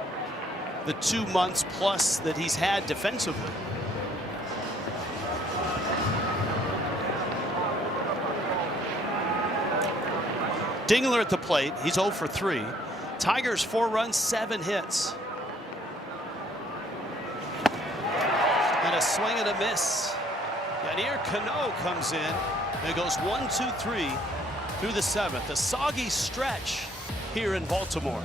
the 2 months plus that he's had defensively. Dingler at the plate. He's 0 for 3. Tigers 4 runs, 7 hits. And a swing and a miss. Yadier Cano comes in and it goes 1, 2, 3 through the 7th. A soggy stretch here in Baltimore.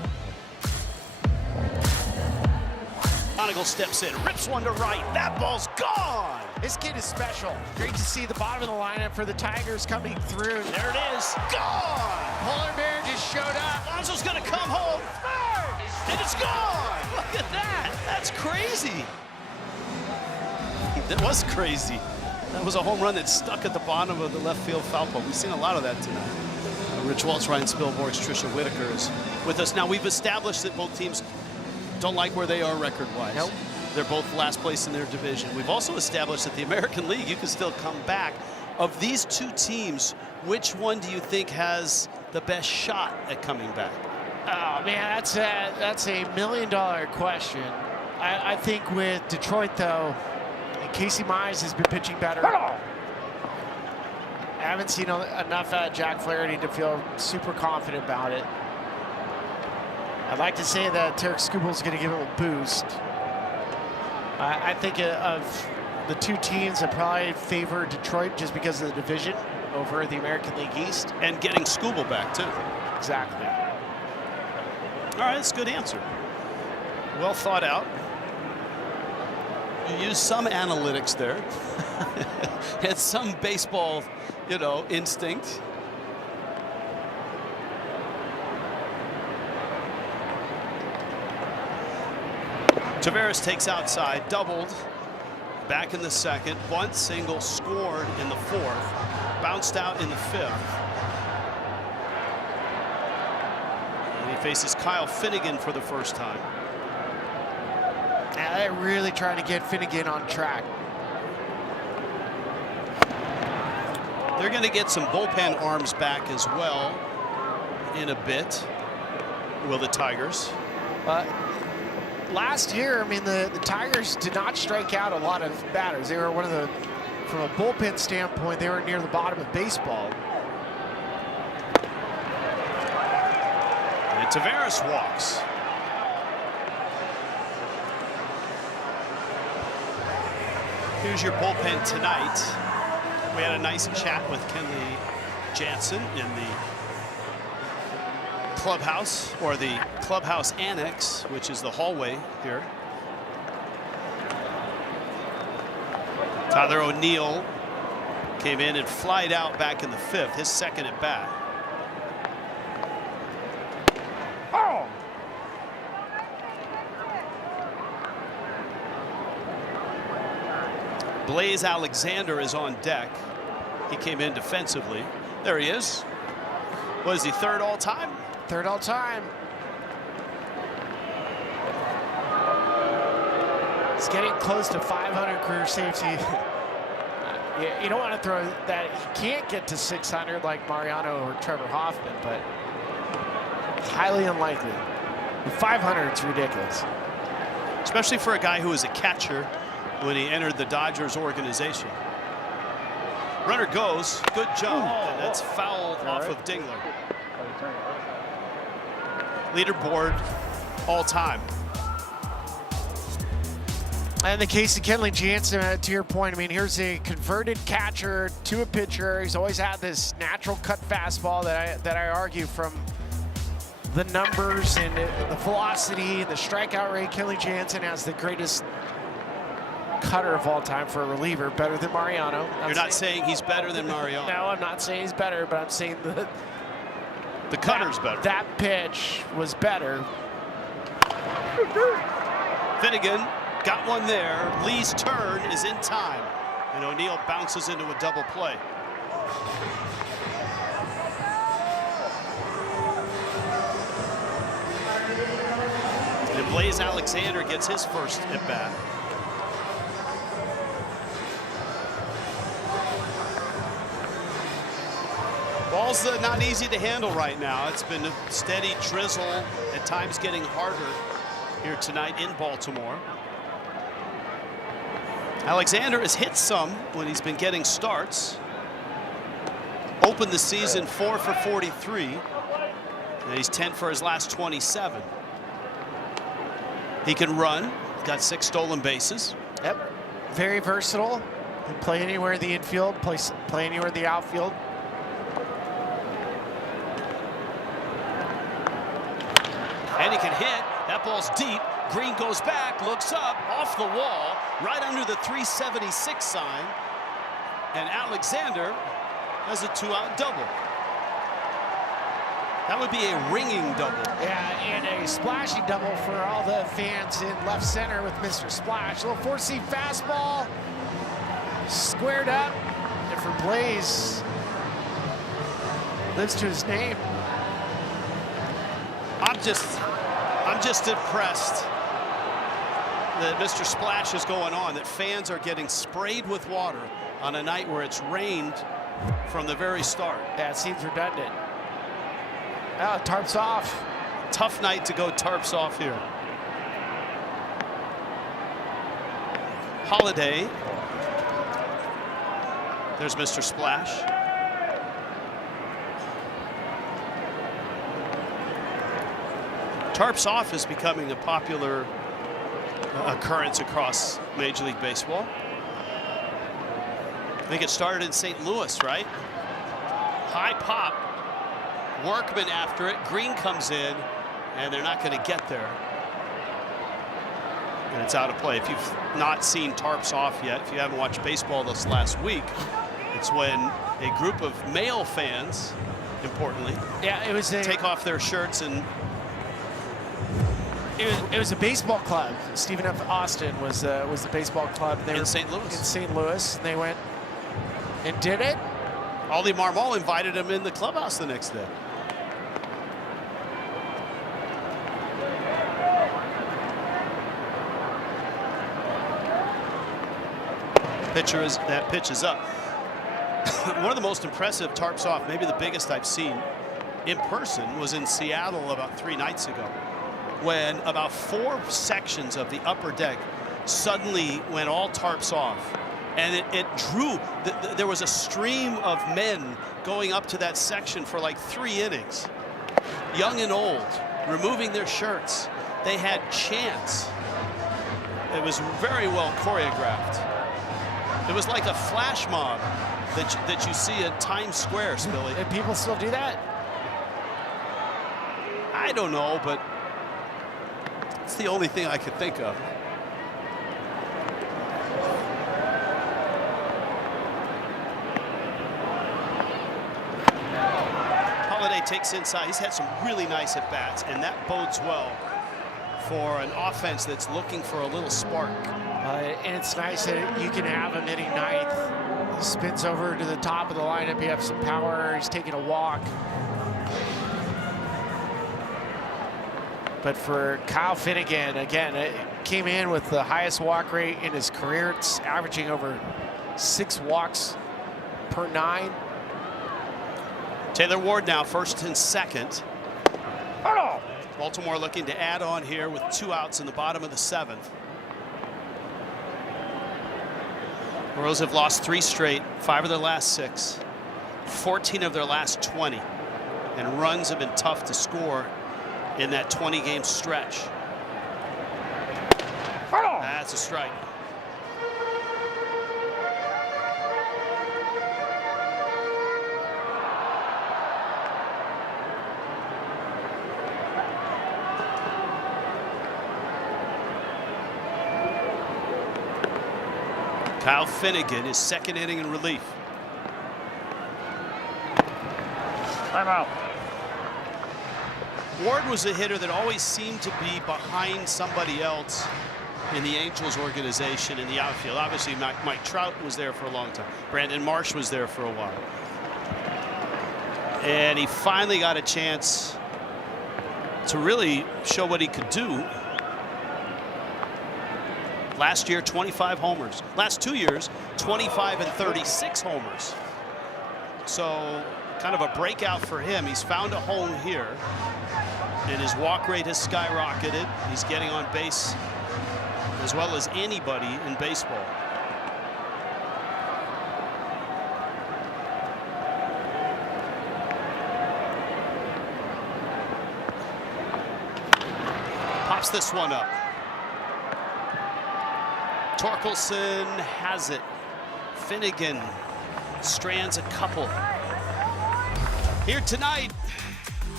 McGonigal steps in, rips one to right. That ball's gone. This kid is special. Great to see the bottom of the lineup for the Tigers coming through. There it is. Gone. Polar Bear just showed up. Alonso's going to come home. And it's gone. Look at that. That's crazy. That was crazy. That was a home run that stuck at the bottom of the left field foul pole. We've seen a lot of that tonight. Rich Waltz, Ryan Spilborghs, Tricia Whitaker is with us. Now, we've established that both teams don't like where they are record-wise. Nope. They're both last place in their division. We've also established that the American League, you can still come back. Of these two teams, which one do you think has the best shot at coming back? Oh, man, that's a $1 million question. I think with Detroit, though, Casey Mize has been pitching better. I haven't seen enough out of Jack Flaherty to feel super confident about it. I'd like to say that Tarek Skubal's going to give him a boost. I think of the two teams that probably favor Detroit just because of the division over the American League East. And getting Skubal back, too. Exactly. All right, that's a good answer. Well thought out. You used some analytics there. Had some baseball, instinct. Taveras takes outside, doubled, back in the 2nd, bunt, single, scored in the 4th, bounced out in the 5th. And he faces Kyle Finnegan for the first time. Now they're really trying to get Finnegan on track. They're going to get some bullpen arms back as well in a bit. Will the Tigers? Last year, I mean, the Tigers did not strike out a lot of batters. They were from a bullpen standpoint, they were near the bottom of baseball. And Taveras walks. Here's your bullpen tonight. We had a nice chat with Kenley Jansen in the clubhouse, or the clubhouse annex, which is the hallway here. Tyler O'Neill came in and flied out back in the 5th, his second at bat. Oh! Blaze Alexander is on deck. He came in defensively. There he is. What is he, third all time? Third all time. He's getting close to 500 career saves. You don't want to throw that. He can't get to 600 like Mariano or Trevor Hoffman, but highly unlikely. 500 is ridiculous. Especially for a guy who was a catcher when he entered the Dodgers organization. Runner goes, good jump, and that's foul off of Dingler. Leaderboard all time. And in the case of Kenley Jansen, to your point, I mean, here's a converted catcher to a pitcher. He's always had this natural cut fastball that I argue from the numbers and the velocity and the strikeout rate. Kenley Jansen has the greatest cutter of all time for a reliever, better than Mariano. You're not saying he's better than Mariano. No, I'm not saying he's better, but I'm saying the cutter's better. That pitch was better. Finnegan got one there. Lee's turn is in time, and O'Neill bounces into a double play. And Blaze Alexander gets his first at bat. Ball's not easy to handle right now. It's been a steady drizzle, at times getting harder here tonight in Baltimore. Alexander has hit some when he's been getting starts. Opened the season 4 for 43, and he's 10 for his last 27. He can run, got 6 stolen bases. Yep, very versatile. Can play anywhere in the infield, play anywhere in the outfield. And he can hit. That ball's deep. Green goes back, looks up, off the wall, right under the 376 sign. And Alexander has a 2-out double. That would be a ringing double. Yeah, and a splashy double for all the fans in left center with Mr. Splash. A little 4-seam fastball, squared up, and for Blaze, lives to his name. I'm just impressed that Mr. Splash is going on, that fans are getting sprayed with water on a night where it's rained from the very start. Yeah, it seems redundant. Oh, tarps off. Tough night to go tarps off here. Holiday. There's Mr. Splash. Tarps off is becoming a popular occurrence across Major League Baseball. I think it started in St. Louis, right? High pop. Workman after it. Green comes in, and they're not going to get there. And it's out of play. If you've not seen tarps off yet, if you haven't watched baseball this last week, it's when a group of male fans, importantly, it was take off their shirts and it was a baseball club. Stephen F. Austin was the baseball club. They were in St. Louis. In St. Louis, and they went and did it. Ollie Marmol invited him in the clubhouse the next day. That pitch is up. One of the most impressive tarps off, maybe the biggest I've seen in person, was in Seattle about 3 nights ago, when about 4 sections of the upper deck suddenly went all tarps off. And it drew, there was a stream of men going up to that section for like 3 innings. Young and old, removing their shirts. They had chants. It was very well choreographed. It was like a flash mob that you see at Times Square, Spilly. And people still do that? I don't know, but it's the only thing I could think of. Halladay takes inside. He's had some really nice at-bats, and that bodes well for an offense that's looking for a little spark. And it's nice that you can have him hitting ninth. He spins over to the top of the lineup. You have some power. He's taking a walk. But for Kyle Finnegan, again, it came in with the highest walk rate in his career. It's averaging over 6 walks per 9. Taylor Ward now first and second. Baltimore looking to add on here with 2 outs in the bottom of the 7th. The Orioles have lost 3 straight, 5 of their last 6, 14 of their last 20, and runs have been tough to score in that 20-game stretch. That's a strike. Kyle Finnegan, his 2nd inning in relief. Timeout. Ward was a hitter that always seemed to be behind somebody else in the Angels organization in the outfield. Obviously, Mike Trout was there for a long time. Brandon Marsh was there for a while. And he finally got a chance to really show what he could do. Last year, 25 homers. Last 2 years, 25 and 36 homers. So kind of a breakout for him. He's found a home here, and his walk rate has skyrocketed. He's getting on base as well as anybody in baseball. Pops this one up. Torkelson has it. Finnegan strands a couple. Here tonight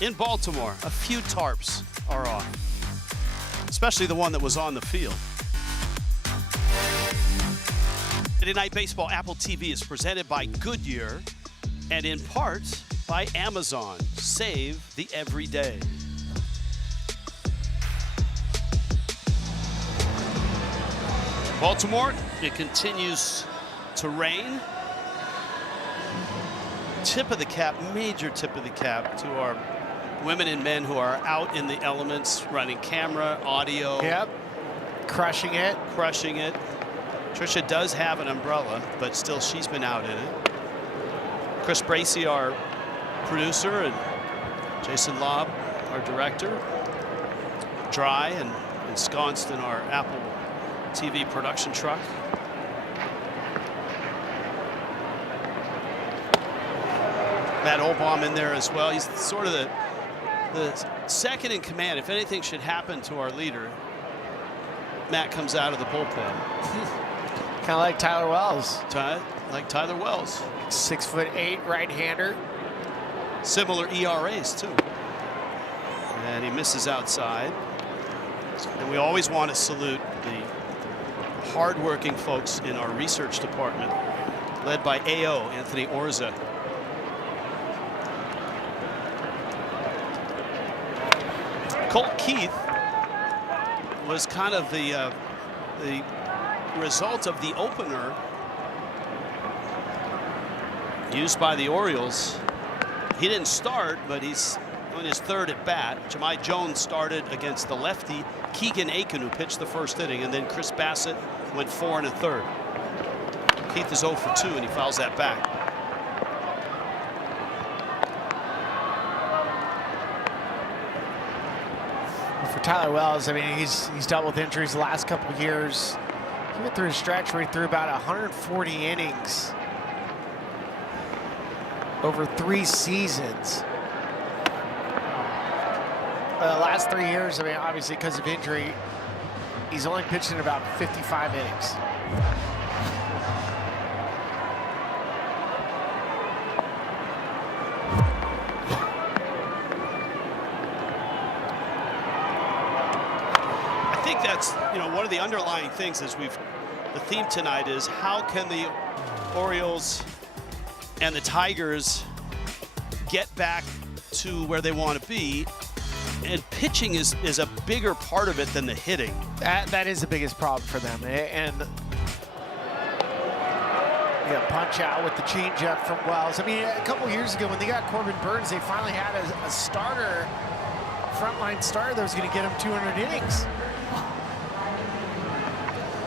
in Baltimore, a few tarps are off, especially the one that was on the field. Friday Night Baseball Apple TV is presented by Goodyear and in part by Amazon. Save the everyday. Baltimore, it continues to rain. Tip of the cap, major tip of the cap to our women and men who are out in the elements, running camera, audio. Yep, crushing it. Crushing it. Trisha does have an umbrella, but still she's been out in it. Chris Bracey, our producer, and Jason Lobb, our director. Dry and ensconced in our Apple TV production truck. Matt Olbaum in there as well. He's sort of the second in command. If anything should happen to our leader, Matt comes out of the bullpen. Kind of like Tyler Wells. Like Tyler Wells. 6'8" right-hander. Similar ERAs too. And he misses outside. And we always want to salute the hardworking folks in our research department, led by AO Anthony Orza. Colt Keith was kind of the result of the opener used by the Orioles. He didn't start, but he's on his 3rd at bat. Jahmai Jones started against the lefty Keegan Aiken, who pitched the 1st inning, and then Chris Bassett went 4 1/3. Keith is 0 for 2, and he fouls that back. For Tyler Wells, I mean, he's dealt with injuries the last couple of years. He went through a stretch where he threw about 140 innings over 3 seasons. The last 3 years, I mean, obviously because of injury, he's only pitched in about 55 innings. I think that's, one of the underlying things is the theme tonight is how can the Orioles and the Tigers get back to where they want to be. And pitching is a bigger part of it than the hitting. That is the biggest problem for them. And yeah, punch out with the changeup from Wells. I mean, a couple years ago when they got Corbin Burns, they finally had a starter, frontline starter that was going to get him 200 innings.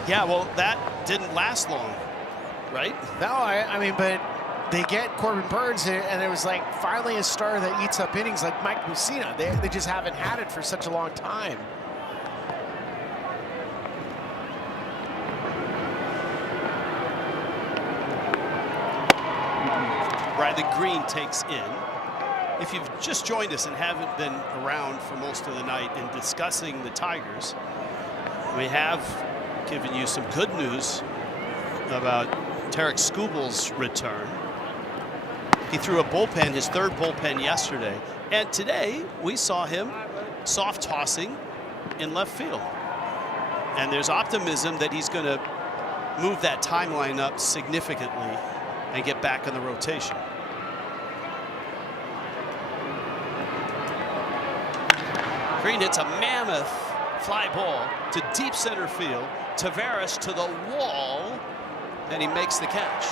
Yeah, well, that didn't last long, right? No, I mean, but they get Corbin Burns, and it was like finally a starter that eats up innings like Mike Mussina. They just haven't had it for such a long time. Bradley Green takes in. If you've just joined us and haven't been around for most of the night in discussing the Tigers, we have given you some good news about Tarek Skubal's return. He threw a bullpen, his third bullpen yesterday, and today we saw him soft tossing in left field. And there's optimism that he's going to move that timeline up significantly and get back in the rotation. Green hits a mammoth fly ball to deep center field. Tavares to the wall, and he makes the catch.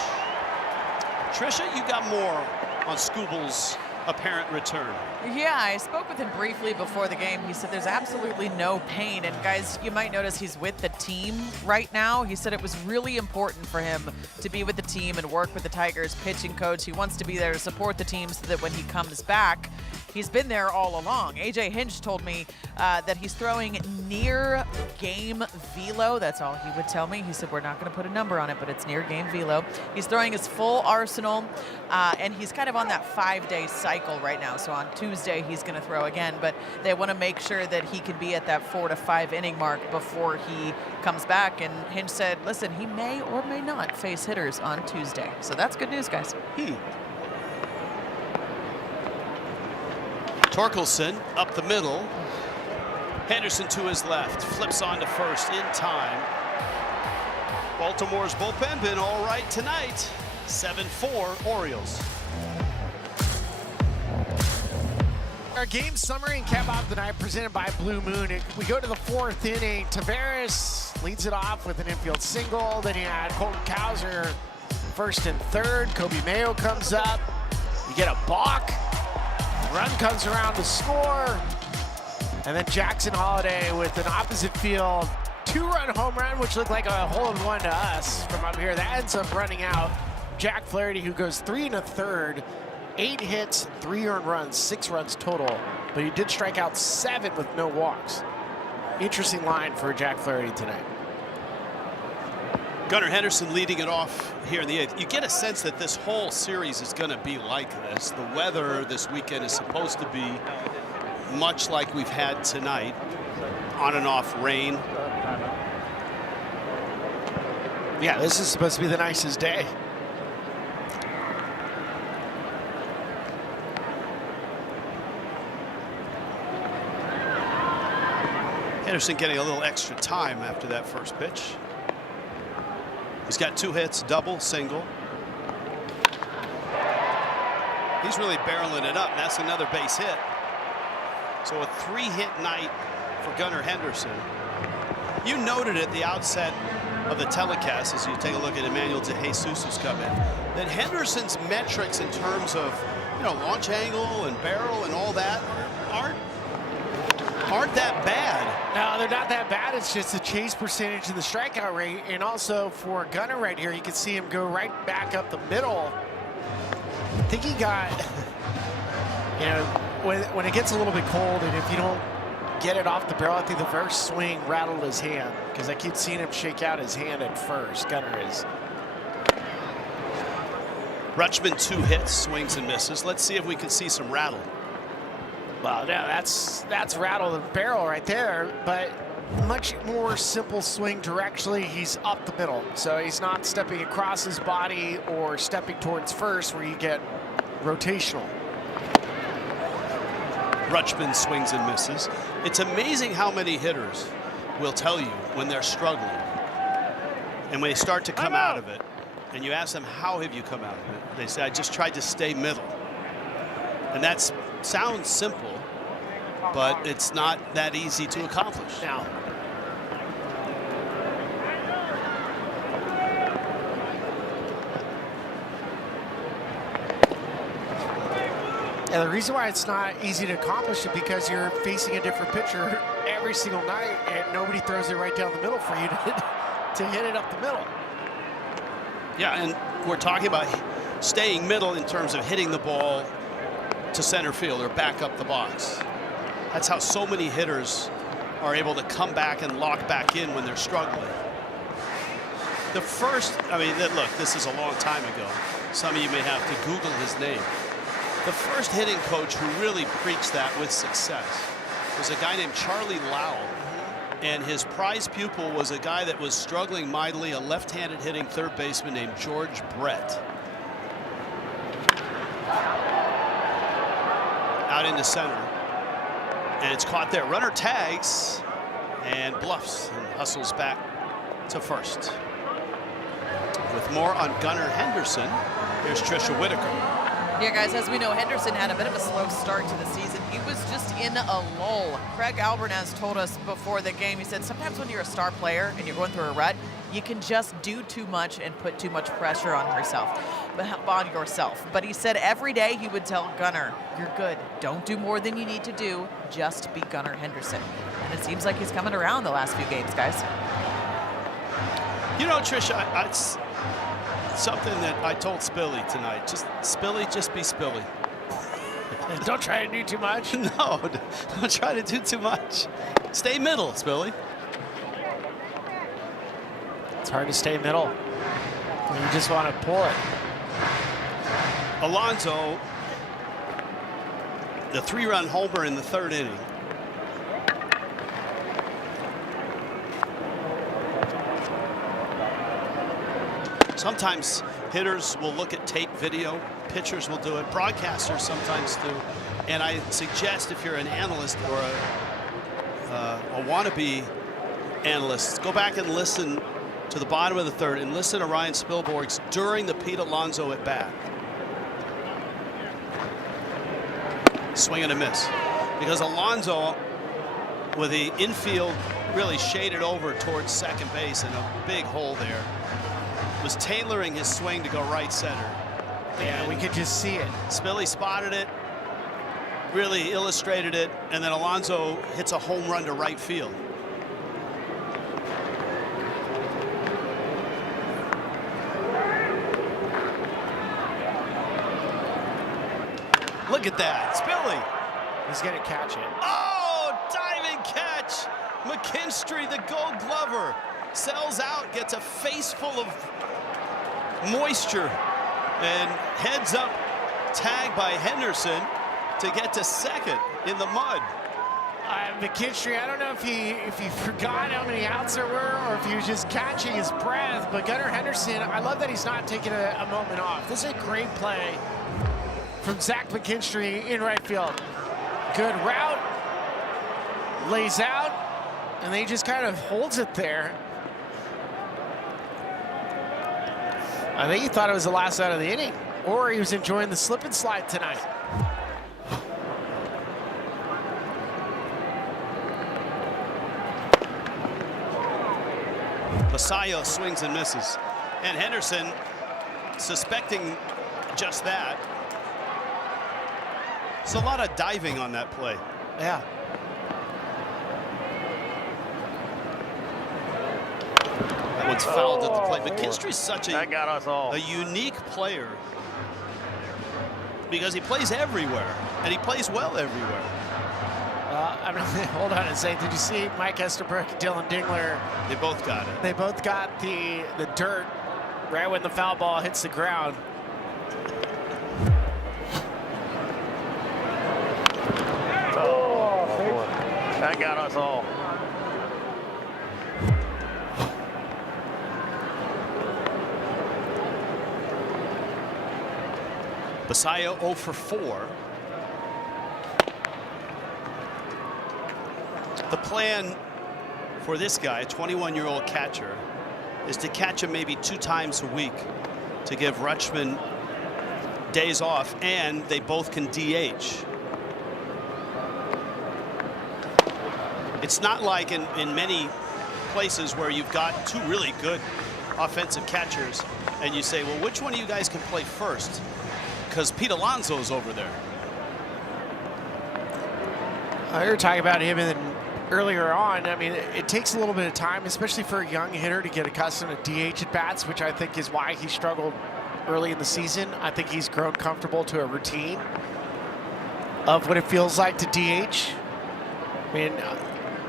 Trisha, you got more on Skubal's apparent return. Yeah, I spoke with him briefly before the game. He said there's absolutely no pain. And guys, you might notice he's with the team right now. He said it was really important for him to be with the team and work with the Tigers pitching coach. He wants to be there to support the team so that when he comes back, he's been there all along. AJ Hinch told me that he's throwing near game velo. That's all he would tell me. He said, we're not going to put a number on it, but it's near game velo. He's throwing his full arsenal, and he's kind of on that 5-day cycle right now. So on Tuesday, he's going to throw again, but they want to make sure that he can be at that 4 to 5 inning mark before he comes back. And Hinch said, listen, he may or may not face hitters on Tuesday. So that's good news, guys. Torkelson up the middle. Henderson to his left, flips on to first in time. Baltimore's bullpen been all right tonight. 7-4 Orioles. Our game summary and cap off the night presented by Blue Moon. We go to the 4th inning. Tavares leads it off with an infield single. Then you had Colton Cowser first and third. Kobe Mayo comes up. You get a balk. Run comes around to score. And then Jackson Holiday with an opposite field 2-run home run, which looked like a hole-in-one to us from up here. That ends up running out Jack Flaherty, who goes 3 1/3, 8 hits, 3 earned runs, 6 runs total. But he did strike out 7 with no walks. Interesting line for Jack Flaherty tonight. Gunnar Henderson leading it off here in the 8th. You get a sense that this whole series is going to be like this. The weather this weekend is supposed to be much like we've had tonight. On and off rain. Yeah, this is supposed to be the nicest day. Henderson getting a little extra time after that first pitch. He's got 2 hits, double, single. He's really barreling it up. That's another base hit. So a 3-hit night for Gunnar Henderson. You noted at the outset of the telecast, as you take a look at Emmanuel De Jesus who's come in, that Henderson's metrics in terms of, launch angle and barrel and all that aren't that bad. No, they're not that bad. It's just the chase percentage and the strikeout rate. And also for Gunnar right here, you can see him go right back up the middle. I think he got, when it gets a little bit cold and if you don't get it off the barrel, I think the first swing rattled his hand because I keep seeing him shake out his hand at first. Gunnar is. Rutschman 2 hits, swings and misses. Let's see if we can see some rattle. Well, yeah, that's rattle the barrel right there, but much more simple swing directionally. He's up the middle, so he's not stepping across his body or stepping towards first where you get rotational. Rutschman swings and misses. It's amazing how many hitters will tell you when they're struggling and when they start to come out of it, and you ask them, how have you come out of it? They say, I just tried to stay middle. And that's sounds simple, but it's not that easy to accomplish. Now, and the reason why it's not easy to accomplish is because you're facing a different pitcher every single night, and nobody throws it right down the middle for you to hit it up the middle. Yeah, and we're talking about staying middle in terms of hitting the ball to center field or back up the box. That's how so many hitters are able to come back and lock back in when they're struggling. The first, I mean, look, this is a long time ago. Some of you may have to Google his name. The first hitting coach who really preached that with success was a guy named Charlie Lau. And his prize pupil was a guy that was struggling mightily, a left-handed hitting third baseman named George Brett. Out into center. And it's caught there. Runner tags and bluffs and hustles back to first. With more on Gunnar Henderson, here's Trisha Whitaker. Yeah, guys, as we know, Henderson had a bit of a slow start to the season. He was just in a lull. Craig Albernaz told us before the game, he said sometimes when you're a star player and you're going through a rut, you can just do too much and put too much pressure on yourself. But he said every day he would tell Gunnar, you're good. Don't do more than you need to do. Just be Gunnar Henderson. And it seems like he's coming around the last few games, guys. You know, Trisha, it's something that I told Spilly tonight. Just be Spilly. Don't try to do too much. No, don't try to do too much. Stay middle, Spilly. It's hard to stay middle. You just want to pull it. Alonso, the 3-run homer in the third inning. Sometimes hitters will look at tape video, pitchers will do it, broadcasters sometimes do. And I suggest if you're an analyst or a wannabe analyst, go back and listen to the bottom of the third and listen to Ryan Spilborgh's during the Pete Alonso at bat. Swing and a miss. Because Alonso, with the infield really shaded over towards second base and a big hole there, was tailoring his swing to go right center. Yeah, we could just see it. Spilly spotted it, really illustrated it, and then Alonso hits a home run to right field. Look at that, Spilly. He's going to catch it. Oh, diving catch. McKinstry, the Gold Glover, sells out, gets a face full of moisture, and heads up, tagged by Henderson to get to second in the mud. McKinstry, I don't know if he forgot how many outs there were or if he was just catching his breath, but Gunnar Henderson, I love that he's not taking a moment off. This is a great play from Zach McKinstry in right field. Good route, lays out, and then he just kind of holds it there. I think he thought it was the last out of the inning, or he was enjoying the slip and slide tonight. Basayo swings and misses. And Henderson, suspecting just that. It's a lot of diving on that play. Yeah. That one's fouled at the plate. McKinstry's such That got us all. a unique player because he plays everywhere, and he plays well everywhere. I'm gonna hold on and say, did you see Mike Estabrook, Dylan Dingler? They both got it. They both got the dirt right when the foul ball hits the ground. That got us all. Basayo 0 for 4. The plan for this guy, a 21-year-old catcher, is to catch him maybe 2 times a week to give Rutschman days off, and they both can DH. It's not like in many places where you've got two really good offensive catchers and you say, well, which one of you guys can play first? Because Pete Alonso's over there. You were talking about him earlier on. I mean, it takes a little bit of time, especially for a young hitter, to get accustomed to DH at bats, which I think is why he struggled early in the season. I think he's grown comfortable to a routine of what it feels like to DH. I mean,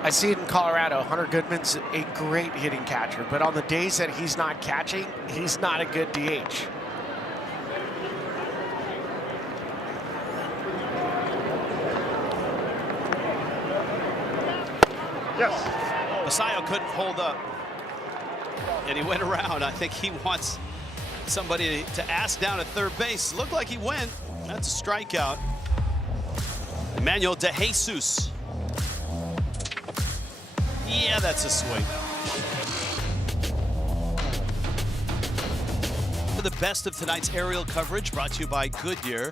I see it in Colorado. Hunter Goodman's a great hitting catcher, but on the days that he's not catching, he's not a good DH. Basayo couldn't hold up, and he went around. I think he wants somebody to ask down at third base. Looked like he went. That's a strikeout. Emmanuel De Jesus. Yeah, that's a swing. For the best of tonight's aerial coverage, brought to you by Goodyear.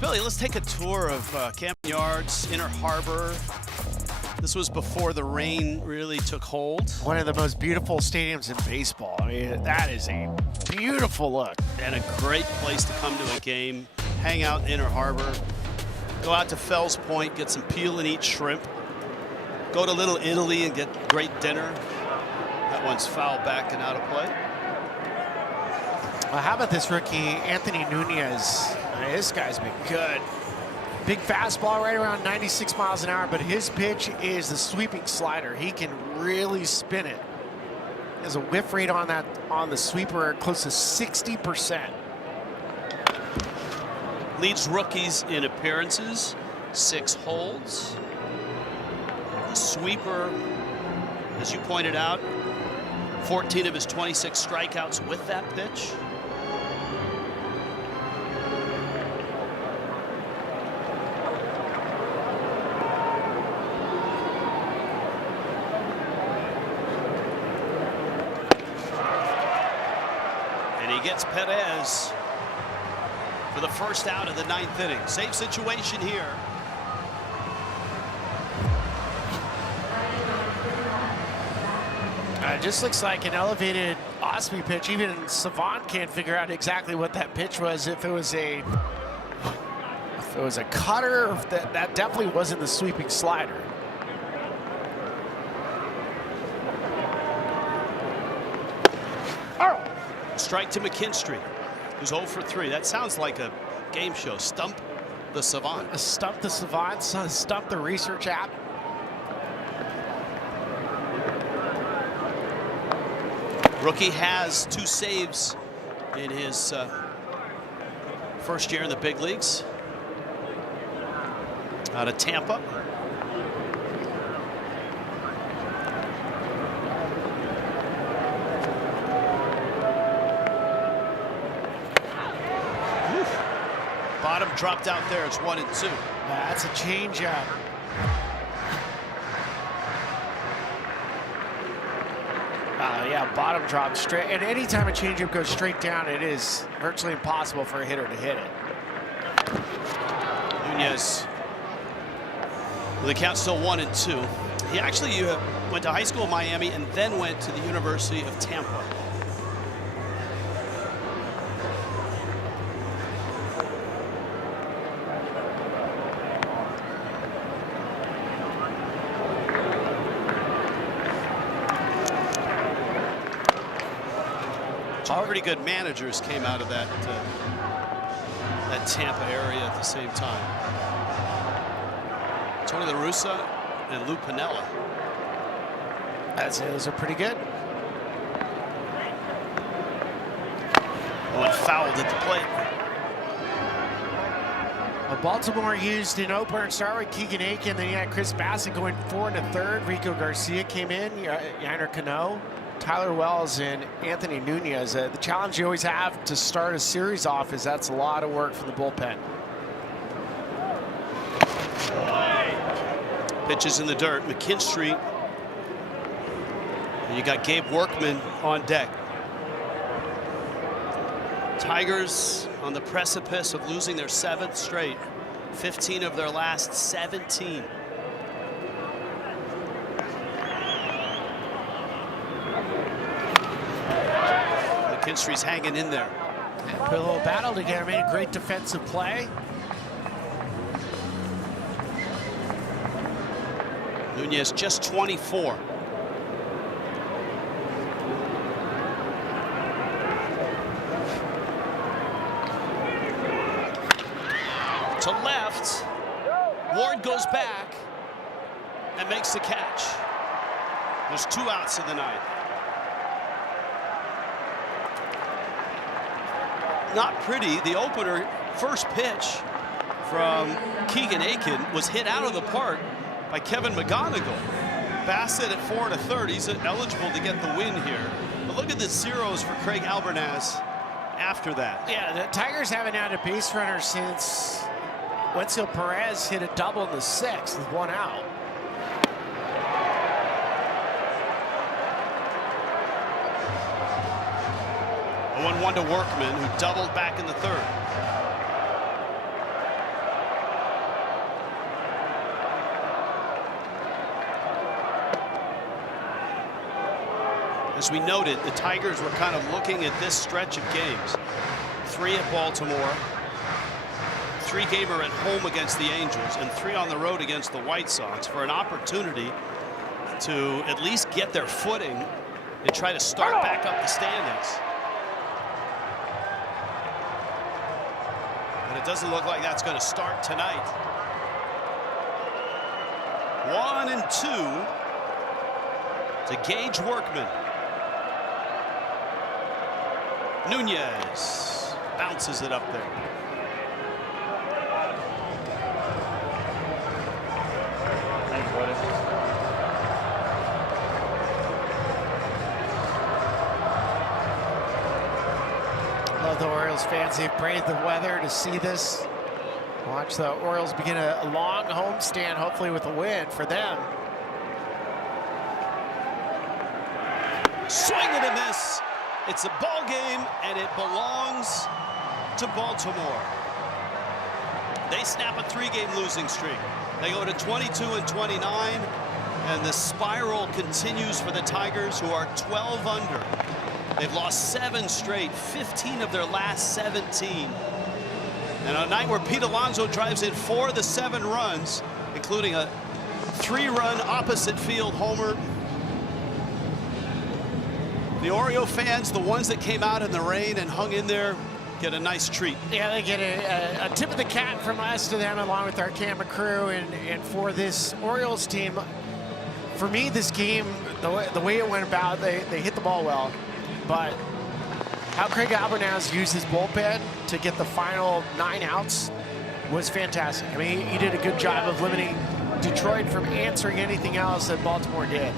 Billy, let's take a tour of Camden Yards, Inner Harbor. This was before the rain really took hold. One of the most beautiful stadiums in baseball. I mean, that is a beautiful look. And a great place to come to a game, hang out in Inner Harbor, go out to Fells Point, get some peel and eat shrimp, go to Little Italy and get great dinner. That one's foul back and out of play. Well, how about this rookie, Anthony Nunez? I mean, this guy's been good. Big fastball right around 96 miles an hour, but his pitch is the sweeping slider. He can really spin it. There's a whiff rate on the sweeper close to 60%. Leads rookies in appearances, 6 holds. The sweeper, as you pointed out, 14 of his 26 strikeouts with that pitch. Gets Perez for the first out of the 9th inning. Safe situation here. It just looks like an elevated Osby pitch. Even Savant can't figure out exactly what that pitch was. If it was a cutter, that definitely wasn't the sweeping slider. Strike to McKinstry, who's 0 for 3. That sounds like a game show. Stump the Savant. Stump the Savant, stump the research app. Rookie has 2 saves in his first year in the big leagues. Out of Tampa. Bottom dropped out there. It's 1-2. That's a changeup. Yeah, bottom drop straight. And anytime a changeup goes straight down, it is virtually impossible for a hitter to hit it. Nunez. Well, the count's still 1-2. He actually went to high school in Miami and then went to the University of Tampa. Pretty good managers came out of that Tampa area at the same time. Tony La Russa and Lou Piniella. Those are pretty good. Oh, and fouled at the plate. Baltimore used an opener to start with Keegan Aiken. Then you had Chris Bassett going 4 to 3rd. Rico Garcia came in. Yainer Cano, Tyler Wells, and Anthony Nunez. The challenge you always have to start a series off is that's a lot of work from the bullpen. Pitches in the dirt. McKinstry. And you got Gabe Workman on deck. Tigers on the precipice of losing their 7th straight. 15 of their last 17. Kinstry's hanging in there. Put a little battle together, made a great defensive play. Nunez just 24. To left, Ward goes back and makes the catch. There's 2 outs in the ninth. Not pretty. The opener, first pitch from Keegan Aiken was hit out of the park by Kevin McGonigal. Bassett at 4 1/3. He's eligible to get the win here. But look at the zeros for Craig Albernaz after that. Yeah, the Tigers haven't had a base runner since Wenzel Perez hit a double in the 6th with 1 out. A 1-1 to Workman, who doubled back in the 3rd. As we noted, the Tigers were kind of looking at this stretch of games. 3 at Baltimore, 3-gamer at home against the Angels, and 3 on the road against the White Sox for an opportunity to at least get their footing and try to start back up the standings. And it doesn't look like that's going to start tonight. 1 and 2 to Gage Workman. Nunez bounces it up there. Thanks, buddy. Love the Orioles fans. They've braved the weather to see this. Watch the Orioles begin a long homestand, hopefully with a win for them. Swing and a miss. It's a ball game, and it belongs to Baltimore. They snap a 3-game losing streak. They go to 22 and 29, and the spiral continues for the Tigers, who are 12 under. They've lost 7 straight, 15 of their last 17. And on a night where Pete Alonso drives in 4 of the 7 runs, including a 3-run opposite field homer. The Oriole fans, the ones that came out in the rain and hung in there, get a nice treat. Yeah, they get a tip of the cap from us to them, along with our camera crew. And for this Orioles team, for me, this game, the way it went about, they hit the ball well. But how Craig Albernaz used his bullpen to get the final 9 outs was fantastic. I mean, he did a good job of limiting Detroit from answering anything else that Baltimore did.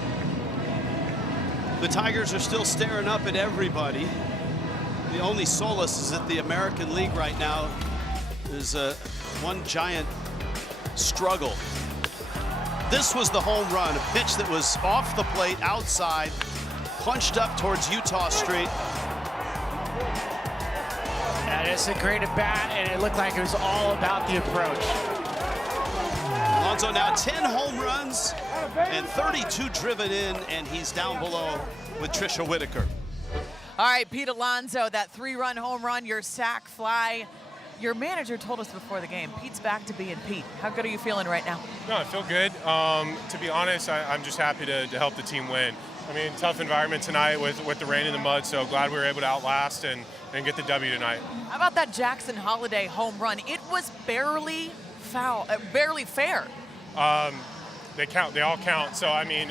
The Tigers are still staring up at everybody. The only solace is that the American League right now is one giant struggle. This was the home run, a pitch that was off the plate, outside, punched up towards Utah Street. And it's a great at bat, and it looked like it was all about the approach. Alonso now 10 home runs and 32 driven in, and he's down below with Trisha Whitaker. All right, Pete Alonso, that 3-run home run, your sac fly. Your manager told us before the game, Pete's back to being Pete. How good are you feeling right now? No, I feel good. To be honest, I'm just happy to help the team win. I mean, tough environment tonight with the rain and the mud, so glad we were able to outlast and get the W tonight. How about that Jackson Holiday home run? It was barely fair. They count. They all count. So, I mean,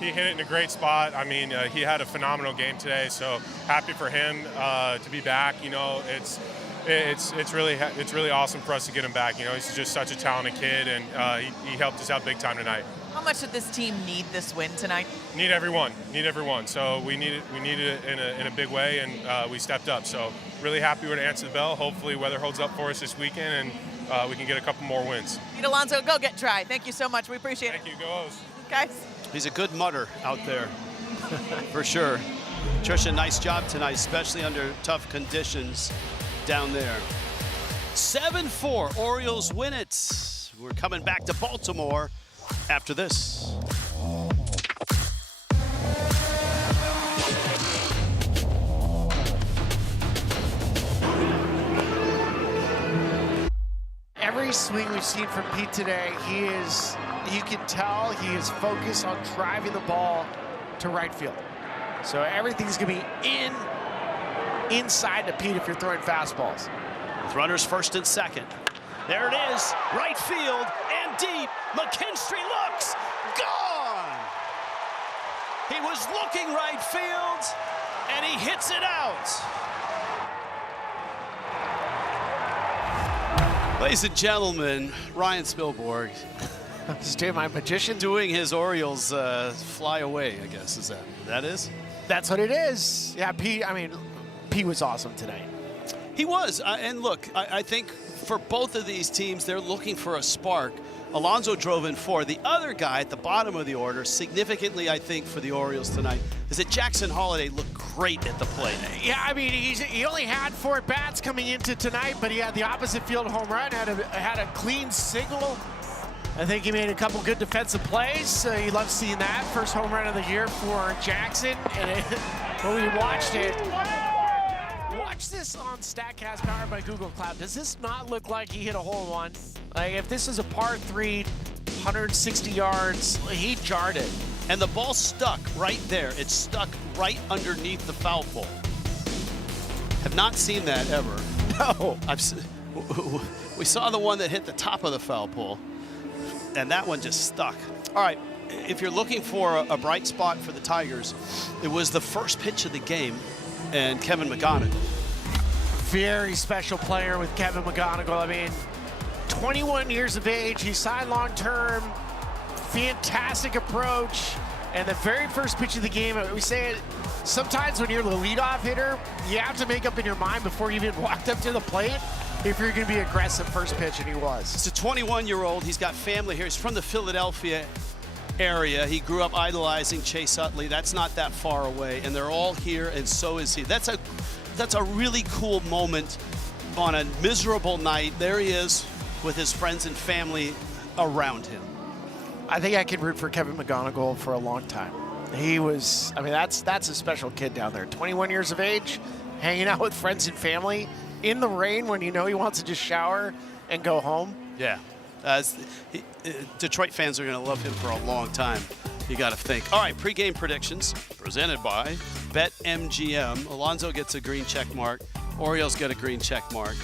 he hit it in a great spot. I mean, he had a phenomenal game today, so happy for him to be back. You know, it's really awesome for us to get him back. You know, he's just such a talented kid, and he helped us out big time tonight. How much did this team need this win tonight? Need everyone. So we needed it in a big way, and we stepped up. So really happy we're to answer the bell. Hopefully weather holds up for us this weekend, and we can get a couple more wins. Pete Alonso, go get Try. Thank you so much. We appreciate it. Thank you. Go O's. Guys. He's a good mutter out there, for sure. Trisha, nice job tonight, especially under tough conditions down there. 7-4, Orioles win it. We're coming back to Baltimore after this. Every swing we've seen from Pete today, you can tell he is focused on driving the ball to right field. So everything's going to be inside to Pete if you're throwing fastballs. With runners first and second. There it is, right field and deep. McKinstry looks, gone. He was looking right field, and he hits it out. Ladies and gentlemen, Ryan Spilborg. Stay my magician. Doing his Orioles fly away, I guess, is that is? That's what it is. Yeah, Pete, Pete was awesome tonight. He was, and look, I think for both of these teams, they're looking for a spark. Alonso drove in 4. The other guy at the bottom of the order, significantly, I think, for the Orioles tonight, is that Jackson Holliday looked great at the plate. Yeah, he only had 4 at-bats coming into tonight, but he had the opposite field home run, had a clean single. I think he made a couple good defensive plays. You love seeing that. First home run of the year for Jackson. And when we watched it, watch this on StatCast powered by Google Cloud. Does this not look like he hit a hole-in-one? Like, if this is a par 3, 160 yards, he jarred it. And the ball stuck right there. It stuck right underneath the foul pole. Have not seen that ever. No. We saw the one that hit the top of the foul pole, and that one just stuck. All right, if you're looking for a bright spot for the Tigers, it was the first pitch of the game, and Kevin McGonigal. Very special player with Kevin McGonigal. 21 years of age, he signed long-term, fantastic approach, and the very first pitch of the game, we say it, sometimes when you're the leadoff hitter, you have to make up in your mind before you even walked up to the plate if you're going to be aggressive first pitch, and he was. It's a 21-year-old. He's got family here. He's from the Philadelphia area. He grew up idolizing Chase Utley. That's not that far away, and they're all here, and so is he. That's a really cool moment on a miserable night. There he is with his friends and family around him. I think I can root for Kevin McGonigal for a long time. He was, that's a special kid down there. 21 years of age, hanging out with friends and family in the rain when you know he wants to just shower and go home. Yeah. Detroit fans are going to love him for a long time, you got to think. All right, pregame predictions presented by BetMGM. Alonso gets a green check mark. Orioles get a green check mark.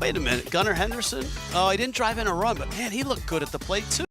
Wait a minute, Gunnar Henderson? Oh, he didn't drive in a run, but man, he looked good at the plate too.